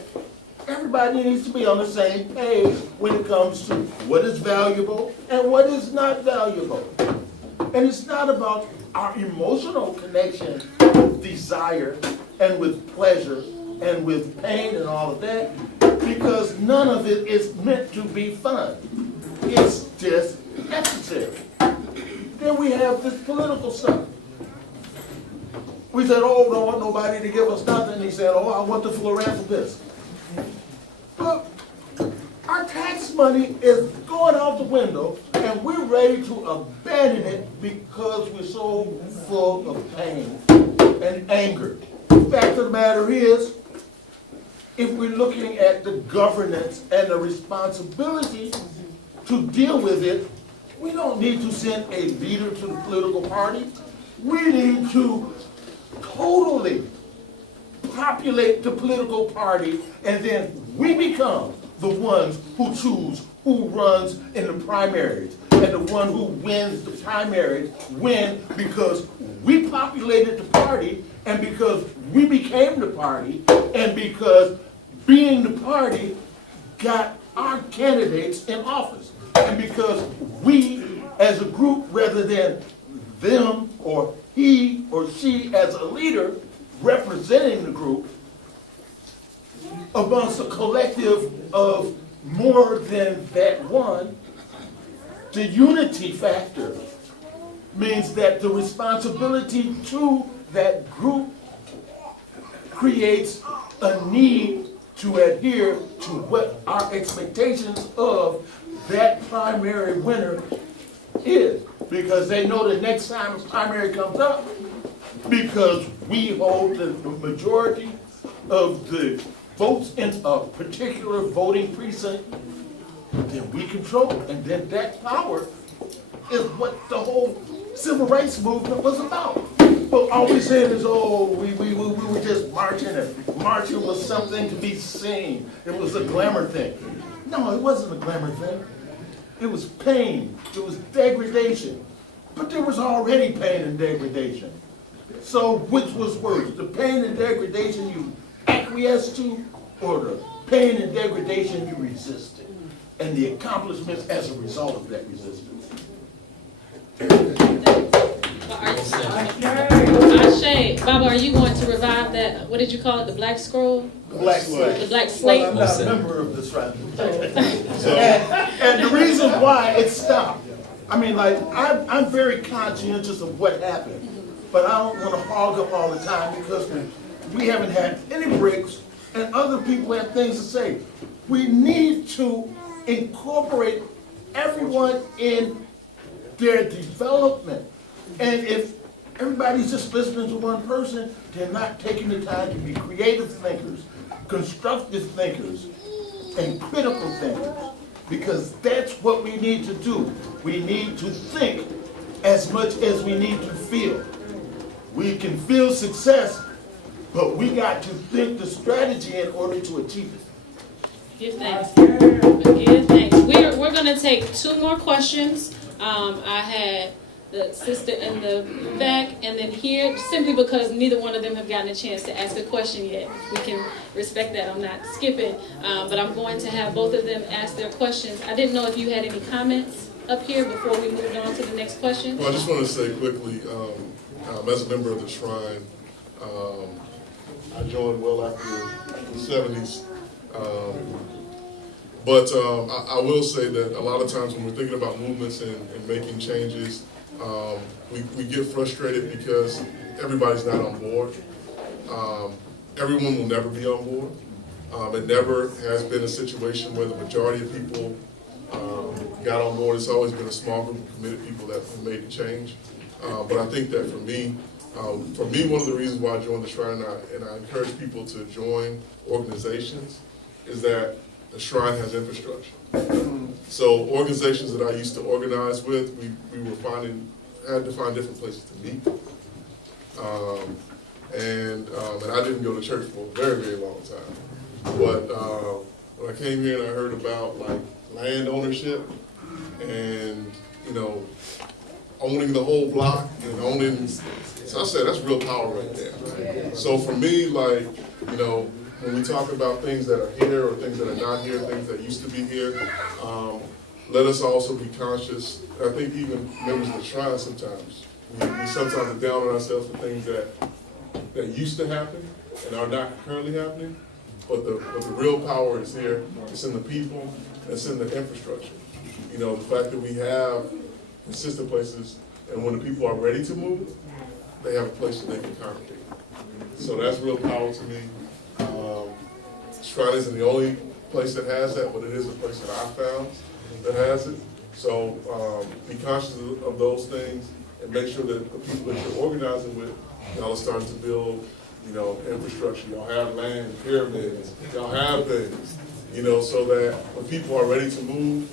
everybody needs to be on the same page when it comes to what is valuable and what is not valuable. And it's not about our emotional connection with desire and with pleasure and with pain and all of that, because none of it is meant to be fun. It's just necessary. Then we have this political stuff. We said, oh, don't want nobody to give us nothing. He said, oh, I want the philanthropist. But our tax money is going out the window, and we're ready to abandon it because we're so full of pain and anger. The fact of the matter is, if we're looking at the governance and the responsibility to deal with it, We don't need to send a leader to the political party. We need to totally populate the political party, and then we become the ones who choose who runs in the primaries. And the one who wins the primaries win because we populated the party, and because we became the party, and because being the party got our candidates in office. And because we, as a group, rather than them or he or she as a leader representing the group, amongst a collective of more than that one, the unity factor means that the responsibility to that group creates a need to adhere to what our expectations of that primary winner is. Because they know the next time a primary comes up, because we hold the majority of the votes in a particular voting precinct, then we control it. And then that power is what the whole civil rights movement was about. But all we said is, oh, we were just marching, and marching was something to be seen. It was a glamour thing. No, it wasn't a glamour thing. It was pain. It was degradation. But there was already pain and degradation. So which was worse, the pain and degradation you acquiesced to, or the pain and degradation you resisted, and the accomplishments as a result of that resistance? Ashe, Baba, are you going to revive that, what did you call it, the black scroll? The black slate. The black slate? Well, I'm not a member of this right. And the reason why it stopped, I mean, like, I'm very conscientious of what happened, but I don't want to hog up all the time because we haven't had any breaks and other people have things to say. We need to incorporate everyone in their development. And if everybody's just listening to one person, they're not taking the time to be creative thinkers, constructive thinkers, and critical thinkers. Because that's what we need to do. We need to think as much as we need to feel. We can feel success, but we got to think the strategy in order to achieve it. Give thanks. Give thanks. We're going to take two more questions. I had the sister in the back and then here, simply because neither one of them have gotten a chance to ask a question yet. We can respect that. I'm not skipping, but I'm going to have both of them ask their questions. I didn't know if you had any comments up here before we moved on to the next question. Well, I just want to say quickly, as a member of the Shrine, I joined well after the 70s. But I will say that a lot of times when we're thinking about movements and making changes, we get frustrated because everybody's not on board. Everyone will never be on board. It never has been a situation where the majority of people got on board. It's always been a small group of committed people that have made the change. But I think that for me, one of the reasons why I joined the Shrine, and I encourage people to join organizations, is that the Shrine has infrastructure. So organizations that I used to organize with, we were had to find different places to meet. And I didn't go to church for a very, very long time. But when I came here and I heard about like land ownership and, you know, owning the whole block and owning, so I said, that's real power right there. So for me, like, you know, when we talk about things that are here or things that are not here, things that used to be here, let us also be conscious. I think even members of the Shrine sometimes, we sometimes are down on ourselves for things that used to happen and are not currently happening. But the real power is here. It's in the people. It's in the infrastructure. You know, the fact that we have consistent places, and when the people are ready to move, they have a place that they can congregate. So that's real power to me. Shrine isn't the only place that has that, but it is a place that I found that has it. So be conscious of those things and make sure that the people that you're organizing with, y'all are starting to build, you know, infrastructure. Y'all have land, pyramids, y'all have things, you know, so that when people are ready to move,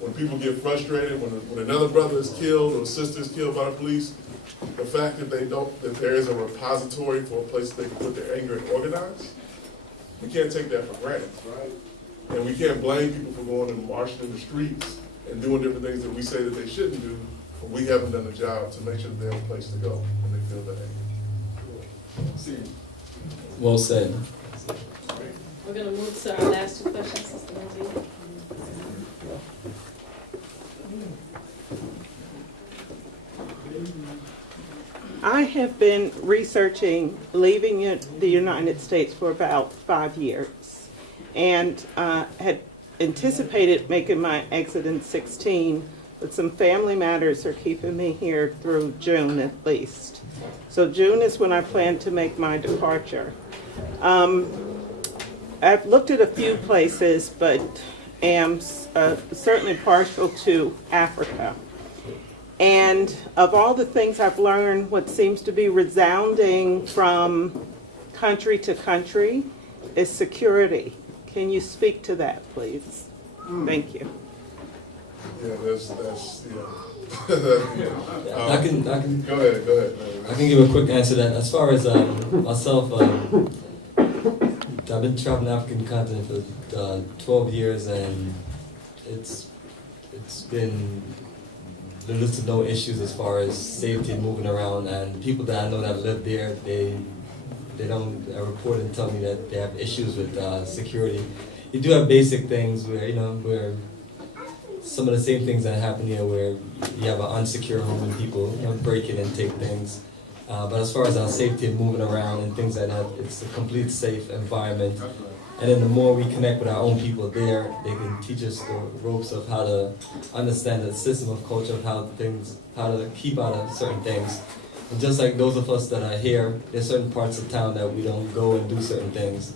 when people get frustrated, when another brother is killed or sister is killed by the police, the fact that that there is a repository for a place they can put their anger and organize, we can't take that for granted, right? And we can't blame people for going and marching in the streets and doing different things that we say that they shouldn't do, but we haven't done a job to make sure that they have a place to go when they feel that anger. Well said. We're gonna move to our last two questions, Sister Lindsay. I have been researching leaving the United States for about 5 years and had anticipated making my exit in 16, but some family matters are keeping me here through June at least. So June is when I plan to make my departure. I've looked at a few places, but am certainly partial to Africa. And of all the things I've learned, what seems to be resounding from country to country is security. Can you speak to that, please? Thank you. Yeah, that's I can go ahead. I can give a quick answer to that. As far as myself, I've been traveling the African continent for 12 years, and it's been little to no issues as far as safety and moving around. And people that I know that live there, they don't report and tell me that they have issues with security. You do have basic things where some of the same things that happen here, where you have an unsecure home and people break in and take things. But as far as our safety and moving around and things like that, it's a complete safe environment. And then the more we connect with our own people there, they can teach us the ropes of how to understand the system of culture, of how to keep out of certain things. And just like those of us that are here, there's certain parts of town that we don't go and do certain things.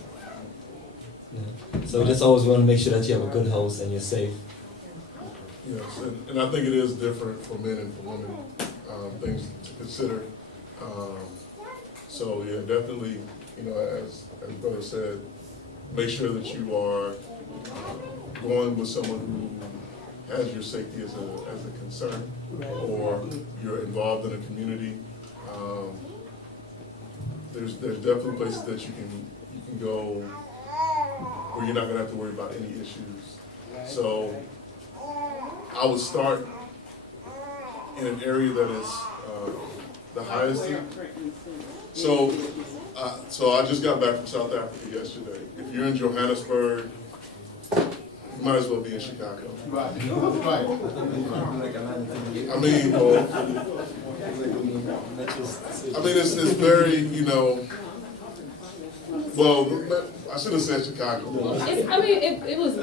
Yeah. So just always want to make sure that you have a good host and you're safe. Yes, and I think it is different for men and for women, things to consider. So yeah, definitely, as Brother said, make sure that you are going with someone who has your safety as a concern, or you're involved in a community. There's definitely places that you can go where you're not gonna have to worry about any issues. So I would start in an area that is the highest. So I just got back from South Africa yesterday. If you're in Johannesburg, you might as well be in Chicago. Right. It's very, well, I should have said Chicago. It was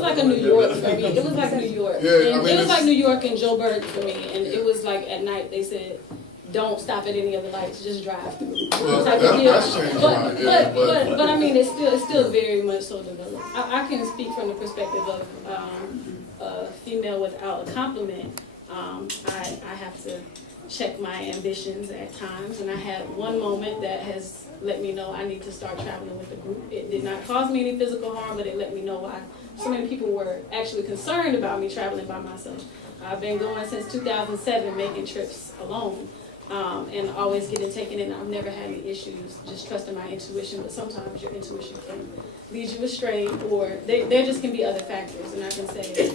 like a New York for me. It was like New York. Yeah, it was like New York and Joburg for me. And it was like at night they said, don't stop at any other lights, just drive through. Well, that's changed but I mean, it's still very much so developed. I can speak from the perspective of a female without a compliment. I have to check my ambitions at times, and I had one moment that has let me know I need to start traveling with a group. It did not cause me any physical harm, but it let me know why so many people were actually concerned about me traveling by myself. I've been going since 2007, making trips alone. And always getting taken in. I've never had any issues just trusting my intuition, but sometimes your intuition can lead you astray, or there just can be other factors. And I can say,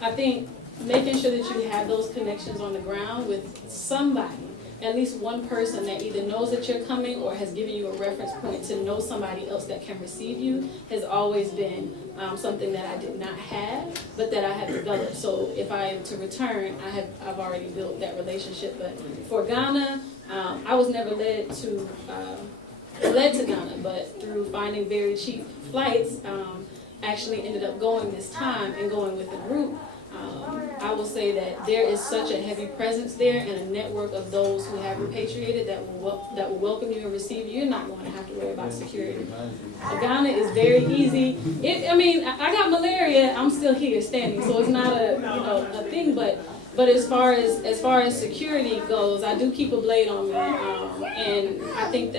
I think making sure that you have those connections on the ground with somebody, at least one person that either knows that you're coming or has given you a reference point to know somebody else that can receive you, has always been something that I did not have, but that I have developed. So if I am to return, I've already built that relationship. But for Ghana, I was never led to Ghana, but through finding very cheap flights, actually ended up going this time and going with a group. I will say that there is such a heavy presence there and a network of those who have repatriated that will welcome you and receive you. You're not going to have to worry about security. Ghana is very easy. I got malaria. I'm still here standing, so it's not a thing. But as far as security goes, I do keep a blade on me, and I think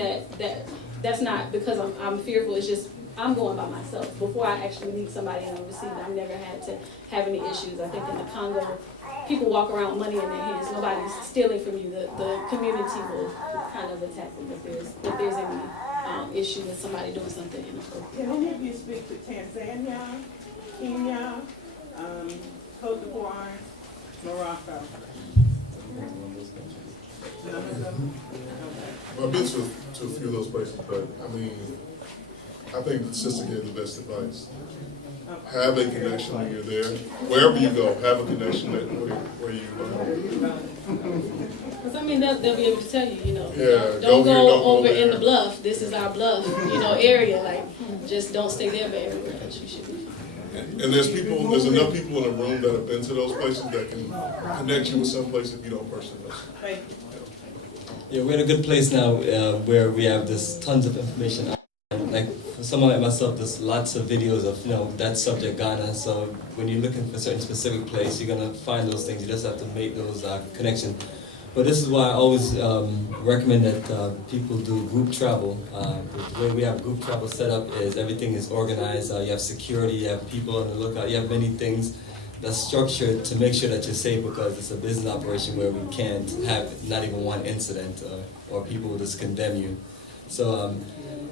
that's not because I'm fearful. It's just I'm going by myself. Before I actually leave somebody in overseas, I've never had to have any issues. I think in the Congo, people walk around with money in their hands. Nobody's stealing from you. The community will kind of attack them if there's any issue with somebody doing something inappropriate. Can any of you speak to Tanzania, Kenya, Cote d'Ivoire, Morocco? None of them? Well, I've been to a few of those places, but I mean, I think the sister gave the best advice. Have a connection when you're there. Wherever you go, have a connection where you Because I mean, they'll be able to tell you, Yeah, don't here, go don't go over in there. the bluff. This is our bluff, area. Like, just don't stay there, but everywhere else you should be. And there's enough people in the room that have been to those places that can connect you with some place if you don't personally know. Yeah, we're in a good place now where we have this tons of information. Like for someone like myself, there's lots of videos of that subject, Ghana. So when you're looking for a certain specific place, you're gonna find those things. You just have to make those connections. But this is why I always recommend that people do group travel. The way we have group travel set up is everything is organized. You have security, you have people on the lookout, you have many things that's structured to make sure that you're safe, because it's a business operation where we can't have not even one incident or people will just condemn you. So,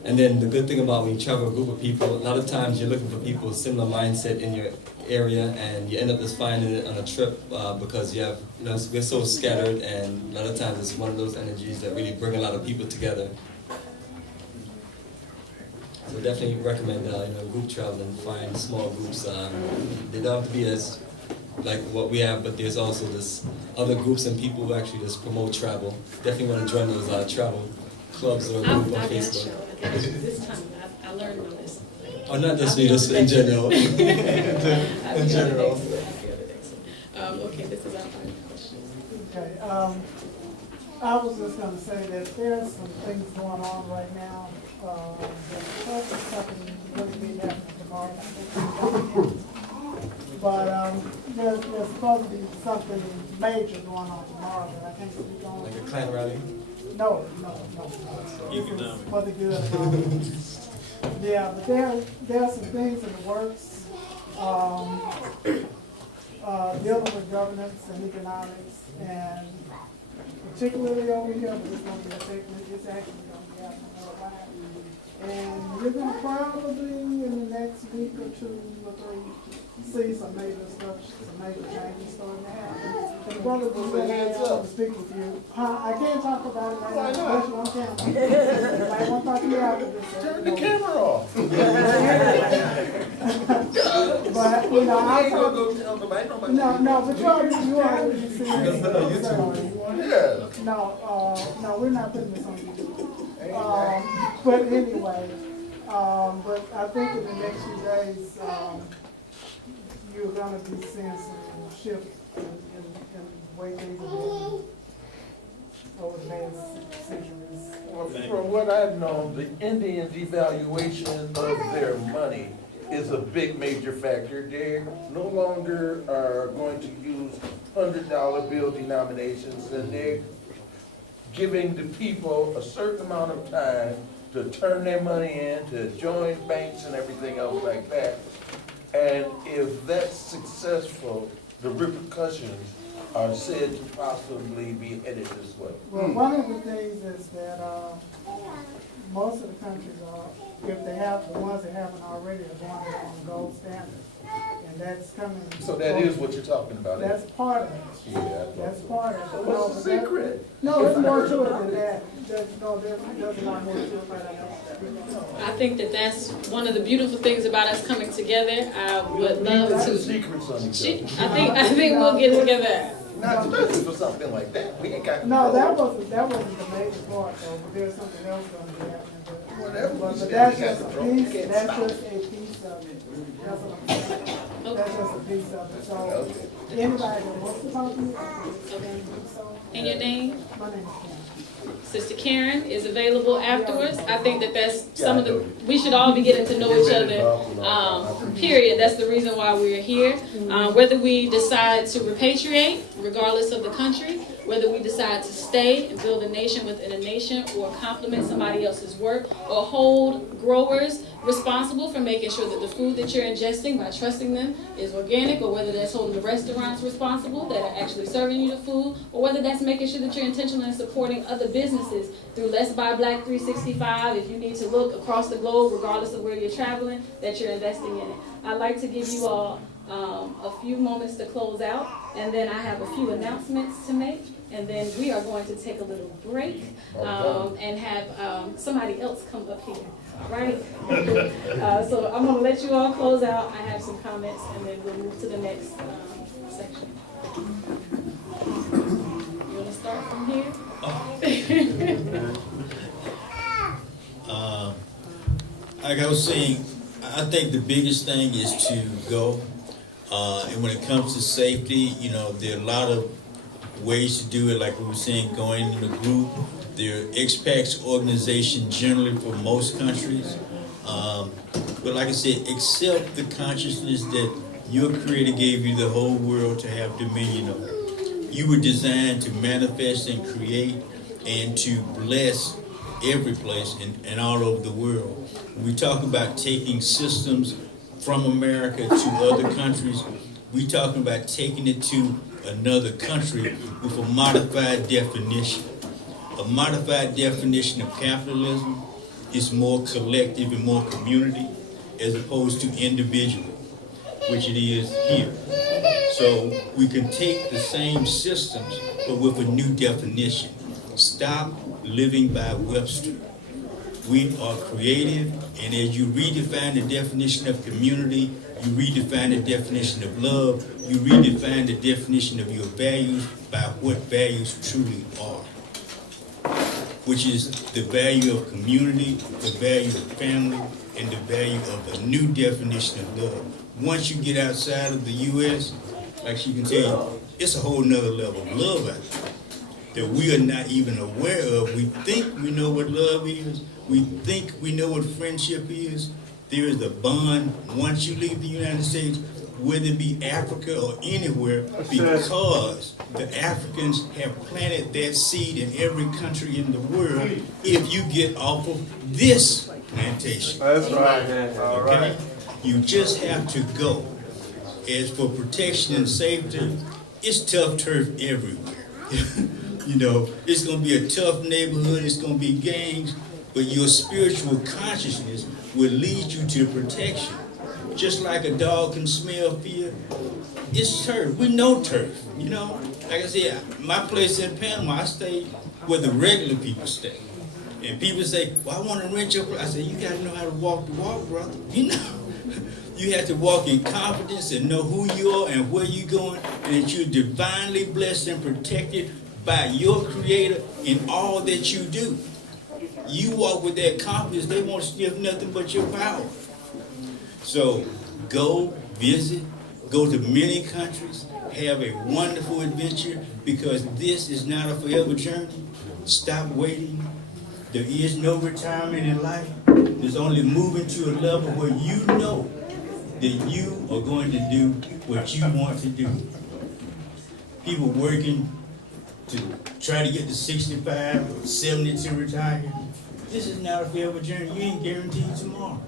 and then the good thing about when you travel with a group of people, a lot of times you're looking for people with similar mindset in your area, and you end up just finding it on a trip because you have, we're so scattered, and a lot of times it's one of those energies that really bring a lot of people together. So definitely recommend group travel and find small groups. They don't have to be as like what we have, but there's also this other groups and people who actually just promote travel. Definitely want to join those travel clubs or group on Facebook. This time, I learned my lesson. Oh, not just me, just in general. In general. Okay, this is our final question. Okay, I was just gonna say that there's some things going on right now, that's something really be happening tomorrow. But, there's supposed to be something major going on tomorrow that I can't speak on. Like a Klan rally? No. Economic. For the good. Yeah, but there are some things in the works, dealing with governance and economics, and particularly over here, but it's going to be it's actually going to be happening worldwide. And we're going to probably, in the next week or 2 or 3, see some major stuff, some major changes starting to happen. And the brother was saying, to speak with you. I can't talk about it right now, especially on camera. I won't talk to you after this. Turn the camera off. But, I ain't gonna go tell nobody. No, but you already seen it. Yeah. No, we're not putting this on YouTube. But anyway, but I think in the next few days, you're gonna be seeing some shift in the way things are moving over the last centuries. Well, from what I've known, the Indian devaluation of their money is a big major factor. They no longer are going to use $100 bill denominations, and they're giving the people a certain amount of time to turn their money in, to join banks and everything else like that. And if that's successful, the repercussions are said to possibly be headed this way. Well, one of the things is that most of the countries are, if they have, the ones that haven't already are going on gold standard. And that's coming. So that is what you're talking about. That's part of it. Yeah. That's part of it. So what's the secret? No, it's more to it than that. There's a lot more to it than that. I think that's one of the beautiful things about us coming together. I would love to. Secrets on each other. I think we'll get together. Not especially for something like that. We ain't got. No, that wasn't the major part though, but there's something else going to be happening. But that's just a piece, that's just a piece of it. That's what I'm saying. That's just a piece of it. So anybody that wants to talk to me, okay. And your name? My name is Karen. Sister Karen is available afterwards. I think that's some of the, we should all be getting to know each other, period. That's the reason why we're here. Whether we decide to repatriate, regardless of the country, whether we decide to stay and build a nation within a nation, or complement somebody else's work, or hold growers responsible for making sure that the food that you're ingesting by trusting them is organic, or whether that's holding the restaurants responsible that are actually serving you the food, or whether that's making sure that you're intentional in supporting other businesses through Let's Buy Black 365, if you need to look across the globe, regardless of where you're traveling, that you're investing in it. I'd like to give you all a few moments to close out, and then I have a few announcements to make, and then we are going to take a little break and have somebody else come up here. Right? So I'm going to let you all close out. I have some comments, and then we'll move to the next section. You want to start from here? Like I was saying, I think the biggest thing is to go. And when it comes to safety, you know, there are a lot of ways to do it. Like we were saying, going in a group. There are expats organization generally for most countries. But like I said, accept the consciousness that your Creator gave you the whole world to have dominion over. You were designed to manifest and create and to bless every place and all over the world. When we talk about taking systems from America to other countries, we talking about taking it to another country with a modified definition. A modified definition of capitalism is more collective and more community as opposed to individual, which it is here. So we can take the same systems but with a new definition. Stop living by Webster. We are creative, and as you redefine the definition of community, you redefine the definition of love, you redefine the definition of your values by what values truly are, which is the value of community, the value of family, and the value of a new definition of love. Once you get outside of the U.S., like she can tell you, it's a whole nother level of love out there that we are not even aware of. We think we know what love is. We think we know what friendship is. There is a bond once you leave the United States, whether it be Africa or anywhere, because the Africans have planted that seed in every country in the world if you get off of this plantation. That's right. All right. You just have to go. As for protection and safety, it's tough turf everywhere. You know, it's going to be a tough neighborhood, it's going to be gangs, but your spiritual consciousness will lead you to protection. Just like a dog can smell fear, it's turf. We know turf, you know. Like I said, my place in Panama, I stay where the regular people stay. And people say, well, I want to rent your place. I say, you got to know how to walk the walk, brother. You know, you have to walk in confidence and know who you are and where you're going, and that you're divinely blessed and protected by your Creator in all that you do. You walk with that confidence, they won't sniff nothing but your power. So go visit, go to many countries, have a wonderful adventure, because this is not a forever journey. Stop waiting. There is no retirement in life. There's only moving to a level where you know that you are going to do what you want to do. People working to try to get to 65 or 70 to retire. This is not a forever journey. You ain't guaranteed tomorrow.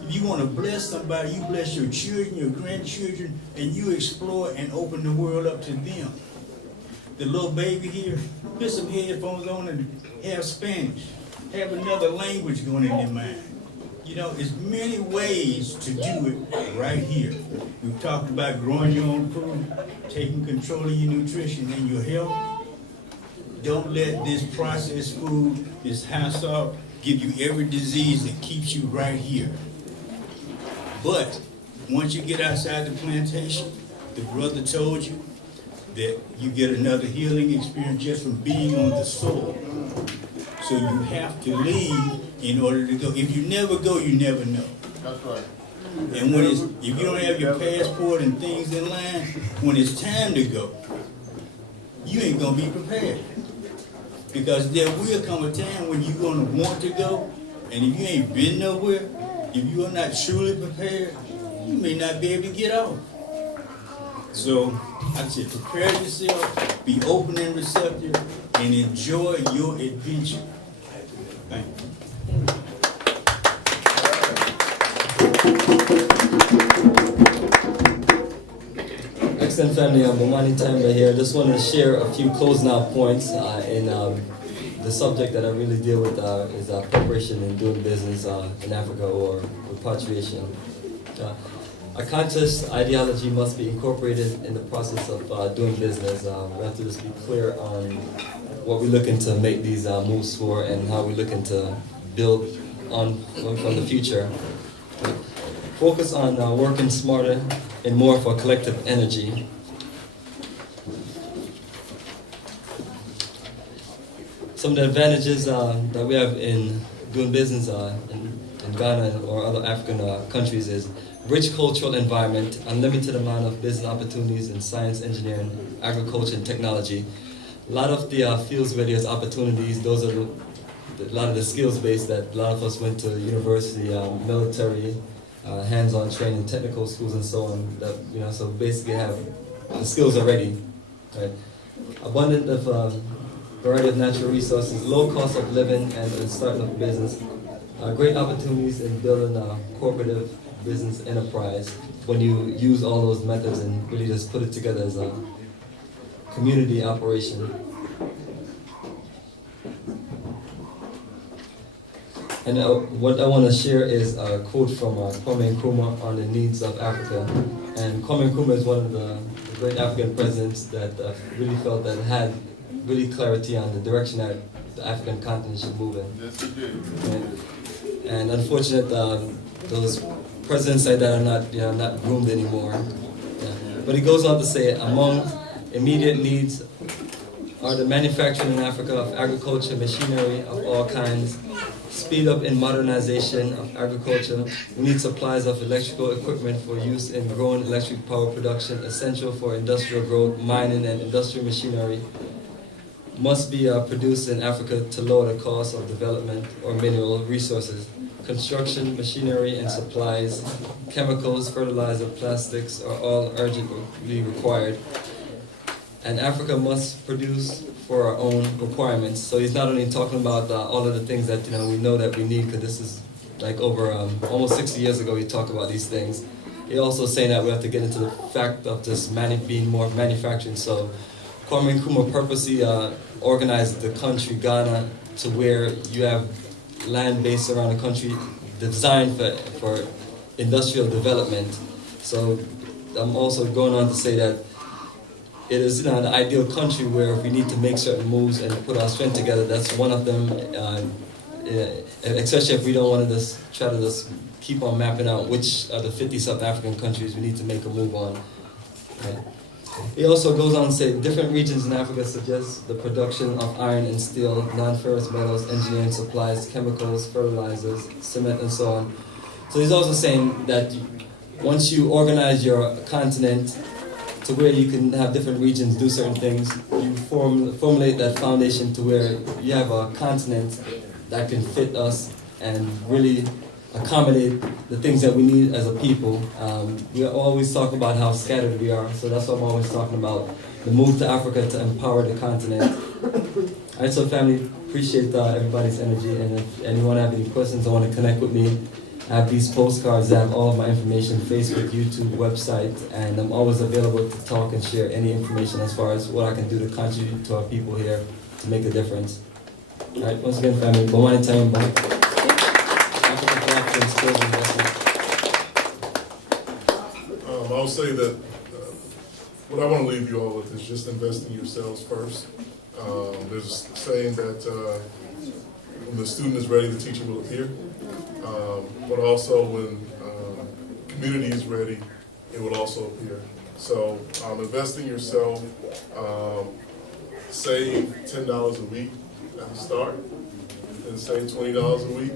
If you want to bless somebody, you bless your children, your grandchildren, and you explore and open the world up to them. The little baby here, put some headphones on and have Spanish. Have another language going in your mind. You know, there's many ways to do it right here. We've talked about growing your own food, taking control of your nutrition and your health. Don't let this processed food, this high salt, give you every disease that keeps you right here. But once you get outside the plantation, the brother told you that you get another healing experience just from being on the soil. So you have to leave in order to go. If you never go, you never know. That's right. And when if you don't have your passport and things in line, when it's time to go, you ain't gonna be prepared. Because there will come a time when you're gonna want to go, and if you ain't been nowhere, if you are not truly prepared, you may not be able to get off. So I said, prepare yourself, be open and receptive, and enjoy your adventure. Thank you. Excellent family, Bomani Tamba here. Just wanted to share a few closing out points in the subject that I really deal with is preparation and doing business in Africa or repatriation. A conscious ideology must be incorporated in the process of doing business. We have to just be clear on what we're looking to make these moves for and how we're looking to build on from the future. Focus on working smarter and more for collective energy. Some of the advantages that we have in doing business in Ghana or other African countries is rich cultural environment, unlimited amount of business opportunities in science, engineering, agriculture, and technology. A lot of the fields where there's opportunities, those are a lot of the skills base that a lot of us went to university, military, hands-on training, technical schools, and so on. That, you know, so basically have the skills already. Right? Abundant of variety of natural resources, low cost of living, and starting up a business. Great opportunities in building a cooperative business enterprise when you use all those methods and really just put it together as a community operation. And what I want to share is a quote from Kwame Nkrumah on the needs of Africa. And Kwame Nkrumah is one of the great African presidents that really felt that had really clarity on the direction that the African continent should move in. Yes, he did. And unfortunate, those presidents like that are not groomed anymore. Yeah. But he goes on to say, among immediate needs are the manufacturing in Africa of agriculture, machinery of all kinds, speed up in modernization of agriculture. We need supplies of electrical equipment for use in growing electric power production, essential for industrial growth, mining and industrial machinery. Must be produced in Africa to lower the cost of development or mineral resources. Construction, machinery and supplies, chemicals, fertilizer, plastics are all urgently required. And Africa must produce for our own requirements. So he's not only talking about all of the things that we know that we need, because this is like over almost 60 years ago he talked about these things. He also saying that we have to get into the fact of just being more manufacturing. So Kwame Nkrumah purposely organized the country, Ghana, to where you have land based around the country designed for industrial development. So I'm also going on to say that it is an ideal country where if we need to make certain moves and put our strength together, that's one of them, especially if we don't want to just try to just keep on mapping out which are the 50 South African countries we need to make a move on. Right. He also goes on to say different regions in Africa suggest the production of iron and steel, non-ferrous metals, engineering supplies, chemicals, fertilizers, cement, and so on. So he's also saying that once you organize your continent to where you can have different regions do certain things, you formulate that foundation to where you have a continent that can fit us and really accommodate the things that we need as a people. We always talk about how scattered we are, so that's what I'm always talking about, the move to Africa to empower the continent. All right, so family, appreciate everybody's energy, and if anyone have any questions or want to connect with me, I have these postcards that have all of my information, Facebook, YouTube, website, and I'm always available to talk and share any information as far as what I can do to contribute to our people here to make a difference. All right, once again, family, Bomani Tamba, African Black Skills Investment. I'll say that what I want to leave you all with is just invest in yourselves first. There's a saying that when the student is ready, the teacher will appear. But also when community is ready, it will also appear. So invest in yourself, save $10 a week at the start, and save $20 a week,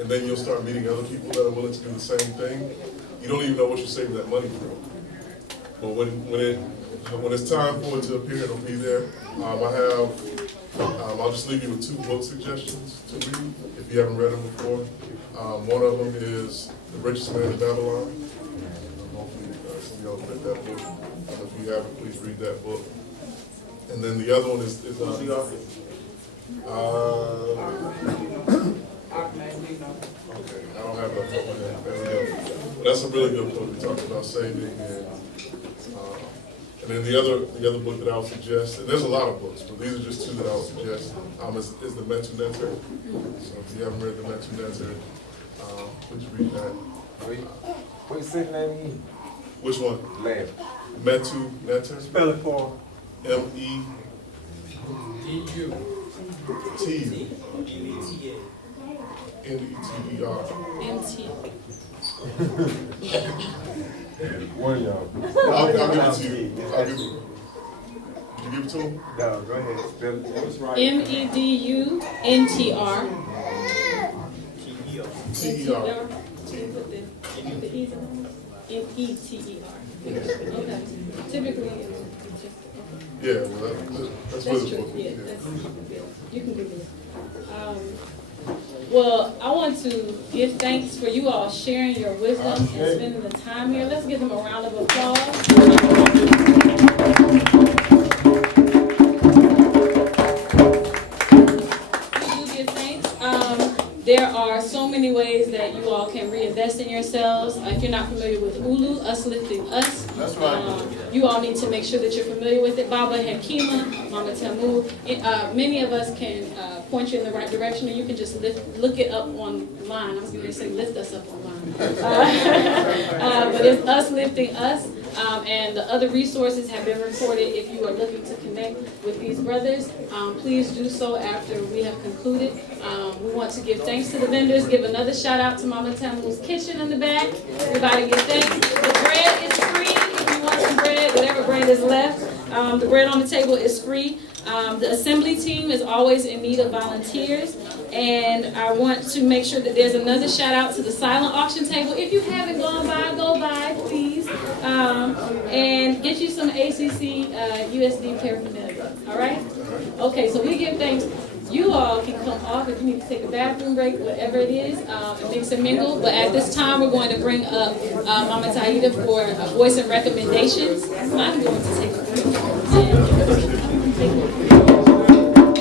and then you'll start meeting other people that are willing to do the same thing. You don't even know what you're saving that money for. But when it's time for it to appear, it'll be there. I'll just leave you with 2 book suggestions to read if you haven't read them before. One of them is The Richest Man in Babylon. Hopefully the Ultimate, that book. If you haven't, please read that book. And then the other one is Who's the author? Okay, I don't have that book. There we go. But that's a really good book. We talked about saving and then the other book that I would suggest, and there's a lot of books, but these are just two that I would suggest, is The Mental Mentor. So if you haven't read The Mental Mentor, please read that. What's the name again? Which one? Lab. Mental Mentor. Spell it for METUNETER. MT. One of y'all. I'll give it to you. Did you give it to him? No, go ahead. Spell it. What's right? MEDUNTR. TER. METER. Okay. Typically, Yeah, well, that's where the book yeah, is. that's, you can Google it. Well, I want to give thanks for you all sharing your wisdom and spending the time here. Let's give them a round of applause. We do give thanks. There are so many ways that you all can reinvest in yourselves. If you're not familiar with ULU, Us Lifting Us, That's right. you all need to make sure that you're familiar with it. Baba Hakima, Mama Tamu, many of us can point you in the right direction, or you can just look it up online. I was going to say lift us up online. But it's Us Lifting Us, and the other resources have been recorded. If you are looking to connect with these brothers, please do so after we have concluded. We want to give thanks to the vendors. Give another shout out to Mama Tamu's Kitchen in the back. Everybody give thanks. The bread is free. If you want some bread, whatever bread is left, the bread on the table is free. The assembly team is always in need of volunteers. And I want to make sure that there's another shout out to the silent auction table. If you haven't gone by, go by, please. And get you some ACC USD paraphernalia. All right? Okay, so we give thanks. You all can come off if you need to take a bathroom break, whatever it is, and mix and mingle. But at this time, we're going to bring up Mama Taida for a voice and recommendations. I'm going to take a break.